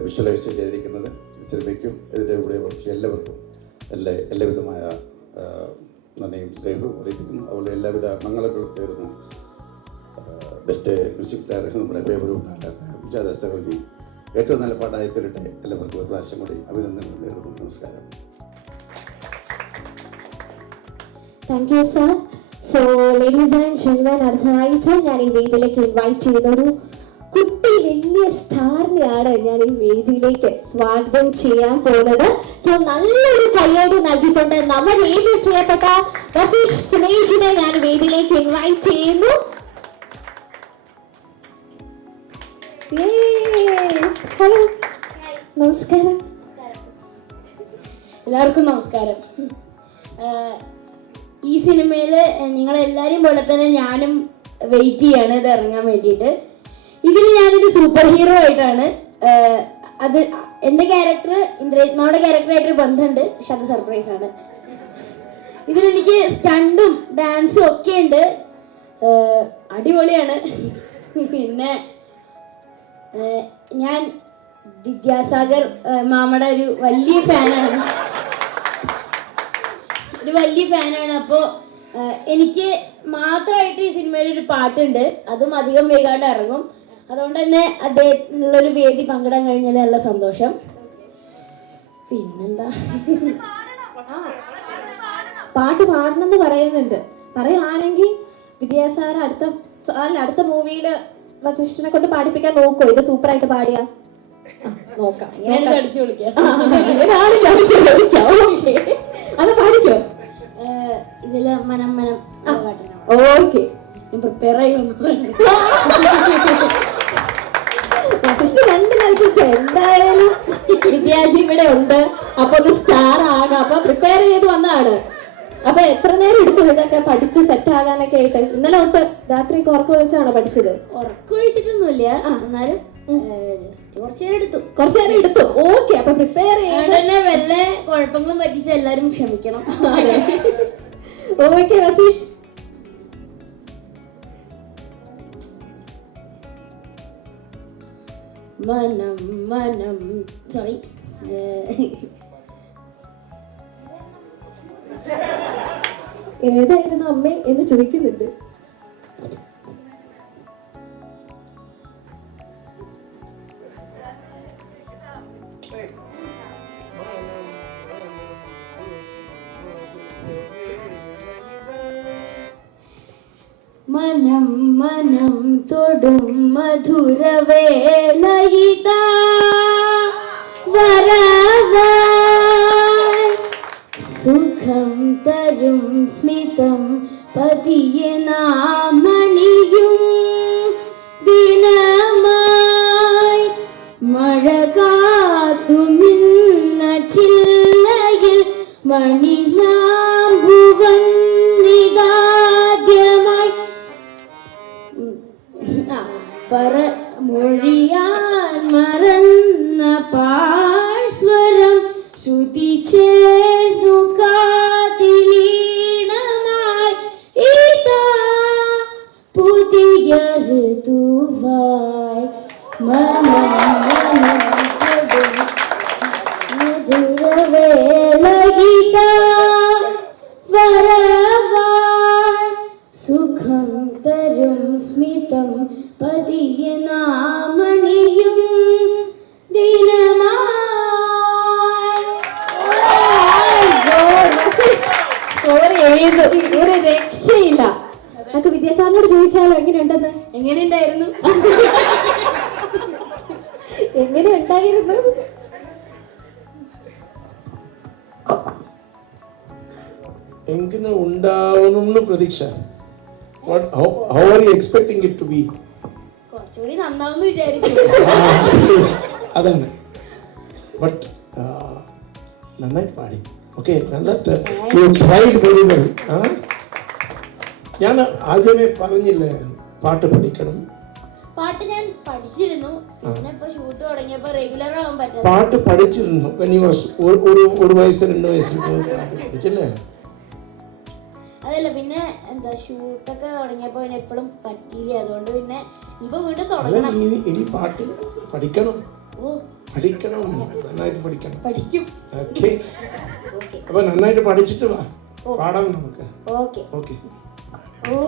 വിഷ്വലൈസ് ചെയ്തിരിക്കുന്നത്. സിനിമയ്ക്കും ഇതിൻ്റെ കൂടെ പഠിച്ച എല്ലാവർക്കും എല്ലാവിധമായ നന്ദിയും സ്നേഹവും അറിയിക്കുന്നു. അതുപോലെ എല്ലാവിധ മംഗളങ്ങളും തേരുന്നു. ബെസ്റ്റ് മ്യൂസിക് ഡയറക്ടർ നമ്മുടെ ഫേവറേറ്റ് വിജയദാസകർജി ഏറ്റവും നല്ല പാട്ടായി തരട്ടെ. എല്ലാവർക്കും ഒരു പ്രാവശ്യം കൂടി അഭിനന്ദനങ്ങൾ നേരുന്നു. നമസ്കാരം. Thank you sir. So ladies and gentlemen, അടുത്തതായിട്ട് ഞാൻ ഈ വേദിയിലേക്ക് ഇൻവൈറ്റ് ചെയ്യുന്ന ഒരു കുട്ടി വലിയ സ്റ്റാറിനെയാണ് ഞാൻ ഈ വേദിയിലേക്ക് സ്വാഗതം ചെയ്യാൻ പോകുന്നത്. സോ നല്ലൊരു കയ്യോട് നൽകിക്കൊണ്ട് നമ്മുടെ ഏത് പ്രിയപ്പെട്ട വസീഷ് സുനേഷിനെ ഞാൻ വേദിയിലേക്ക് ഇൻവൈറ്റ് ചെയ്യുന്നു. ഹലോ, നമസ്കാരം. എല്ലാവർക്കും നമസ്കാരം. ഈ സിനിമയിൽ നിങ്ങളെല്ലാവരും പോലെ തന്നെ ഞാനും വെയിറ്റ് ചെയ്യാണ് ഇത് ഇറങ്ങാൻ വേണ്ടിയിട്ട്. ഇതിൽ ഞാനൊരു സൂപ്പർ ഹീറോ ആയിട്ടാണ്. അത് എൻ്റെ ക്യാരക്ടർ ഇന്ദ്രജിത്മാവുടെ ക്യാരക്ടറായിട്ടൊരു ബന്ധമുണ്ട്, പക്ഷെ അത് സർപ്രൈസ് ആണ്. ഇതിലെനിക്ക് സ്റ്റണ്ടും ഡാൻസും ഒക്കെ ഉണ്ട്, അടിപൊളിയാണ്. പിന്നെ ഞാൻ വിദ്യാസാഗർ മാമയുടെ ഒരു വലിയ ഫാനാണ്. അപ്പോൾ എനിക്ക് മാത്രമായിട്ട് ഈ സിനിമയിൽ ഒരു പാട്ടുണ്ട്, അതും അധികം വൈകാണ്ട് ഇറങ്ങും. അതുകൊണ്ട് തന്നെ അദ്ദേഹത്തിനുള്ളൊരു വേദി പങ്കിടാൻ കഴിഞ്ഞാൽ നല്ല സന്തോഷം. പിന്നെന്താ, പാട്ട് പാടണമെന്ന് പറയുന്നുണ്ട്. പറയുകയാണെങ്കിൽ വിദ്യാസാഗർ അടുത്ത മൂവിയിൽ വസിഷ്ഠനെ കൊണ്ട് പാടിപ്പിക്കാൻ നോക്കോ? ഇത് സൂപ്പറായിട്ട് പാടിയാ നോക്കാം. അടിച്ചു വിളിക്കാം. അത് പാടിക്കോ? ഇതില് മനം മനം ഓക്കെ, പ്രിപ്പയർ ആയി വസിഷ്ഠ രണ്ട് നൽകിച്ച എന്തായാലും വിദ്യാജി ഇവിടെ ഉണ്ട്, അപ്പൊ ഒരു സ്റ്റാർ ആകാം. അപ്പൊ പ്രിപ്പയർ ചെയ്ത് വന്നതാണ്. അപ്പൊ എത്ര നേരം എടുത്തു ഇതൊക്കെ പഠിച്ച് സെറ്റ് ആകാനൊക്കെ ആയിട്ട്? ഇന്നലെ തൊട്ട് രാത്രിക്ക് ഉറക്കമൊഴിച്ചാണോ പഠിച്ചത്? ഉറക്കമൊഴിച്ചിട്ടൊന്നുമില്ല, എന്നാലും കുറച്ചു നേരം എടുത്തു. ഓക്കെ, അപ്പൊ പ്രിപ്പയർ ചെയ്യാൻ വല്ല കുഴപ്പങ്ങളും പറ്റിച്ച എല്ലാരും ക്ഷമിക്കണം. ഓക്കെ വസീഷ്. മനം മനം സോറി ഏതായിരുന്നു അമ്മേ എന്ന് ചോദിക്കുന്നുണ്ട്. മനം മനം തൊടും മധുരവേളയിതാ വരവായി സുഖം തരും സ്മിതം പതിയെ നാമണിയും ദിനമായി മഴ കാത്തു നിന്ന ചില്ലയിൽ മണിലാമ്പുവൻ നിദാദ്യമായി മൊഴിയാൻ മറന്ന പാഴ്സ്വരം ശ്രുതി ചേർന്നു കാതിലീണമായി ഇതാ പുതിയ ഋതുവായി മധുരവേള ഗീത കഴിയുന്നു, ഒരു രക്ഷയില്ല. നമുക്ക് വിദ്യാസാറിനോട് ചോദിച്ചാലോ എങ്ങനെയുണ്ടെന്ന്? എങ്ങനെയുണ്ടായിരുന്നു? എങ്ങനെയുണ്ടായിരുന്നു? എങ്ങനെ ഉണ്ടാവണമെന്ന് പ്രതീക്ഷ. How are you expecting it to be? കുറച്ചുകൂടി നന്നാവെന്ന് വിചാരിച്ചു. അതാണ്. ബട്ട് നന്നായിട്ട് പാടി. ഓക്കെ, നന്നായിട്ട് you tried very well. ഞാൻ ആദ്യമേ പറഞ്ഞില്ലേ പാട്ട് പഠിക്കണം. പാട്ട് ഞാൻ പഠിച്ചിരുന്നു, പിന്നെ ഇപ്പൊ ഷൂട്ട് തുടങ്ങിയപ്പോ റെഗുലർ ആവാൻ പറ്റാ. പാട്ട് പഠിച്ചിരുന്നു when you was ഒരു വയസ്സ് 2 വയസ്സിൽ പഠിച്ചില്ലേ? അതല്ല, പിന്നെ എന്താ ഷൂട്ടൊക്കെ തുടങ്ങിയപ്പോ പിന്നെ എപ്പോഴും പറ്റിയില്ല, അതുകൊണ്ട് പിന്നെ ഇപ്പൊ വീണ്ടും അല്ല, തുടങ്ങണം. ഇനി പാട്ട് പഠിക്കണം. ഓ, പഠിക്കണം, നന്നായിട്ട് പഠിക്കണം. പഠിക്കും. ഓക്കെ, അപ്പൊ നന്നായിട്ട് പഠിച്ചിട്ട് വാ, പാടാം നമുക്ക്. Okay okay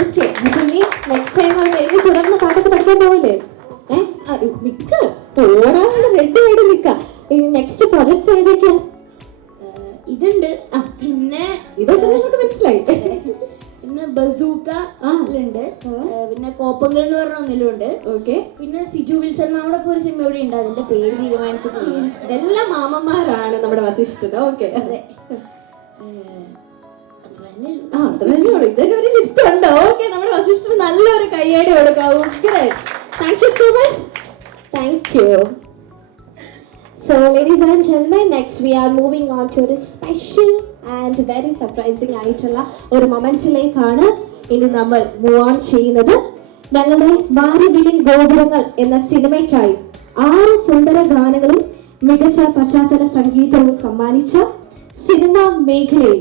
okay. അപ്പൊ ഇനി നെക്സ്റ്റ് ടൈം എഴുതി തുടർന്ന് പാട്ടൊക്കെ പഠിക്കാൻ പോവില്ലേ? നിക്ക ഓടാനാണ് റെഡി ആയിട്ട് നിക്ക. നെക്സ്റ്റ് പ്രൊജക്ട്സ് ഏതൊക്കെയാ? ഇതുണ്ട്, പിന്നെ ഇതൊക്കെ നമുക്ക് മനസ്സിലായി. പിന്നെ ബസൂക്ക ഉണ്ട്, പിന്നെ കോപ്പങ്ങൾ എന്ന് പറഞ്ഞ ഒന്നിലുണ്ട്. ഓക്കെ. പിന്നെ സിജു വിൽസൺ മാമയുടെ ഒരു സിനിമ കൂടി ഉണ്ട്, അതിന്റെ പേര് തീരുമാനിച്ചിട്ടില്ല. എല്ലാം മാമന്മാരാണ് നമ്മുടെ വസിഷ്ഠൻ. ഓക്കെ, അതെ. ഇതൊക്കെ ഒരു ലിസ്റ്റ് ഉണ്ട്. ഓക്കെ, നമ്മുടെ വസിഷ്ഠന് നല്ലൊരു കയ്യടി കൊടുക്കാവൂ. Thank you so much. Thank you. So ladies and gentlemen, next we are moving on to a special and very surprising ആയിട്ടുള്ള ഒരു മൊമെന്റിലേക്കാണ് ഇനി നമ്മൾ മൂവ് ഓൺ ചെയ്യുന്നത്. ഞങ്ങളുടെ വാരിവിലിൻ ഗോപുരങ്ങൾ എന്ന സിനിമയ്ക്കായി 6 സുന്ദര ഗാനങ്ങളും മികച്ച പശ്ചാത്തല സംഗീതവും സമ്മാനിച്ച സിനിമാ മേഖലയിൽ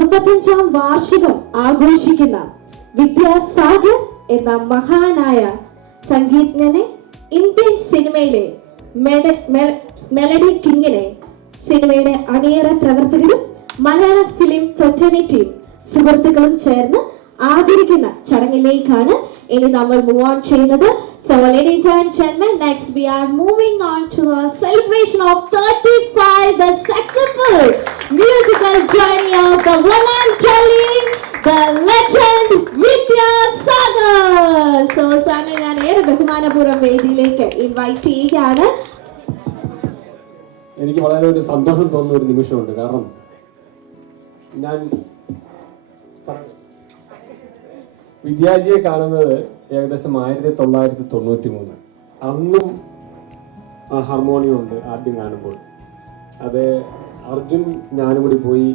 35ാം വാർഷികം ആഘോഷിക്കുന്ന വിദ്യാസാഗർ എന്ന മഹാനായ സംഗീതജ്ഞനെ, ഇന്ത്യൻ സിനിമയിലെ മെലഡി കിങ്ങിനെ സിനിമയുടെ അണിയറ പ്രവർത്തകരും മലയാള ഫിലിം ഫ്രറ്റേണിറ്റിയും സുഹൃത്തുക്കളും ചേർന്ന് ആദരിക്കുന്ന ചടങ്ങിലേക്കാണ് ഇനി നമ്മൾ മൂവ് ഓൺ ചെയ്യുന്നത്. So ladies and gentlemen, next we are moving on to a celebration of 35, the successful musical journey of the one and only, the legend Vidyasagar. So സാറിനെ ഞാൻ ഏറെ ബഹുമാനപൂർവ്വം വേദിയിലേക്ക് ഇൻവൈറ്റ് ചെയ്യുകയാണ്. എനിക്ക് വളരെ ഒരു സന്തോഷം തോന്നുന്ന ഒരു നിമിഷമുണ്ട്. കാരണം ഞാൻ വിദ്യാജിയെ കാണുന്നത് ഏകദേശം 1993. അന്നും ആ ഹാർമോണിയം ഉണ്ട് ആദ്യം കാണുമ്പോൾ. അത് അർജുൻ ഞാനും കൂടി പോയി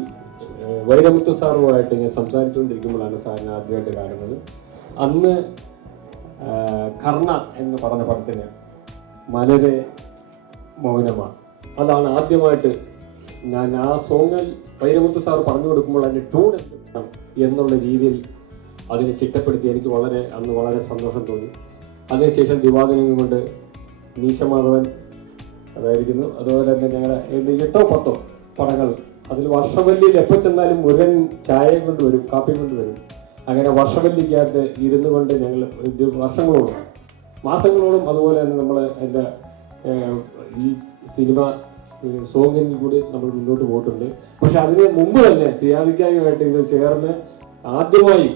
വൈരമുത്തു സാറുമായിട്ട് ഇങ്ങനെ സംസാരിച്ചുകൊണ്ടിരിക്കുമ്പോഴാണ് സാറിനെ ആദ്യമായിട്ട് കാണുന്നത്. അന്ന് കർണ എന്ന് പറഞ്ഞ പടത്തിന് മലരെ മൗനമാണ്, അതാണ് ആദ്യമായിട്ട് ഞാൻ ആ സോങ്ങിൽ വൈരമുത്തു സാർ പറഞ്ഞു കൊടുക്കുമ്പോൾ അതിൻ്റെ ട്യൂൺ എന്നുള്ള രീതിയിൽ അതിനെ ചിട്ടപ്പെടുത്തി എനിക്ക് അന്ന് വളരെ സന്തോഷം തോന്നി. അതിനുശേഷം ദിവാകരനും കൊണ്ട് മീശമാധവൻ അതായിരിക്കുന്നു. അതുപോലെ തന്നെ ഞങ്ങളുടെ 8 or 10 പടങ്ങൾ, അതിൽ വർഷവല്ലിയിൽ എപ്പോൾ ചെന്നാലും മുരുകൻ ചായയും കൊണ്ട് വരും, കാപ്പിയും കൊണ്ട് വരും. അങ്ങനെ വർഷവല്ലിക്കകത്ത് ഇരുന്നു കൊണ്ട് ഞങ്ങൾ വർഷങ്ങളോളം, മാസങ്ങളോളം, അതുപോലെ തന്നെ നമ്മൾ എൻ്റെ ഈ സിനിമ സോങ്ങിൽ കൂടി നമ്മൾ മുന്നോട്ട് പോയിട്ടുണ്ട്. പക്ഷെ അതിന് മുമ്പ് തന്നെ സിയാദിക്കാനുമായിട്ട് ഇത് ചേർന്ന് ആദ്യമായി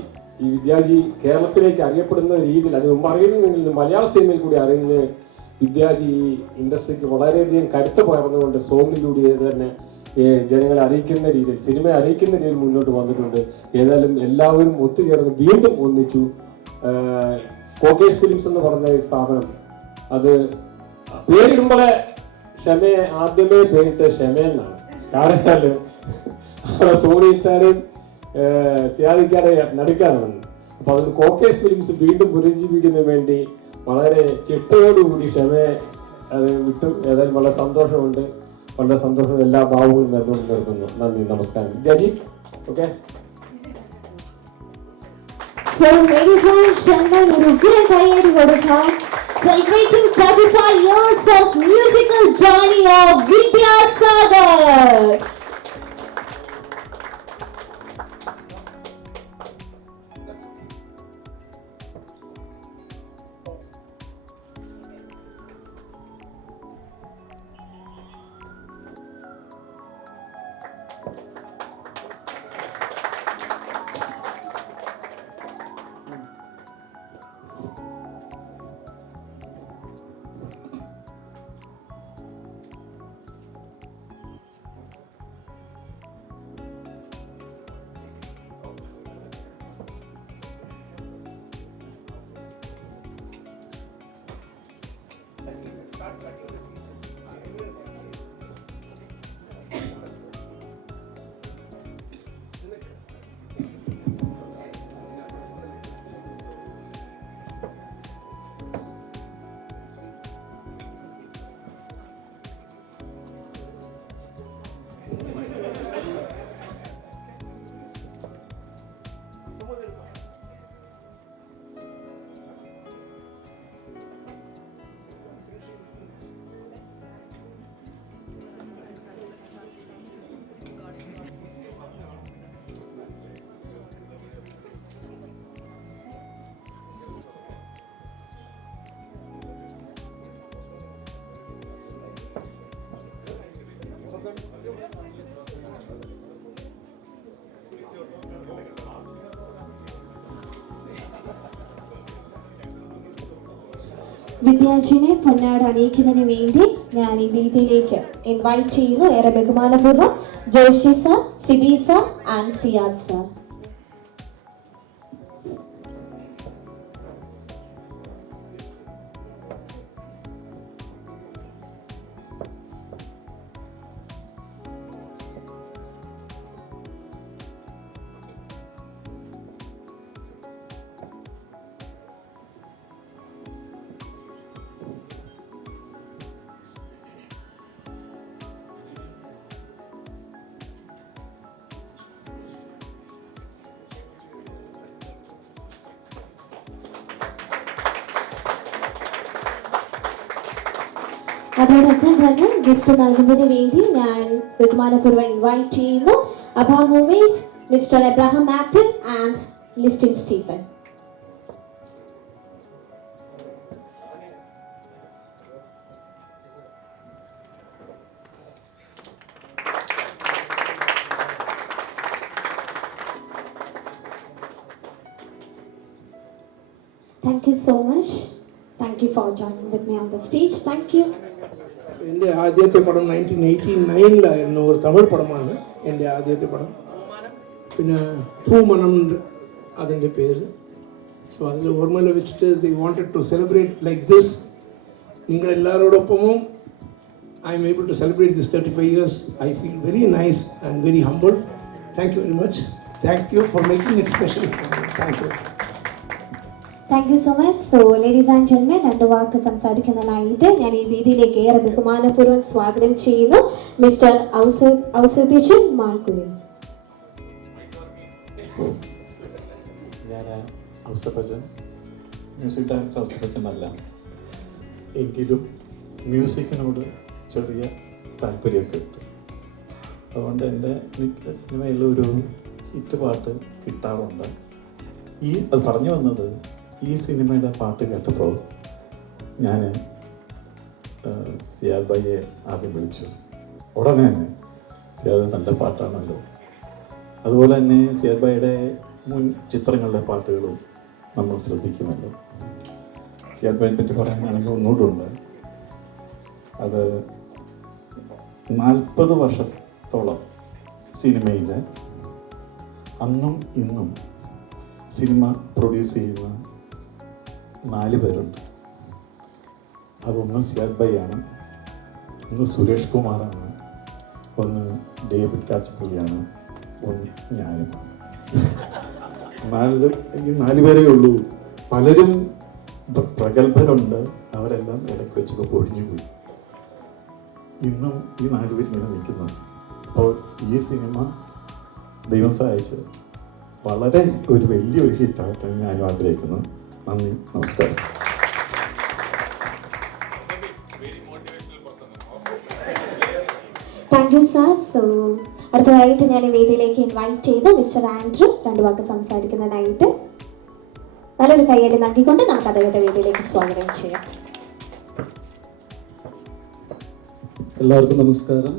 ഈ വിദ്യാജി കേരളത്തിലേക്ക് അറിയപ്പെടുന്ന രീതിയിൽ, അതിന് മുമ്പ് അറിയുന്നെങ്കിൽ മലയാള സിനിമയിൽ കൂടി അറിയുന്ന വിദ്യാജി ഈ ഇൻഡസ്ട്രിക്ക് വളരെയധികം കരുത്ത് പകർന്നുകൊണ്ട് സോങ്ങിലൂടെ തന്നെ ജനങ്ങളെ അറിയിക്കുന്ന രീതിയിൽ, സിനിമയെ അറിയിക്കുന്ന രീതിയിൽ മുന്നോട്ട് വന്നിട്ടുണ്ട്. ഏതായാലും എല്ലാവരും ഒത്തുചേർന്ന് വീണ്ടും ഒന്നിച്ചു. കോക്കേഴ്സ് ഫിലിംസ് എന്ന് പറഞ്ഞ ഈ സ്ഥാപനം, അത് പേരിടുമ്പോഴേ ക്ഷമയെ ആദ്യമേ പേരിട്ട് ക്ഷമയെന്നാണ്. കാരണം സോണിത്താനും സിയാദിക്കാരെ നടുക്കാനാണ്. അപ്പൊ അതുകൊണ്ട് കോക്കേഴ്സ് ഫിലിംസ് വീണ്ടും പുനരുജ്ജീവിക്കുന്നതിന് വേണ്ടി വളരെ ചിട്ടയോടുകൂടി ക്ഷമയെ അത് വിട്ടു. ഏതായാലും വളരെ സന്തോഷമുണ്ട്, വളരെ സന്തോഷം. എല്ലാ ഭാവവും നിർത്തുന്നു. നന്ദി, നമസ്കാരം. Vidyaji, okay. So ladies and gentlemen, ഒരു ഉഗ്രൻ കയ്യടി കൊടുക്കാം. Celebrating 35 years of musical journey of Vidyasagar. വിദ്യാർത്ഥിനെ പൊന്നാട അണിയിക്കുന്നതിന് വേണ്ടി ഞാൻ ഈ വേദിയിലേക്ക് ഇൻവൈറ്റ് ചെയ്യുന്നു. ഏറെ ബഹുമാനപൂർവ്വം Joshi sir, Sibi sir and Siyad sir. അതോടൊപ്പം തന്നെ ഗിഫ്റ്റ് നൽകുന്നതിന് വേണ്ടി ഞാൻ ബഹുമാനപൂർവ്വം ഇൻവൈറ്റ് ചെയ്യുന്നു Aba movies, mister Abraham Mathew and Listin Stephen. Thank you so much. Thank you for joining with me on the stage. Thank you. എൻ്റെ ആദ്യത്തെ പടം 1989 ഒരു തമിഴ് പടമാണ് എൻ്റെ ആദ്യത്തെ പടം. പിന്നെ പൂമനം അതിൻ്റെ പേര്. സോ അതിൽ ഓർമ്മയിൽ വെച്ചിട്ട് the wanted to celebrate like this. നിങ്ങളെല്ലാവരോടൊപ്പമും I am able to celebrate this 35 years. I feel very nice and very humble. Thank you very much. Thank you for making it special. Thank you. Thank you so much. So ladies and gentlemen, രണ്ട് വാക്ക് സംസാരിക്കുന്നതിനായിട്ട് ഞാൻ ഈ വേദിയിലേക്ക് ഏറെ ബഹുമാനപൂർവ്വം സ്വാഗതം ചെയ്യുന്നു mister ഔസേബിയച്ചൻ മാൾക്കുവി. ഞാൻ ഔസേബിയച്ചൻ, music director ഔസേബിയച്ചൻ അല്ല, എങ്കിലും മ്യൂസിക്കിനോട് ചെറിയ താല്പര്യമൊക്കെ ഉണ്ട്. അതുകൊണ്ട് എൻ്റെ മിക്ക സിനിമയിലൊരു ഹിറ്റ് പാട്ട് കിട്ടാറുണ്ട്. അത് പറഞ്ഞു വന്നത്, ഈ സിനിമയുടെ പാട്ട് കേട്ടപ്പോൾ ഞാൻ സിയാദ് ഭായിയെ ആദ്യം വിളിച്ചു. ഉടനെ തന്നെ സിയാദ് നല്ല പാട്ടാണല്ലോ. അതുപോലെ തന്നെ സിയാദ് ഭായിയുടെ മുൻ ചിത്രങ്ങളുടെ പാട്ടുകളും നമ്മൾ ശ്രദ്ധിക്കുമല്ലോ. സിയാദ് ഭായിയെ പറ്റി പറയാനാണെങ്കിൽ ഒന്നുകൂടെ. അത് 40 വർഷത്തോളം സിനിമയിൽ അന്നും ഇന്നും സിനിമ പ്രൊഡ്യൂസ് ചെയ്യുന്ന 4 പേരുണ്ട്. അതൊന്ന് സിയാദ് ഭായി ആണ്, ഒന്ന് സുരേഷ് കുമാറാണ്, ഒന്ന് ഡേവിഡ് കാച്ചപ്പള്ളിയാണ്, ഒന്ന് ഞാനുമാണ്. ഈ 4 പേരേ ഉള്ളൂ. പലരും പ്രഗത്ഭരുണ്ട്, അവരെല്ലാം ഇടയ്ക്ക് വെച്ചൊക്കെ പൊഴിഞ്ഞുപോയി. ഇന്നും ഈ 4 പേര് ഇങ്ങനെ നിൽക്കുന്നു. അപ്പോൾ ഈ സിനിമ ദൈവം സഹായിച്ച് വളരെ ഒരു വലിയൊരു ഹിറ്റായിട്ട് ഞാനും ആഗ്രഹിക്കുന്നു. നന്ദി, നമസ്കാരം. Thank you sir. സോ അടുത്തതായിട്ട് ഞാൻ ഈ വേദിയിലേക്ക് ഇൻവൈറ്റ് ചെയ്തു മിസ്റ്റർ ആൻഡ്രൂ, രണ്ട് വാക്ക് സംസാരിക്കുന്നതിനായിട്ട്. നല്ലൊരു കയ്യടി നൽകിക്കൊണ്ട് നമുക്ക് അദ്ദേഹത്തെ വേദിയിലേക്ക് സ്വാഗതം ചെയ്യാം. എല്ലാവർക്കും നമസ്കാരം.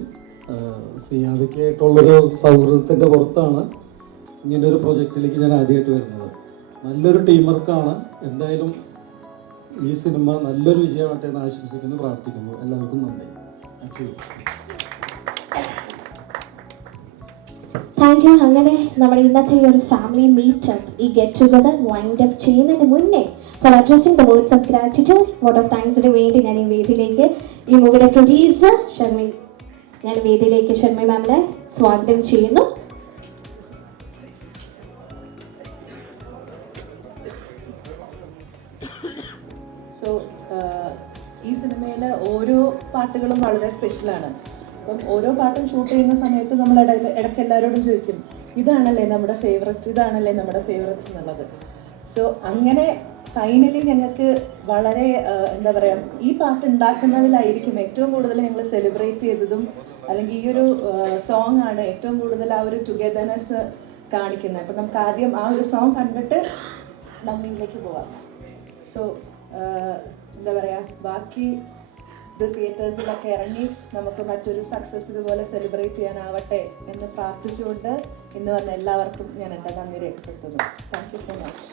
സിയാദയ്ക്കായിട്ടുള്ളൊരു സൗഹൃദത്തിൻ്റെ പുറത്താണ് ഇങ്ങനൊരു പ്രൊജക്റ്റിലേക്ക് ഞാൻ ആദ്യമായിട്ട് വരുന്നത്. നല്ലൊരു ടീം വർക്കാണ്. എന്തായാലും ഈ സിനിമ നല്ലൊരു വിജയമാട്ടെ എന്ന് ആശംസിക്കുന്നു, പ്രാർത്ഥിക്കുന്നു. എല്ലാവർക്കും നന്ദി. Thank you. Thank you. അങ്ങനെ നമ്മുടെ ഇന്നത്തെ ഈ ഒരു ഫാമിലി മീറ്റപ്പ്, ഈ ഗെറ്റ് ടുഗദർ വൈൻഡ് അപ്പ് ചെയ്യുന്നതിന് മുന്നേ for addressing the words of gratitude, vote of താങ്ക്സിന് വേണ്ടി ഞാൻ ഈ വേദിയിലേക്ക് ഈ മൂവിയുടെ പ്രൊഡ്യൂസർ ഷർമി, ഞാൻ വേദിയിലേക്ക് ഷർമി മാമിനെ സ്വാഗതം ചെയ്യുന്നു. സോ ഈ സിനിമയിലെ ഓരോ പാട്ടുകളും വളരെ സ്പെഷ്യലാണ്. അപ്പം ഓരോ പാട്ടും ഷൂട്ട് ചെയ്യുന്ന സമയത്ത് നമ്മൾ ഇടയ്ക്ക് എല്ലാവരോടും ചോദിക്കും, ഇതാണല്ലേ നമ്മുടെ ഫേവററ്റ്, ഇതാണല്ലേ നമ്മുടെ ഫേവററ്റ് എന്നുള്ളത്. സോ അങ്ങനെ ഫൈനലി ഞങ്ങൾക്ക് വളരെ എന്താ പറയുക, ഈ പാട്ട് ഉണ്ടാക്കുന്നതിലായിരിക്കും ഏറ്റവും കൂടുതൽ ഞങ്ങൾ സെലിബ്രേറ്റ് ചെയ്തതും, അല്ലെങ്കിൽ ഈ ഒരു സോങ് ആണ് ഏറ്റവും കൂടുതൽ ആ ഒരു ടുഗദർനെസ് കാണിക്കുന്നത്. അപ്പം നമുക്ക് ആദ്യം ആ ഒരു സോങ് കണ്ടിട്ട് നമ്മിലേക്ക് പോവാം. സോ എന്താ പറയുക, ബാക്കി ഇത് തിയേറ്റേഴ്സിലൊക്കെ ഇറങ്ങി നമുക്ക് മറ്റൊരു സക്സസ് ഇതുപോലെ സെലിബ്രേറ്റ് ചെയ്യാനാവട്ടെ എന്ന് പ്രാർത്ഥിച്ചുകൊണ്ട് ഇന്ന് വന്ന എല്ലാവർക്കും ഞാൻ എൻ്റെ നന്ദി രേഖപ്പെടുത്തുന്നു. Thank you so much.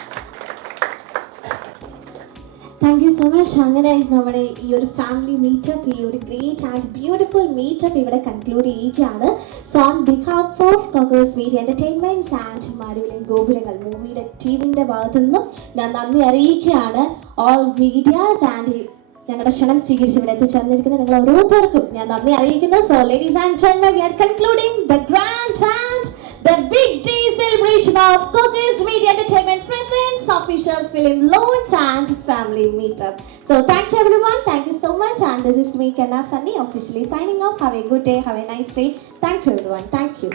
Thank you so much. അങ്ങനെ നമ്മുടെ ഈ ഒരു ഫാമിലി മീറ്റപ്പ്, ഈ ഒരു ഗ്രേറ്റ് ആൻഡ് ബ്യൂട്ടിഫുൾ മീറ്റപ്പ് ഇവിടെ കൺക്ലൂഡ് ചെയ്യുകയാണ്. So on behalf of Kokers media entertainments and മാരുവിലൻ ഗോകുലങ്ങൾ മൂവിയുടെ ടീമിന്റെ ഭാഗത്തു നിന്നും ഞാൻ നന്ദി അറിയിക്കുകയാണ്. ഓൾ മീഡിയാസ് ആൻഡ് ഞങ്ങളുടെ ക്ഷണം സ്വീകരിച്ച് ഇവിടെ എത്തിച്ചേർന്നിരിക്കുന്ന നിങ്ങൾ ഓരോരുത്തർക്കും ഞാൻ നന്ദി അറിയിക്കുന്നു. So ladies and gentlemen, we are concluding the grand and the big day celebration of Cockers Media Entertainment presents official film launch and family meetup. So thank you everyone, thank you so much, and this is me Kenna Sunny officially signing off. Have a good day, have a nice day. Thank you everyone, thank you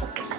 so much.